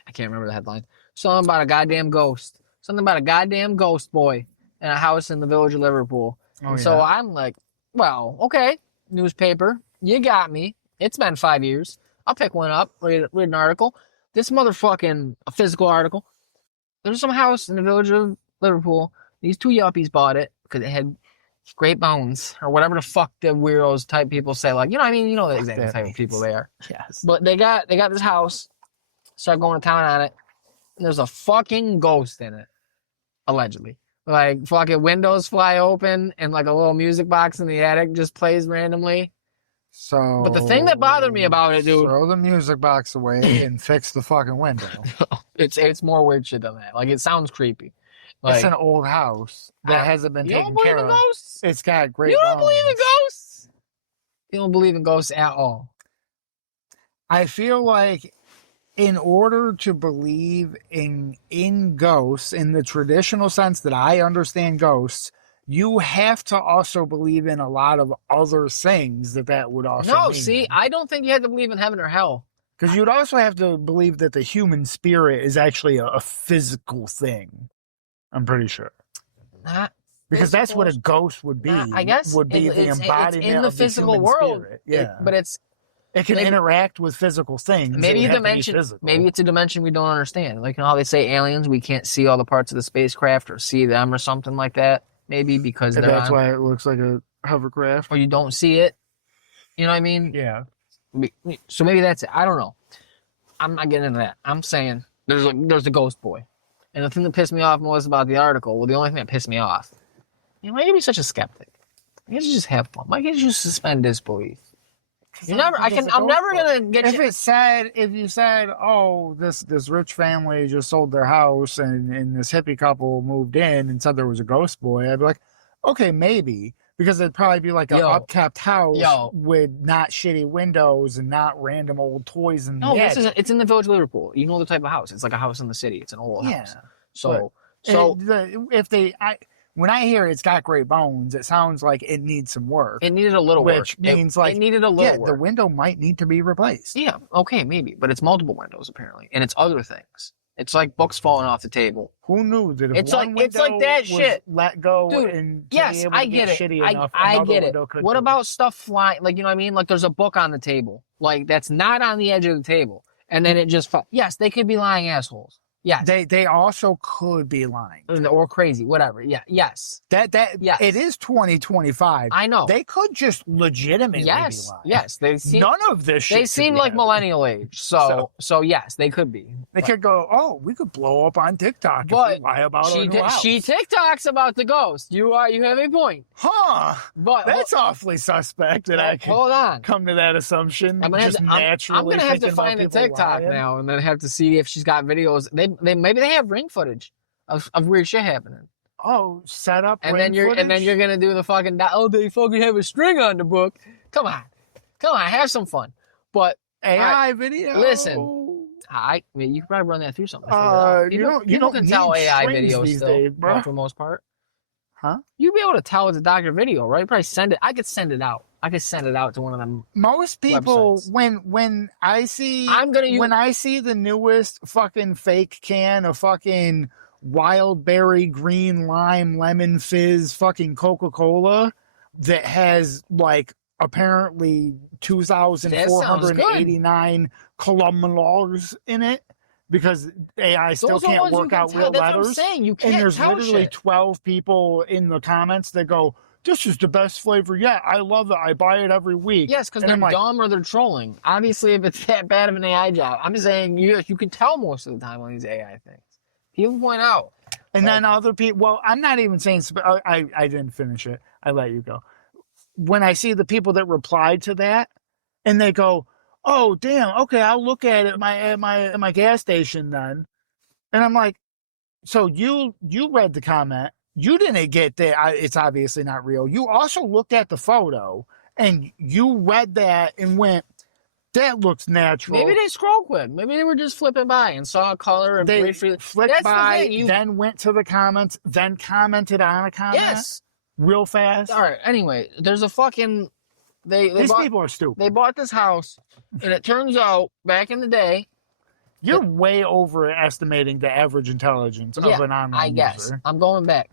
I can't remember the headline. Something about a goddamn ghost. Something about a goddamn ghost boy in a house in the village of Liverpool. So I'm like, well, okay, newspaper, you got me. It's been 5 years. I'll pick one up, read an article. This motherfucking a physical article. There's some house in the village of Liverpool. These two yuppies bought it because it had great bones or whatever the fuck the weirdos type people say. Like, you know what I mean? You know the exact type of people they are. Yes. But they got this house. Start going to town on it. And there's a fucking ghost in it, allegedly. Like fucking windows fly open and like a little music box in the attic just plays randomly. So, but the thing that bothered me about it, dude, throw the music box away and fix the fucking window. it's more weird shit than that. Like it sounds creepy. Like, It's an old house that hasn't been you taken don't care believe in of. ghosts? It's got great. You don't bones. believe in ghosts? You don't believe in ghosts at all. I feel like in order to believe in ghosts in the traditional sense that I understand ghosts, you have to also believe in a lot of other things that would also No, mean. see, I don't think you have to believe in heaven or hell. Because you'd also have to believe that the human spirit is actually a physical thing. I'm pretty sure. Not Because that's what a physical- ghost would be. I guess would be the it's embodiment in the of physical human world. spirit. Yeah, But it's it can maybe- interact with physical things. maybe It a would have to be dimension. physical. Maybe it's a dimension we don't understand. Like you know how they say aliens, we can't see all the parts of the spacecraft or see them or something like that. Maybe because And they're that's on, why it looks like a hovercraft. or you don't see it. You know what I mean? Yeah. So maybe that's it. I don't know. I'm not getting into that. I'm saying there's a ghost boy. And the thing that pissed me off most about the article, well, the only thing that pissed me off, you know, why you be such a skeptic? Why can't you just have fun? Why can't you suspend disbelief? I'm never gonna get If you. if you said, oh, this rich family just sold their house and this hippie couple moved in and said there was a ghost boy, I'd be like, okay, maybe. Because it'd probably be like an upkept house with not shitty windows and not random old toys in the No, attic. it's in the village of Liverpool. You know the type of house. It's like a house in the city. It's an old house. So when I hear it's got great bones, it sounds like it needs some work. it needed a little work. Which means like it needed a little work. the window might need to be replaced. Yeah, okay, maybe, but it's multiple windows apparently, and it's other things. It's like books falling off the table. Who knew that if It's one like window that was shit. let go Dude, and to yes, be able I to get it. shitty enough, I another get it. window could What go. about stuff flying? Like you know what I mean? Like there's a book on the table, like that's not on the edge of the table, and then it just yes, they could be lying assholes. Yes, They also could be lying. or crazy, whatever. Yeah, yes, yes. It is 2025. I know. They could just legitimately be lying. Yes, they seem None of this shit. they could seem be like happening. millennial age. So yes, they could be. They could go, oh, we could blow up on TikTok But if we lie about our new house. she TikToks about the ghost. You have a point. Huh. But That's awfully suspect that I can hold on. come to that assumption. I'm gonna have to find a TikTok now and then have to see if she's got videos. Maybe they have ring footage of weird shit happening. Oh, set up And then you're gonna do the fucking they fucking have a string on the book. Come on, have some fun. But AI video. Listen, you could probably run that through something. You People don't can need tell AI strings videos these still, days, bro. for the most part. Huh? You'd be able to tell it's a doctor video, right? Probably send it. I could send it out. To one of them. Most people, websites. when I see, when I see the newest fucking fake can of fucking wild berry, green lime, lemon fizz, fucking Coca-Cola that has like apparently 2,489 kilometers in it. Because AI still can't work out real That's letters. what I'm saying. You can't And there's tell literally shit. 12 people in the comments that go, this is the best flavor yet. I love it. I buy it every week. Yes, because And they're I'm like, dumb or they're trolling. Obviously, if it's that bad of an AI job, I'm saying you can tell most of the time on these AI things. People point out. And then other people, well, I'm not even saying, I didn't finish it. I let you go. When I see the people that replied to that and they go, oh, damn, okay, I'll look at it at my gas station then. And I'm like, so you read the comment. You didn't get that it's obviously not real. You also looked at the photo and you read that and went, that looks natural. Maybe they scroll quick. Maybe they were just flipping by and saw a color and They briefly flipped by, then went to the comments, then commented on a comment. Yes. Real fast. All right. Anyway, there's a fucking These people are stupid. They bought this house, and it turns out back in the day, you're way overestimating the average intelligence of an online user. I'm going back.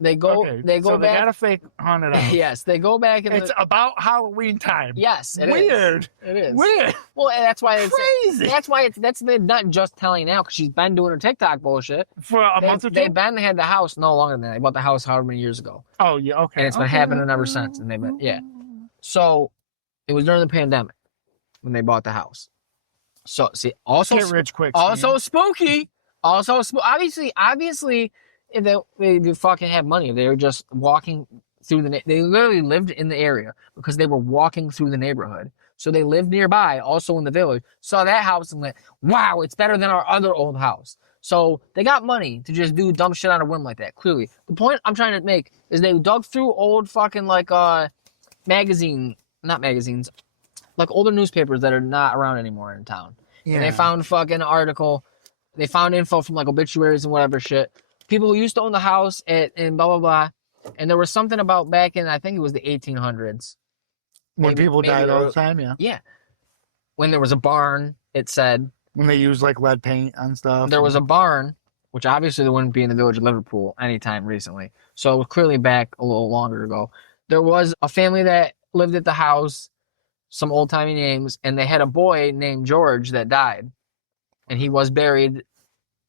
They go. Okay, they go so back. They got a fake haunted house. Yes, they go back. It's about Halloween time. Yes, it weird. Is. It is weird. Well, that's why it's crazy. That's why they're not just telling now because she's been doing her TikTok bullshit for a month or two. They've been had the house no longer than that. They bought the house however many years ago. Oh yeah, okay. And it's been happening ever since. And they've been So it was during the pandemic when they bought the house. So see, also get rich quick. Also spooky. Obviously. If they fucking have money. They were just walking through they literally lived in the area because they were walking through the neighborhood. So they lived nearby, also in the village, saw that house and went, wow, it's better than our other old house. So they got money to just do dumb shit on a whim like that, clearly. The point I'm trying to make is they dug through old fucking like not magazines, like older newspapers that are not around anymore in town. Yeah. And they found fucking article, they found info from like obituaries and whatever shit. People who used to own the house and blah, blah, blah. And there was something about back in, I think it was the 1800s. When people died all the time, yeah. Yeah. When there was a barn, it said. When they used like lead paint and stuff. There was a barn, which obviously there wouldn't be in the village of Liverpool anytime recently. So it was clearly back a little longer ago. There was a family that lived at the house, some old-timey names, and they had a boy named George that died. And he was buried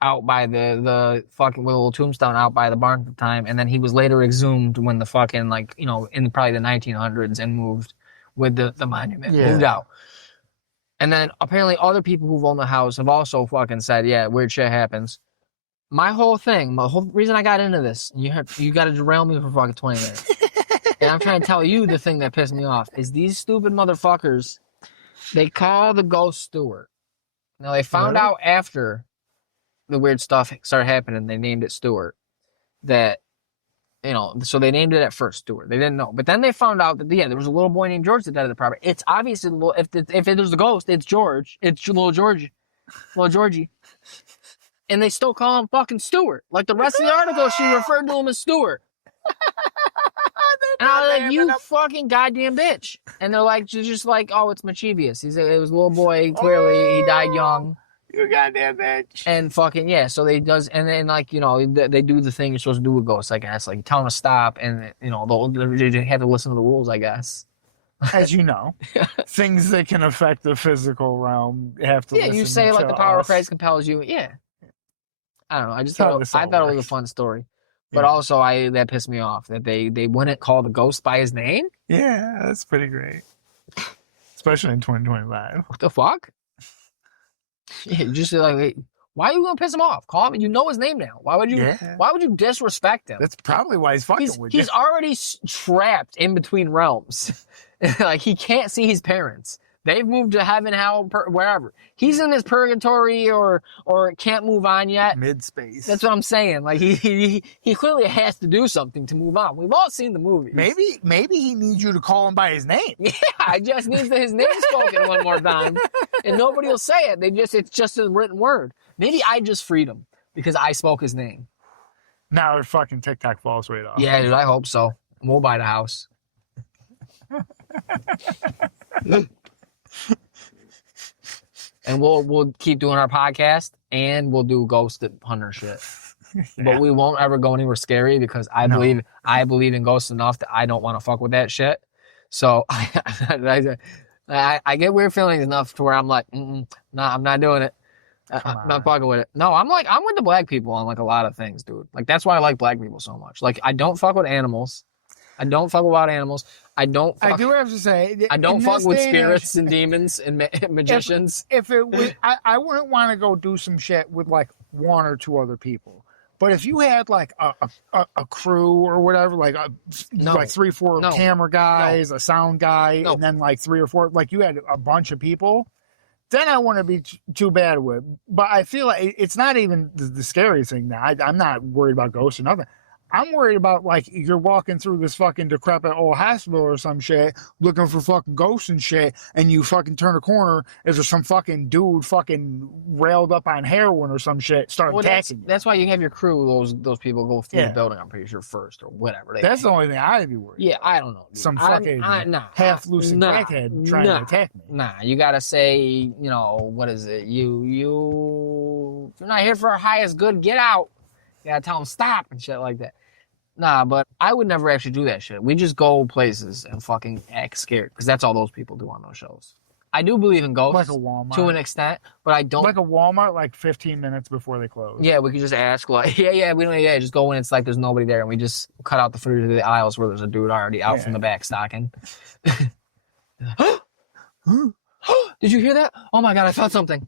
out by the fucking with a little tombstone out by the barn at the time, and then he was later exhumed when the fucking in probably the 1900s and moved with the monument moved out. And then apparently other people who've owned the house have also fucking said, yeah, weird shit happens. My whole reason I got into this, you got to derail me for fucking 20 minutes, and I'm trying to tell you the thing that pissed me off is these stupid motherfuckers. They call the ghost Stuart. Now they found out after the weird stuff started happening, they named it Stuart. That, so they named it at first Stuart. They didn't know. But then they found out that, there was a little boy named George that died at the property. It's obviously, if there's a ghost, it's George. It's little Georgie. And they still call him fucking Stuart. Like the rest of the article, she referred to him as Stuart. And I was like, you fucking goddamn bitch. And they're like, just like, oh, it's mischievous. It was a little boy, clearly, he died young. You goddamn bitch. And fucking, so they does, and then they do the thing you're supposed to do with ghosts, I guess. Like, you tell them to stop, and, they have to listen to the rules, I guess. As you know, things that can affect the physical realm have to listen to. Yeah, you say, like, the power of Christ compels you. Yeah. I don't know. I thought it was a fun story. But also, that pissed me off, that they wouldn't call the ghost by his name. Yeah, that's pretty great. Especially in 2025. What the fuck? Yeah, you just like, why are you gonna piss him off? Call him. You know his name now. Why would you? Yeah. Why would you disrespect him? That's probably why he's fucking with you. He's already trapped in between realms. Like he can't see his parents. They've moved to heaven, hell, wherever. He's in his purgatory or can't move on yet. Mid-space. That's what I'm saying. Like he clearly has to do something to move on. We've all seen the movies. Maybe he needs you to call him by his name. Yeah, I just need his name spoken one more time, and nobody will say it. It's just a written word. Maybe I just freed him because I spoke his name. Now our fucking TikTok falls right off. Yeah, dude, I hope so. We'll buy the house. And we'll keep doing our podcast, and we'll do ghost hunter shit. Yeah. But we won't ever go anywhere scary because I believe in ghosts enough that I don't want to fuck with that shit. So I get weird feelings enough to where I'm like, nah, I'm not doing it. I'm not fucking with it. No, I'm with the black people on like a lot of things, dude. Like that's why I like black people so much. Like I don't fuck with animals. I don't fuck with wild animals. I do have to say, I don't fuck with spirits and demons and magicians. If it was, I wouldn't want to go do some shit with like one or two other people. But if you had like a crew or whatever, like like 3-4 camera guys, a sound guy, and then like 3 or 4, like you had a bunch of people, then I wouldn't be too bad with. But I feel like it's not even the scariest thing now. I'm not worried about ghosts or nothing. I'm worried about, like, you're walking through this fucking decrepit old hospital or some shit, looking for fucking ghosts and shit, and you fucking turn a corner, is there some fucking dude fucking railed up on heroin or some shit, start attacking you. That's why you have your crew, those people go through the building, I'm pretty sure, first, or whatever. That's the only thing I'd be worried about. I don't know. Dude. Some fucking half-loose crackhead trying to attack me. Nah, you gotta say, you know, what is it? If you're not here for our highest good, get out. You gotta tell them stop and shit like that. Nah, but I would never actually do that shit. We just go places and fucking act scared, because that's all those people do on those shows. I do believe in ghosts, like a Walmart, to an extent, but I don't. Like a Walmart, like 15 minutes before they close. Yeah, we could just ask, like, we don't, just go in. It's like there's nobody there, and we just cut out the footage of the aisles where there's a dude already out from the back stocking. Did you hear that? Oh my god, I felt something.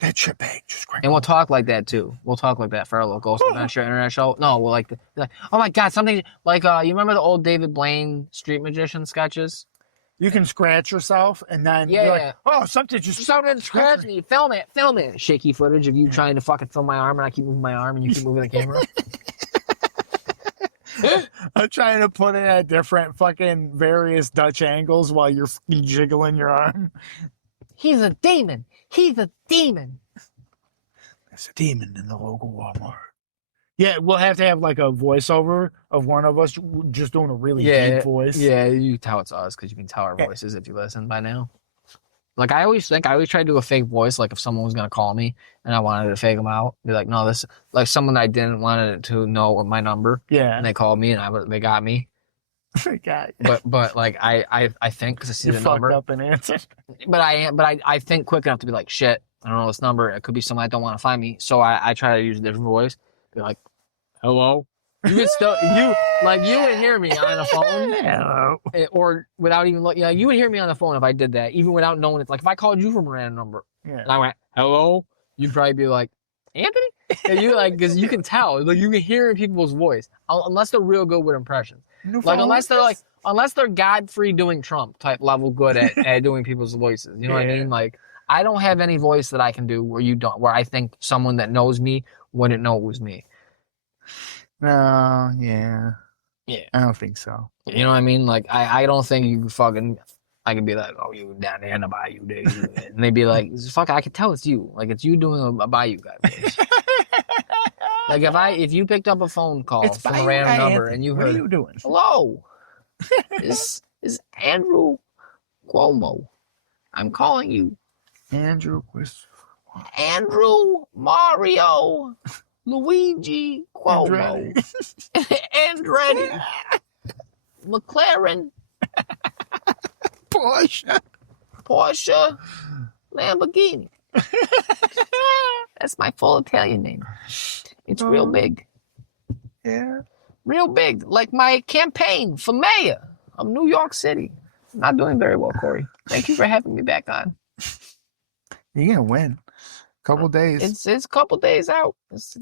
That shitbag just cracked. And we'll talk like that too. We'll talk like that for our little Ghost Adventure internet show. No, we'll like, oh my god, something like you remember the old David Blaine street magician sketches? You can scratch yourself and then you're like, oh, something scratched me. Film it. Shaky footage of you trying to fucking film my arm, and I keep moving my arm and you keep moving the camera. I'm trying to put it at different fucking various Dutch angles while you're jiggling your arm. He's a demon. He's a demon. There's a demon in the local Walmart. Yeah, we'll have to have like a voiceover of one of us just doing a really deep voice. Yeah, you tell it's us because you can tell our voices if you listen by now. Like I always try to do a fake voice. Like if someone was gonna call me and I wanted to fake them out, be like, no, this like someone I didn't want to know my number. Yeah, and they called me and they got me. But like I think because I see the number. Fucked up and answered. But I think quick enough to be like, shit, I don't know this number. It could be someone that don't want to find me. So I try to use a different voice. Be like, hello. You would hear me on the phone. Hello. Or without even looking. You would hear me on the phone if I did that, even without knowing it. Like if I called you from a random number and I went, hello, you'd probably be like, Anthony? And you like, because you can tell, like you can hear in people's voice, unless they're real good with impressions. Like unless they're Godfrey doing Trump type level good at doing people's voices. You know what I mean? Like I don't have any voice that I can do where I think someone that knows me wouldn't know it was me. No, yeah. I don't think so. You know what I mean? Like I don't think you fucking. I could be like, oh, you down there in the bayou, dude. And they'd be like, fuck, I could tell it's you. Like it's you doing a bayou guy voice. Like if you picked up a phone call from a random number and you heard, what are you doing? Hello, this is Andrew Cuomo. I'm calling you. Andrew Mario Luigi Cuomo. Andretti. McLaren. Porsche. Lamborghini. That's my full Italian name. It's real big. Yeah. Real big. Like my campaign for mayor of New York City. Not doing very well, Corey. Thank you for having me back on. You're going to win. Couple days. It's a couple days out.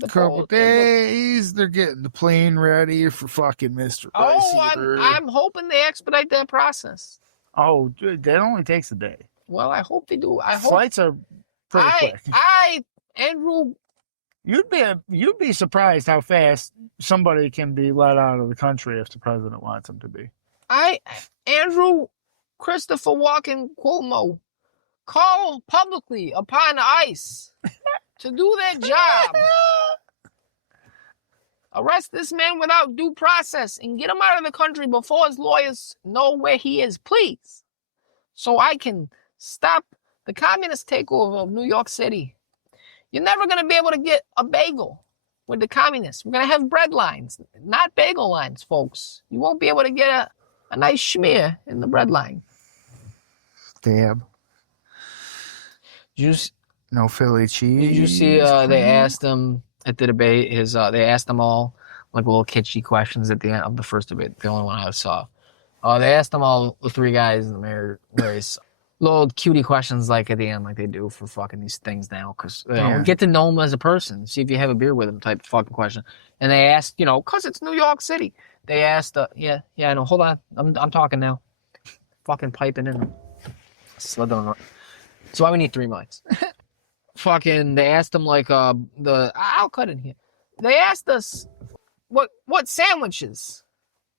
Couple days. They're getting the plane ready for fucking Mr. I'm hoping they expedite that process. Oh, dude, that only takes a day. Well, I hope they do. Flights are pretty quick. Andrew, you'd be surprised how fast somebody can be let out of the country if the president wants them to be. Andrew Christopher Walken Cuomo, call publicly upon ICE to do their job. Arrest this man without due process and get him out of the country before his lawyers know where he is, please. So I can stop the communist takeover of New York City. You're never going to be able to get a bagel with the communists. We're going to have bread lines, not bagel lines, folks. You won't be able to get a nice schmear in the bread line. Dab. No Philly cheese. Did you see they asked him at the debate, they asked them all like little kitschy questions at the end of the first debate, the only one I saw. They asked them all, the three guys in the mayor race, little cutie questions like at the end, like they do for fucking these things now, because get to know him as a person, see if you have a beer with him type of fucking question. And they asked, because it's New York City, they asked, I know, hold on, I'm talking now. Fucking piping in. Slithering. So why we need 3 mics? Fucking, they asked them like I'll cut in here. They asked us what sandwiches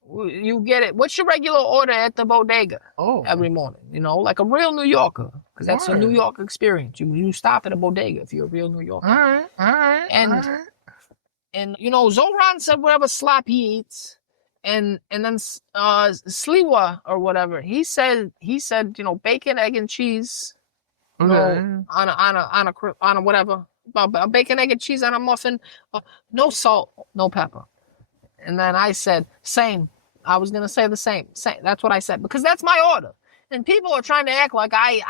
you get it. What's your regular order at the bodega? Every morning, you know, like a real New Yorker, because that's a New York experience. You stop at a bodega if you're a real New Yorker. All right. And you know, Zoran said whatever slop he eats, and then Sliwa or whatever he said, you know, bacon, egg, and cheese. Okay. No, on a whatever, a bacon, egg, and cheese on a muffin, no salt, no pepper. And then I said same. I was gonna say the same. That's what I said, because that's my order. And people are trying to act like I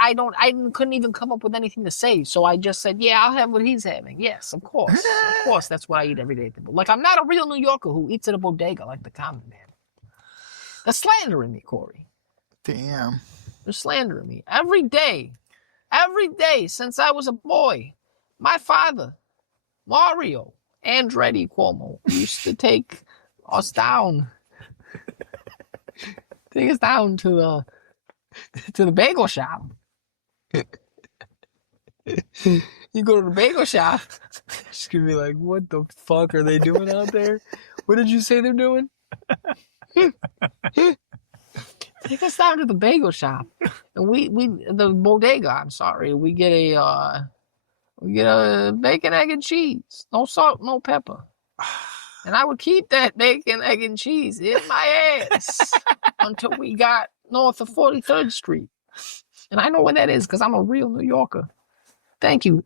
couldn't even come up with anything to say. So I just said, yeah, I'll have what he's having. Yes, of course, that's what I eat every day. Like, I'm not a real New Yorker who eats at a bodega like the common man. They're slandering me, Corey. Damn. They're slandering me every day since I was a boy. My father, Mario Andretti Cuomo, used to take us down. Take us down to the bagel shop. You go to the bagel shop. She's gonna be like, "What the fuck are they doing out there? What did you say they're doing?" Take us down to the bagel shop, and we the bodega. I'm sorry, we get a bacon, egg, and cheese. No salt, no pepper. And I would keep that bacon, egg, and cheese in my ass until we got north of 43rd Street. And I know where that is because I'm a real New Yorker. Thank you.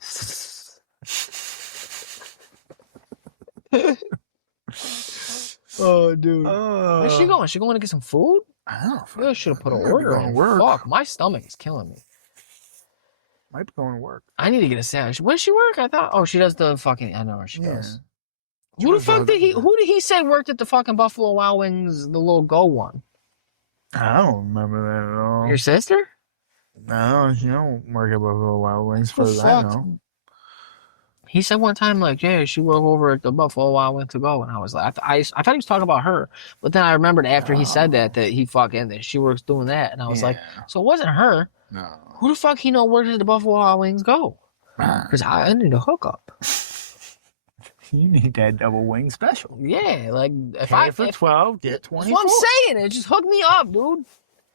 Oh, dude. Where's she going? She going to get some food? I don't know. I should have put an order in. Fuck, my stomach is killing me. Might be going to work. I need to get a sandwich. Where does she work? I thought, she does the fucking, I know where she goes. Who did he say worked at the fucking Buffalo Wild Wings, the little Go one? I don't remember that at all. Your sister? No, she don't work at Buffalo Wild Wings, for that I know. He said one time, like, yeah, she worked over at the Buffalo Wild Wings to go, and I was like, I thought he was talking about her, but then I remembered after he said that she works doing that, and I was like, so it wasn't her. No. Who the fuck he know worked at the Buffalo Wild Wings Go? Because I need a hookup. You need that double wing special. Yeah, like if for 12, get 24. That's what I'm saying. It just hook me up, dude.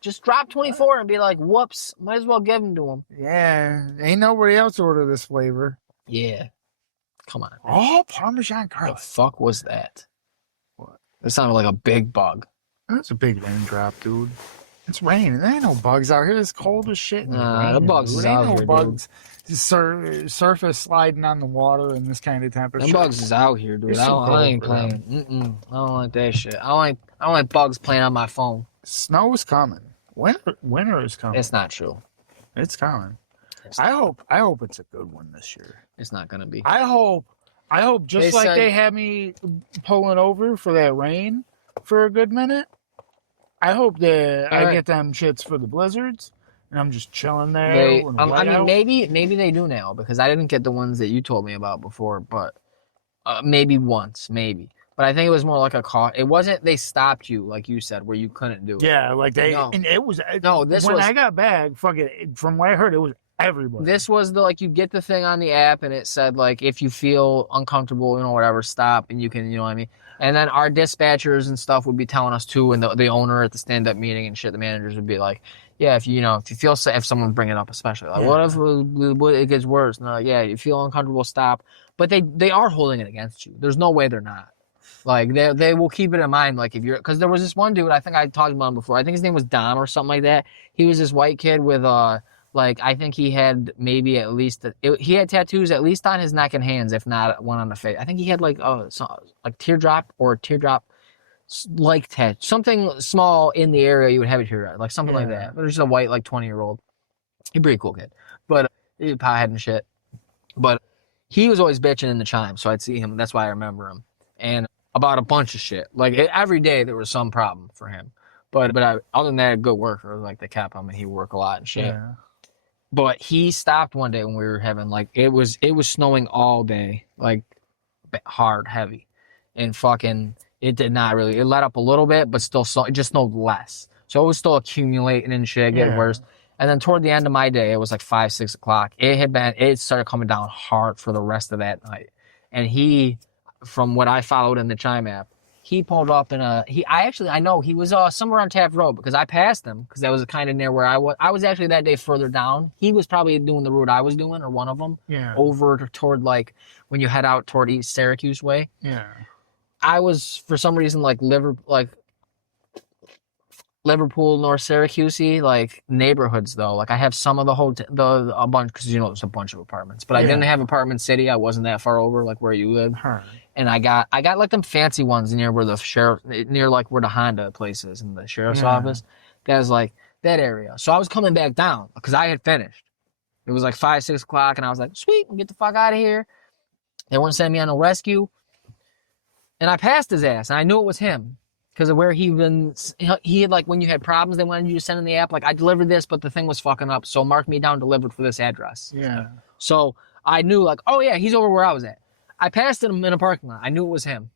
Just drop 24 and be like, whoops. Might as well give them to him. Yeah, ain't nobody else order this flavor. Yeah, come on. Oh, Parmesan garlic. The fuck was that? What? It sounded like a big bug. That's a big raindrop, dude. It's raining. There ain't no bugs out here. It's cold as shit. Nah, the bugs is out here, bugs. Just surface sliding on the water in this kind of temperature. Them bugs is out here, dude. I ain't playing. I don't like that shit. I don't like bugs playing on my phone. Snow is coming. Winter is coming. It's not true. It's coming. I hope it's a good one this year. It's not gonna be. I hope just they had me pulling over for that rain for a good minute. I hope that I get them shits for the blizzards, and I'm just chilling there. Maybe they do now, because I didn't get the ones that you told me about before, but maybe once, maybe. But I think it was more like a call. It wasn't they stopped you, like you said, where you couldn't do it. Yeah, like they. No. And it was when I got back. From what I heard, it was everybody. This was you get the thing on the app, and it said like, if you feel uncomfortable, whatever, stop, and you can, what I mean. And then our dispatchers and stuff would be telling us too, and the owner at the stand-up meeting and shit, the managers would be like, yeah, if you feel safe, if someone bring it up, especially like, what if it gets worse? And yeah, you feel uncomfortable, stop. But they are holding it against you. There's no way they're not. Like they will keep it in mind. Like if because there was this one dude, I think I talked about him before. I think his name was Dom or something like that. He was this white kid with I think he had maybe at least he had tattoos at least on his neck and hands, if not one on the face. I think he had like teardrop like tattoo, something small in the area you would have a teardrop, like something like that. But it was just a white 20-year-old. He's a pretty cool kid, but he was pothead and shit. But he was always bitching in the chime, so I'd see him. That's why I remember him. And about a bunch of shit. Like every day there was some problem for him. But other than that, good worker. Like they kept him, and he worked a lot and shit. Yeah. But he stopped one day when we were having it was snowing all day, like hard, heavy, and fucking it did not it let up a little bit, but still it just snowed less, so it was still accumulating and shit, getting worse. And then toward the end of my day, it was like 5, 6 o'clock. It started coming down hard for the rest of that night. And he, from what I followed in the Chime app, he pulled up in I know he was somewhere on Taft Road because I passed him because that was kind of near where I was. I was actually that day further down. He was probably doing the route I was doing, or one of them. Yeah. Over toward like when you head out toward East Syracuse way. Yeah. I was for some reason like Liverpool, North Syracuse, like neighborhoods though. Like I have some of a bunch because there's a bunch of apartments, but I didn't have apartment city. I wasn't that far over like where you live. Huh. And I got like them fancy ones near where where the Honda place is in the sheriff's office. That was like that area. So I was coming back down because I had finished. It was like 5, 6 o'clock, and I was like, sweet, get the fuck out of here. They wouldn't send me on a rescue. And I passed his ass, and I knew it was him because of where he had like when you had problems, they wanted you to send in the app. Like I delivered this, but the thing was fucking up, so mark me down delivered for this address. Yeah. So I knew like, oh yeah, he's over where I was at. I passed him in a parking lot. I knew it was him.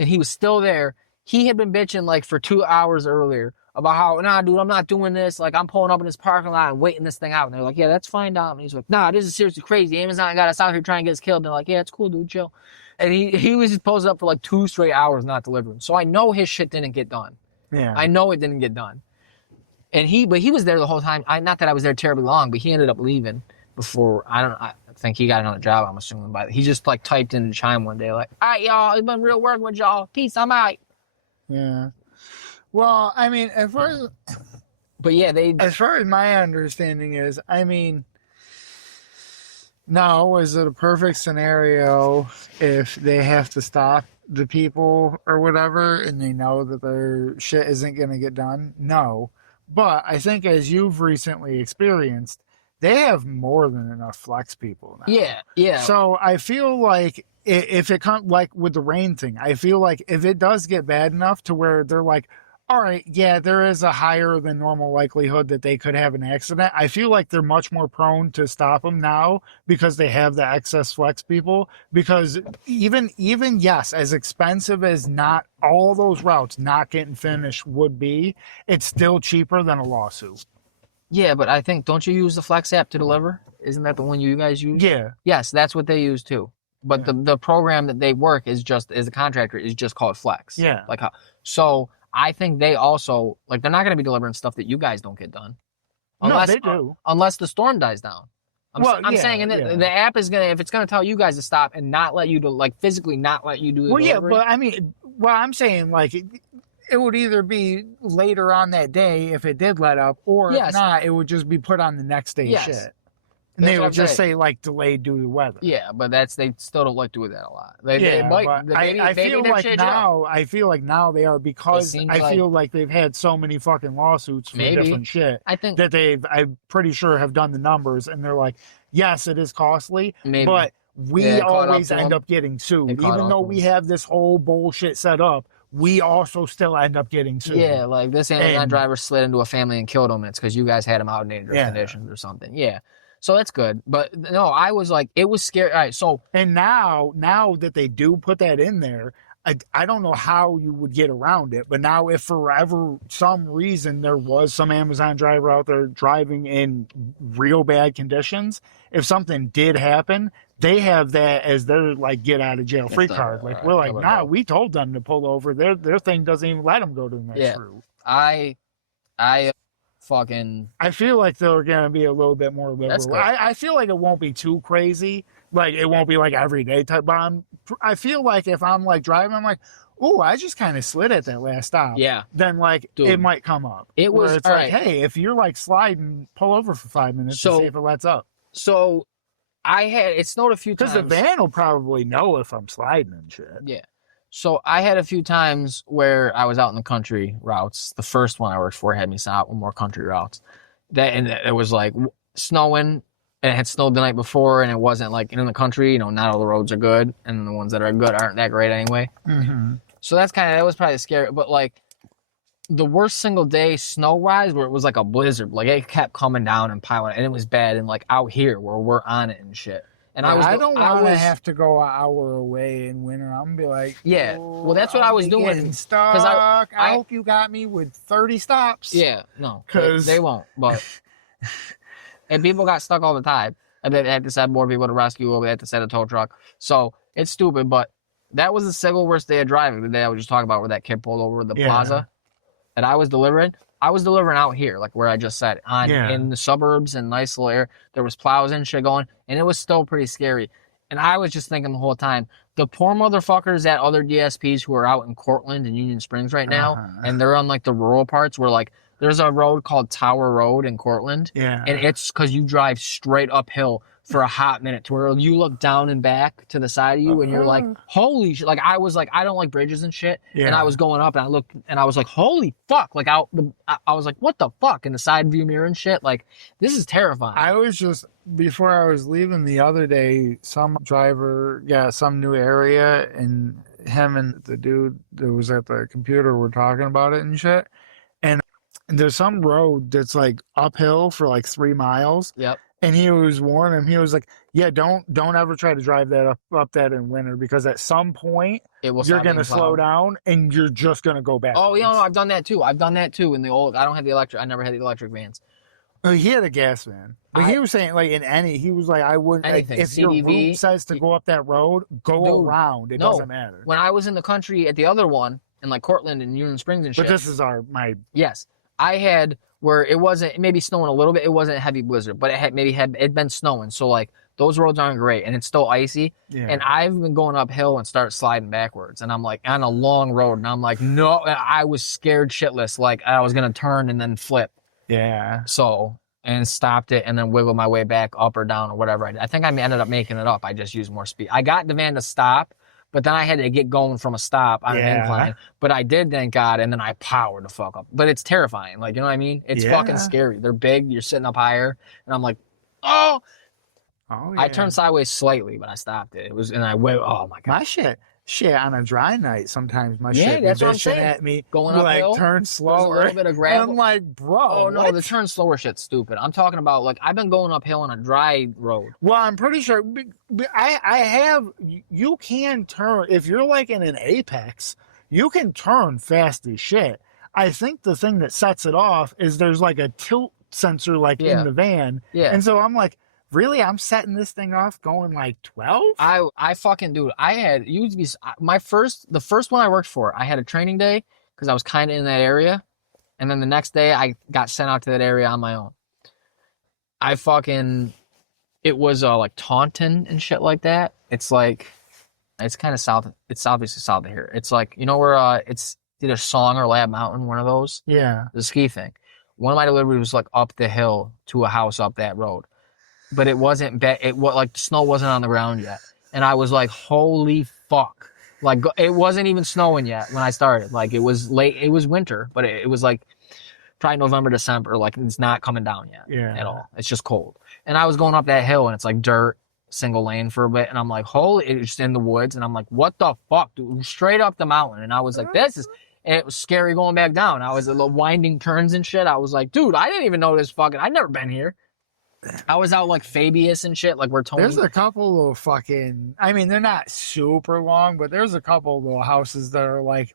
And he was still there. He had been bitching like for 2 hours earlier about how, nah, dude, I'm not doing this. Like, I'm pulling up in this parking lot and waiting this thing out. And they're like, yeah, that's fine, Dom. And he's like, nah, this is seriously crazy. Amazon got us out here trying to get us killed. And they're like, yeah, it's cool, dude, chill. And he was just posted up for like 2 straight hours not delivering. So I know his shit didn't get done. Yeah. I know it didn't get done. But he was there the whole time. Not that I was there terribly long, but he ended up leaving before, I think he got another job, I'm assuming. But he just like typed into Chime one day like, all right, y'all, it's been real working with y'all. Peace, I'm out. Yeah. Well, I mean, as far as my understanding is, I mean, now, is it a perfect scenario if they have to stop the people or whatever and they know that their shit isn't going to get done? No. But I think as you've recently experienced, they have more than enough flex people now. Yeah, yeah. So I feel like if it comes, like with the rain thing, I feel like if it does get bad enough to where they're like, all right, yeah, there is a higher than normal likelihood that they could have an accident. I feel like they're much more prone to stop them now because they have the excess flex people. Because even yes, as expensive as not all those routes not getting finished would be, it's still cheaper than a lawsuit. Yeah, but I think, don't you use the Flex app to deliver? Isn't that the one you guys use? Yeah. Yes, that's what they use too. But the program that they work is just, as a contractor, is just called Flex. Yeah. Like how, so I think they also, like, they're not going to be delivering stuff that you guys don't get done. Unless, no, they do. Unless the storm dies down. I'm saying the app is going to, if it's going to tell you guys to stop and not let you do, like, physically not let you do the delivery. But I mean, I'm saying, like, it would either be later on that day if it did let up, or if not, it would just be put on the next day's shit. And they would just say, like, delayed due to weather. Yeah, but they still don't like doing that a lot. I feel like now they are, because I feel like they've had so many fucking lawsuits for different shit. I think that I'm pretty sure have done the numbers, and they're like, yes, it is costly, but we always end up getting sued. Even though we have this whole bullshit set up, we also still end up getting sued. Yeah, like this Amazon driver slid into a family and killed him. It's because you guys had him out in dangerous conditions or something. Yeah. So that's good. But no, I was like, it was scary. All right, so. And now that they do put that in there, I don't know how you would get around it. But now if for some reason there was some Amazon driver out there driving in real bad conditions, if something did happen, they have that as their, like, get out of jail free card. Like, we're like, nah, we told them to pull over. Their thing doesn't even let them go to the next route. I feel like they're going to be a little bit more liberal. I feel like it won't be too crazy. Like, it won't be like everyday type, but I feel like if I'm, like, driving, I'm like, oh, I just kind of slid at that last stop. Yeah. Then, like, it might come up. It was, it's like, hey, if you're, like, sliding, pull over for 5 minutes to see if it lets up. So it snowed a few times. Because the van will probably know if I'm sliding and shit. Yeah. So I had a few times where I was out in the country routes. The first one I worked for had me out with more country routes. And it was like snowing, and it had snowed the night before, and it wasn't like in the country, not all the roads are good, and the ones that are good aren't that great anyway. Mm-hmm. So that was probably scary. But like the worst single day snow wise, where it was like a blizzard, like it kept coming down and piling, and it was bad. And like out here where we're on it and shit. And I don't want to have to go an hour away in winter. I'm going to be like, well, that's what I was doing. Getting stuck. I hope you got me with 30 stops. Yeah, no, because they won't. But And people got stuck all the time. And they had to send more people to rescue them. They had to send a tow truck. So it's stupid, but that was the single worst day of driving. The day I was just talking about where that kid pulled over the plaza. And I was delivering out here, like where I just said, in the suburbs and nice little air. There was plows and shit going, and it was still pretty scary. And I was just thinking the whole time, the poor motherfuckers at other DSPs who are out in Cortland and Union Springs right now, and they're on like the rural parts where like there's a road called Tower Road in Cortland, and it's because you drive straight uphill for a hot minute to where you look down and back to the side of you and you're like, holy shit. Like I was like, I don't like bridges and shit. And I was going up and I looked and I was like, holy fuck. Like I was like, what the fuck? In the side view mirror and shit. Like this is terrifying. I was just, before I was leaving the other day, some driver got some new area and him and the dude that was at the computer were talking about it and shit. And there's some road that's like uphill for like 3 miles. Yep. And he was warning him. He was like, "Yeah, don't ever try to drive that up that in winter because at some point you're gonna slow down and you're just gonna go back." Oh, yeah, no, I've done that too. In the old. I don't have the electric. I never had the electric vans. He had a gas van, but he was saying like he was like, I wouldn't. Anything. Like, if your route says to go up that road, go around. It doesn't matter. When I was in the country at the other one in like Cortland and Union Springs and shit. But this is Yes, I had. Where it wasn't maybe snowing a little bit, it wasn't a heavy blizzard, but it been snowing. So like those roads aren't great and it's still icy. Yeah. And I've been going uphill and start sliding backwards. And I'm like on a long road and I'm like, no, I was scared shitless. Like I was gonna turn and then flip. Yeah. So and stopped it and then wiggled my way back up or down or whatever. I think I ended up making it up. I just used more speed. I got the van to stop. But then I had to get going from a stop on an incline. But I did, thank God, and then I powered the fuck up. But it's terrifying. Like, you know what I mean? It's fucking scary. They're big. You're sitting up higher. And I'm like, oh. I turned sideways slightly, but I stopped it. Oh, my God. My shit, on a dry night, sometimes my shit that's what I'm saying. At me, going uphill, like, turn slower. A little bit of gravel. And I'm like, bro. Oh, no, what? the turn slower shit's stupid. I'm talking about, like, I've been going uphill on a dry road. Well, I'm pretty sure you can turn, if you're like in an apex, you can turn fast as shit. I think the thing that sets it off is there's like a tilt sensor like in the van. Yeah. And so I'm like, really? I'm setting this thing off going like 12? I fucking do. The first one I worked for, I had a training day because I was kind of in that area. And then the next day I got sent out to that area on my own. It was like Taunton and shit like that. It's like, it's kind of south. It's obviously south of here. It's like, you know where it's either Song or Lab Mountain, one of those? Yeah. The ski thing. One of my deliveries was like up the hill to a house up that road. But it wasn't bad. Like snow wasn't on the ground yet. And I was like, holy fuck. Like it wasn't even snowing yet when I started. Like it was late. It was winter, but it was like probably November, December. Like it's not coming down yet at all. It's just cold. And I was going up that hill and it's like dirt, single lane for a bit. And I'm like, it's just in the woods. And I'm like, what the fuck, dude? Straight up the mountain. And I was like, and it was scary going back down. I was a little winding turns and shit. I was like, dude, I didn't even know this I'd never been here. I was out like Fabius and shit, like where Tony. There's a couple little fucking, I mean, they're not super long, but there's a couple little houses that are like,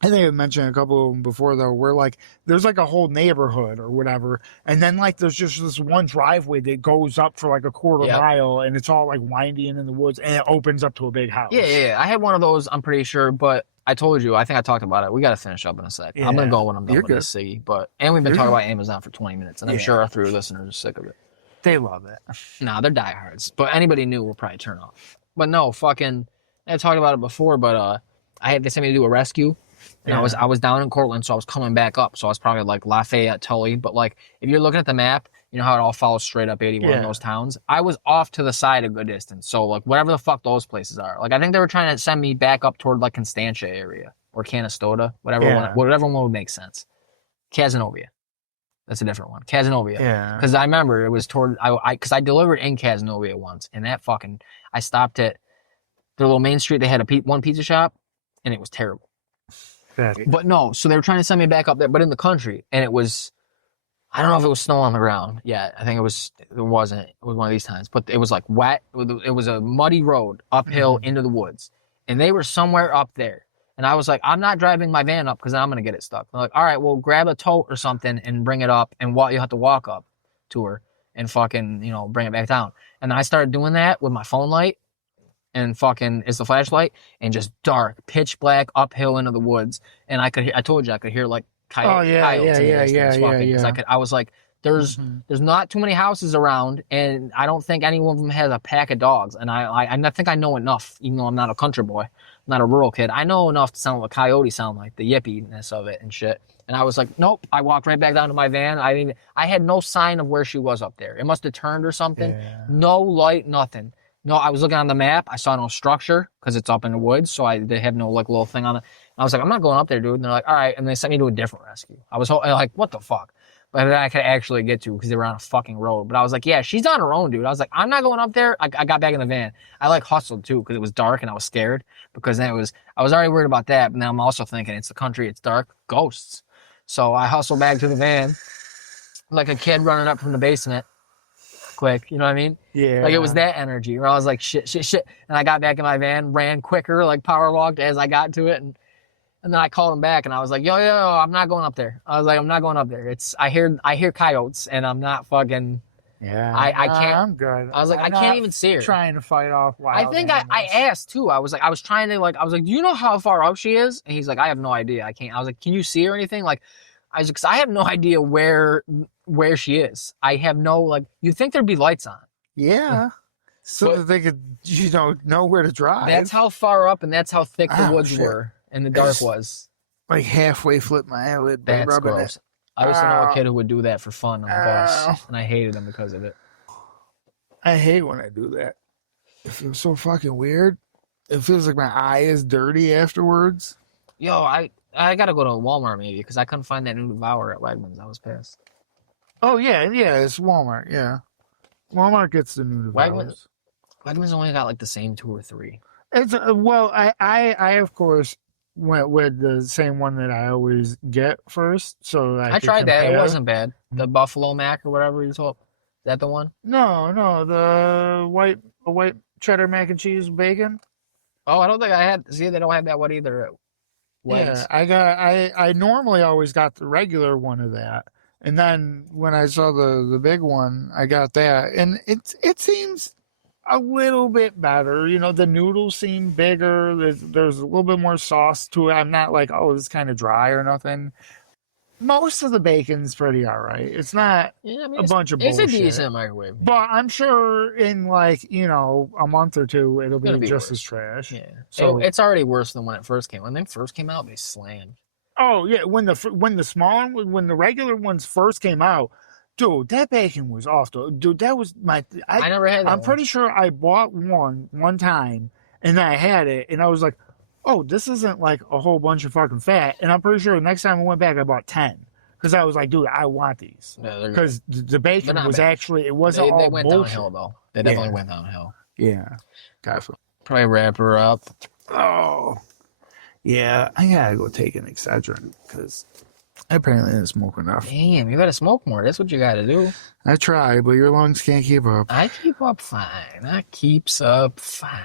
I think I mentioned a couple of them before though, where like there's like a whole neighborhood or whatever, and then like there's just this one driveway that goes up for like a quarter mile, and it's all like windy and in the woods, and it opens up to a big house. Yeah. I had one of those, I'm pretty sure, but I told you, I think I talked about it. We got to finish up in a sec. Yeah. I'm gonna go when I'm done with this Siggy, and we've been talking about Amazon for 20 minutes, and I'm sure our 3 listeners are sick of it. They love it. Nah, they're diehards. But anybody new will probably turn off. But no, fucking, I talked about it before, but they sent me to do a rescue. And I was down in Cortland, so I was coming back up. So I was probably like Lafayette, Tully. But like, if you're looking at the map, you know how it all follows straight up 81 in those towns? I was off to the side a good distance. So like, whatever the fuck those places are. Like, I think they were trying to send me back up toward like Constantia area or Canastota, whatever one would make sense. Cazenovia. That's a different one. Cazenovia. Yeah. Because I remember it was because I delivered in Cazenovia once, and I stopped at their little main street. They had one pizza shop, and it was terrible. But no, so they were trying to send me back up there, but in the country, and it was, I don't know if it was snow on the ground yet. I think it wasn't. It was one of these times, but it was like wet. It was a muddy road uphill into the woods, and they were somewhere up there. And I was like, I'm not driving my van up because I'm going to get it stuck. They're like, all right, well, grab a tote or something and bring it up, and you'll have to walk up. to her and fucking, bring it back down. And then I started doing that with my phone light and fucking it's the flashlight and just dark, pitch black, uphill into the woods. And I told you I could hear like coyotes in the distance fucking. 'Cause I was like, there's not too many houses around, and I don't think any one of them has a pack of dogs. And I think I know enough, even though I'm not a country boy, I'm not a rural kid. I know enough to sound what coyotes sound like, the yippiness of it and shit. And I was like, nope. I walked right back down to my van. I had no sign of where she was up there. It must have turned or something. Yeah. No light, nothing. No, I was looking on the map. I saw no structure because it's up in the woods, so they have no like little thing on it. And I was like, I'm not going up there, dude. And they're like, all right. And they sent me to a different rescue. I was like, what the fuck? But then I could actually get to because they were on a fucking road. But I was like, yeah, she's on her own, dude. I was like, I'm not going up there. I got back in the van. I like hustled too because it was dark and I was scared because then I was already worried about that. But now I'm also thinking it's the country, it's dark, ghosts. So I hustled back to the van like a kid running up from the basement. Quick, you know what I mean? Yeah. Like it was that energy where I was like, shit. And I got back in my van, ran quicker, like power walked as I got to it. And then I called him back and I was like, yo, I'm not going up there. I was like, I'm not going up there. I hear coyotes and I'm not fucking. Yeah. I can't. I'm good. I was like, I can't even see her. Trying to fight off wild I think I asked too. I was trying to I was like, do you know how far out she is? And he's like, I have no idea. I can't. I was like, can you see her or anything? Like, because I have no idea where she is. I have no, you'd think there'd be lights on. Yeah. So that they could, know where to drive. That's how far up and that's how thick the woods were and the dark was. Like halfway flip my eyelid. That's gross. I used to know a kid who would do that for fun on the bus, and I hated him because of it. I hate when I do that. It feels so fucking weird. It feels like my eye is dirty afterwards. Yo, I gotta go to Walmart maybe because I couldn't find that new Devour at Wegmans. I was pissed. Oh yeah, it's Walmart. Yeah, Walmart gets the new Devours. Wegmans only got the same 2 or 3. It's well, I of course went with the same one that I always get first. So I tried that. It wasn't bad. The Buffalo Mac or whatever you told. Is that the one? No, the white cheddar mac and cheese bacon. Oh, I don't think I had. See, they don't have that one either. Yeah, I normally always got the regular one of that, and then when I saw the big one, I got that, and it seems a little bit better. The noodles seem bigger. There's a little bit more sauce to it. I'm not like, oh, it's kind of dry or nothing. Most of the bacon's pretty all right. It's not a bunch of bullshit. It's a decent microwave. But I'm sure in a month or two, it'll be just as trash. Yeah. So it's already worse than when it first came. When they first came out, they slammed. Oh yeah, when the regular ones first came out, dude, that bacon was off. Dude, that was I never had that. I'm pretty sure I bought one time, and then I had it, and I was like, oh, this isn't like a whole bunch of fucking fat. And I'm pretty sure the next time I went back, I bought 10. Because I was like, dude, I want these. Because the bacon was actually, it wasn't all bullshit. They went downhill, though. They definitely went downhill. Yeah. Definitely. Probably wrap her up. Oh. Yeah, I gotta go take an Excedrin. Because I apparently didn't smoke enough. Damn, you gotta smoke more. That's what you gotta do. I try, but your lungs can't keep up. I keep up fine. I keeps up fine.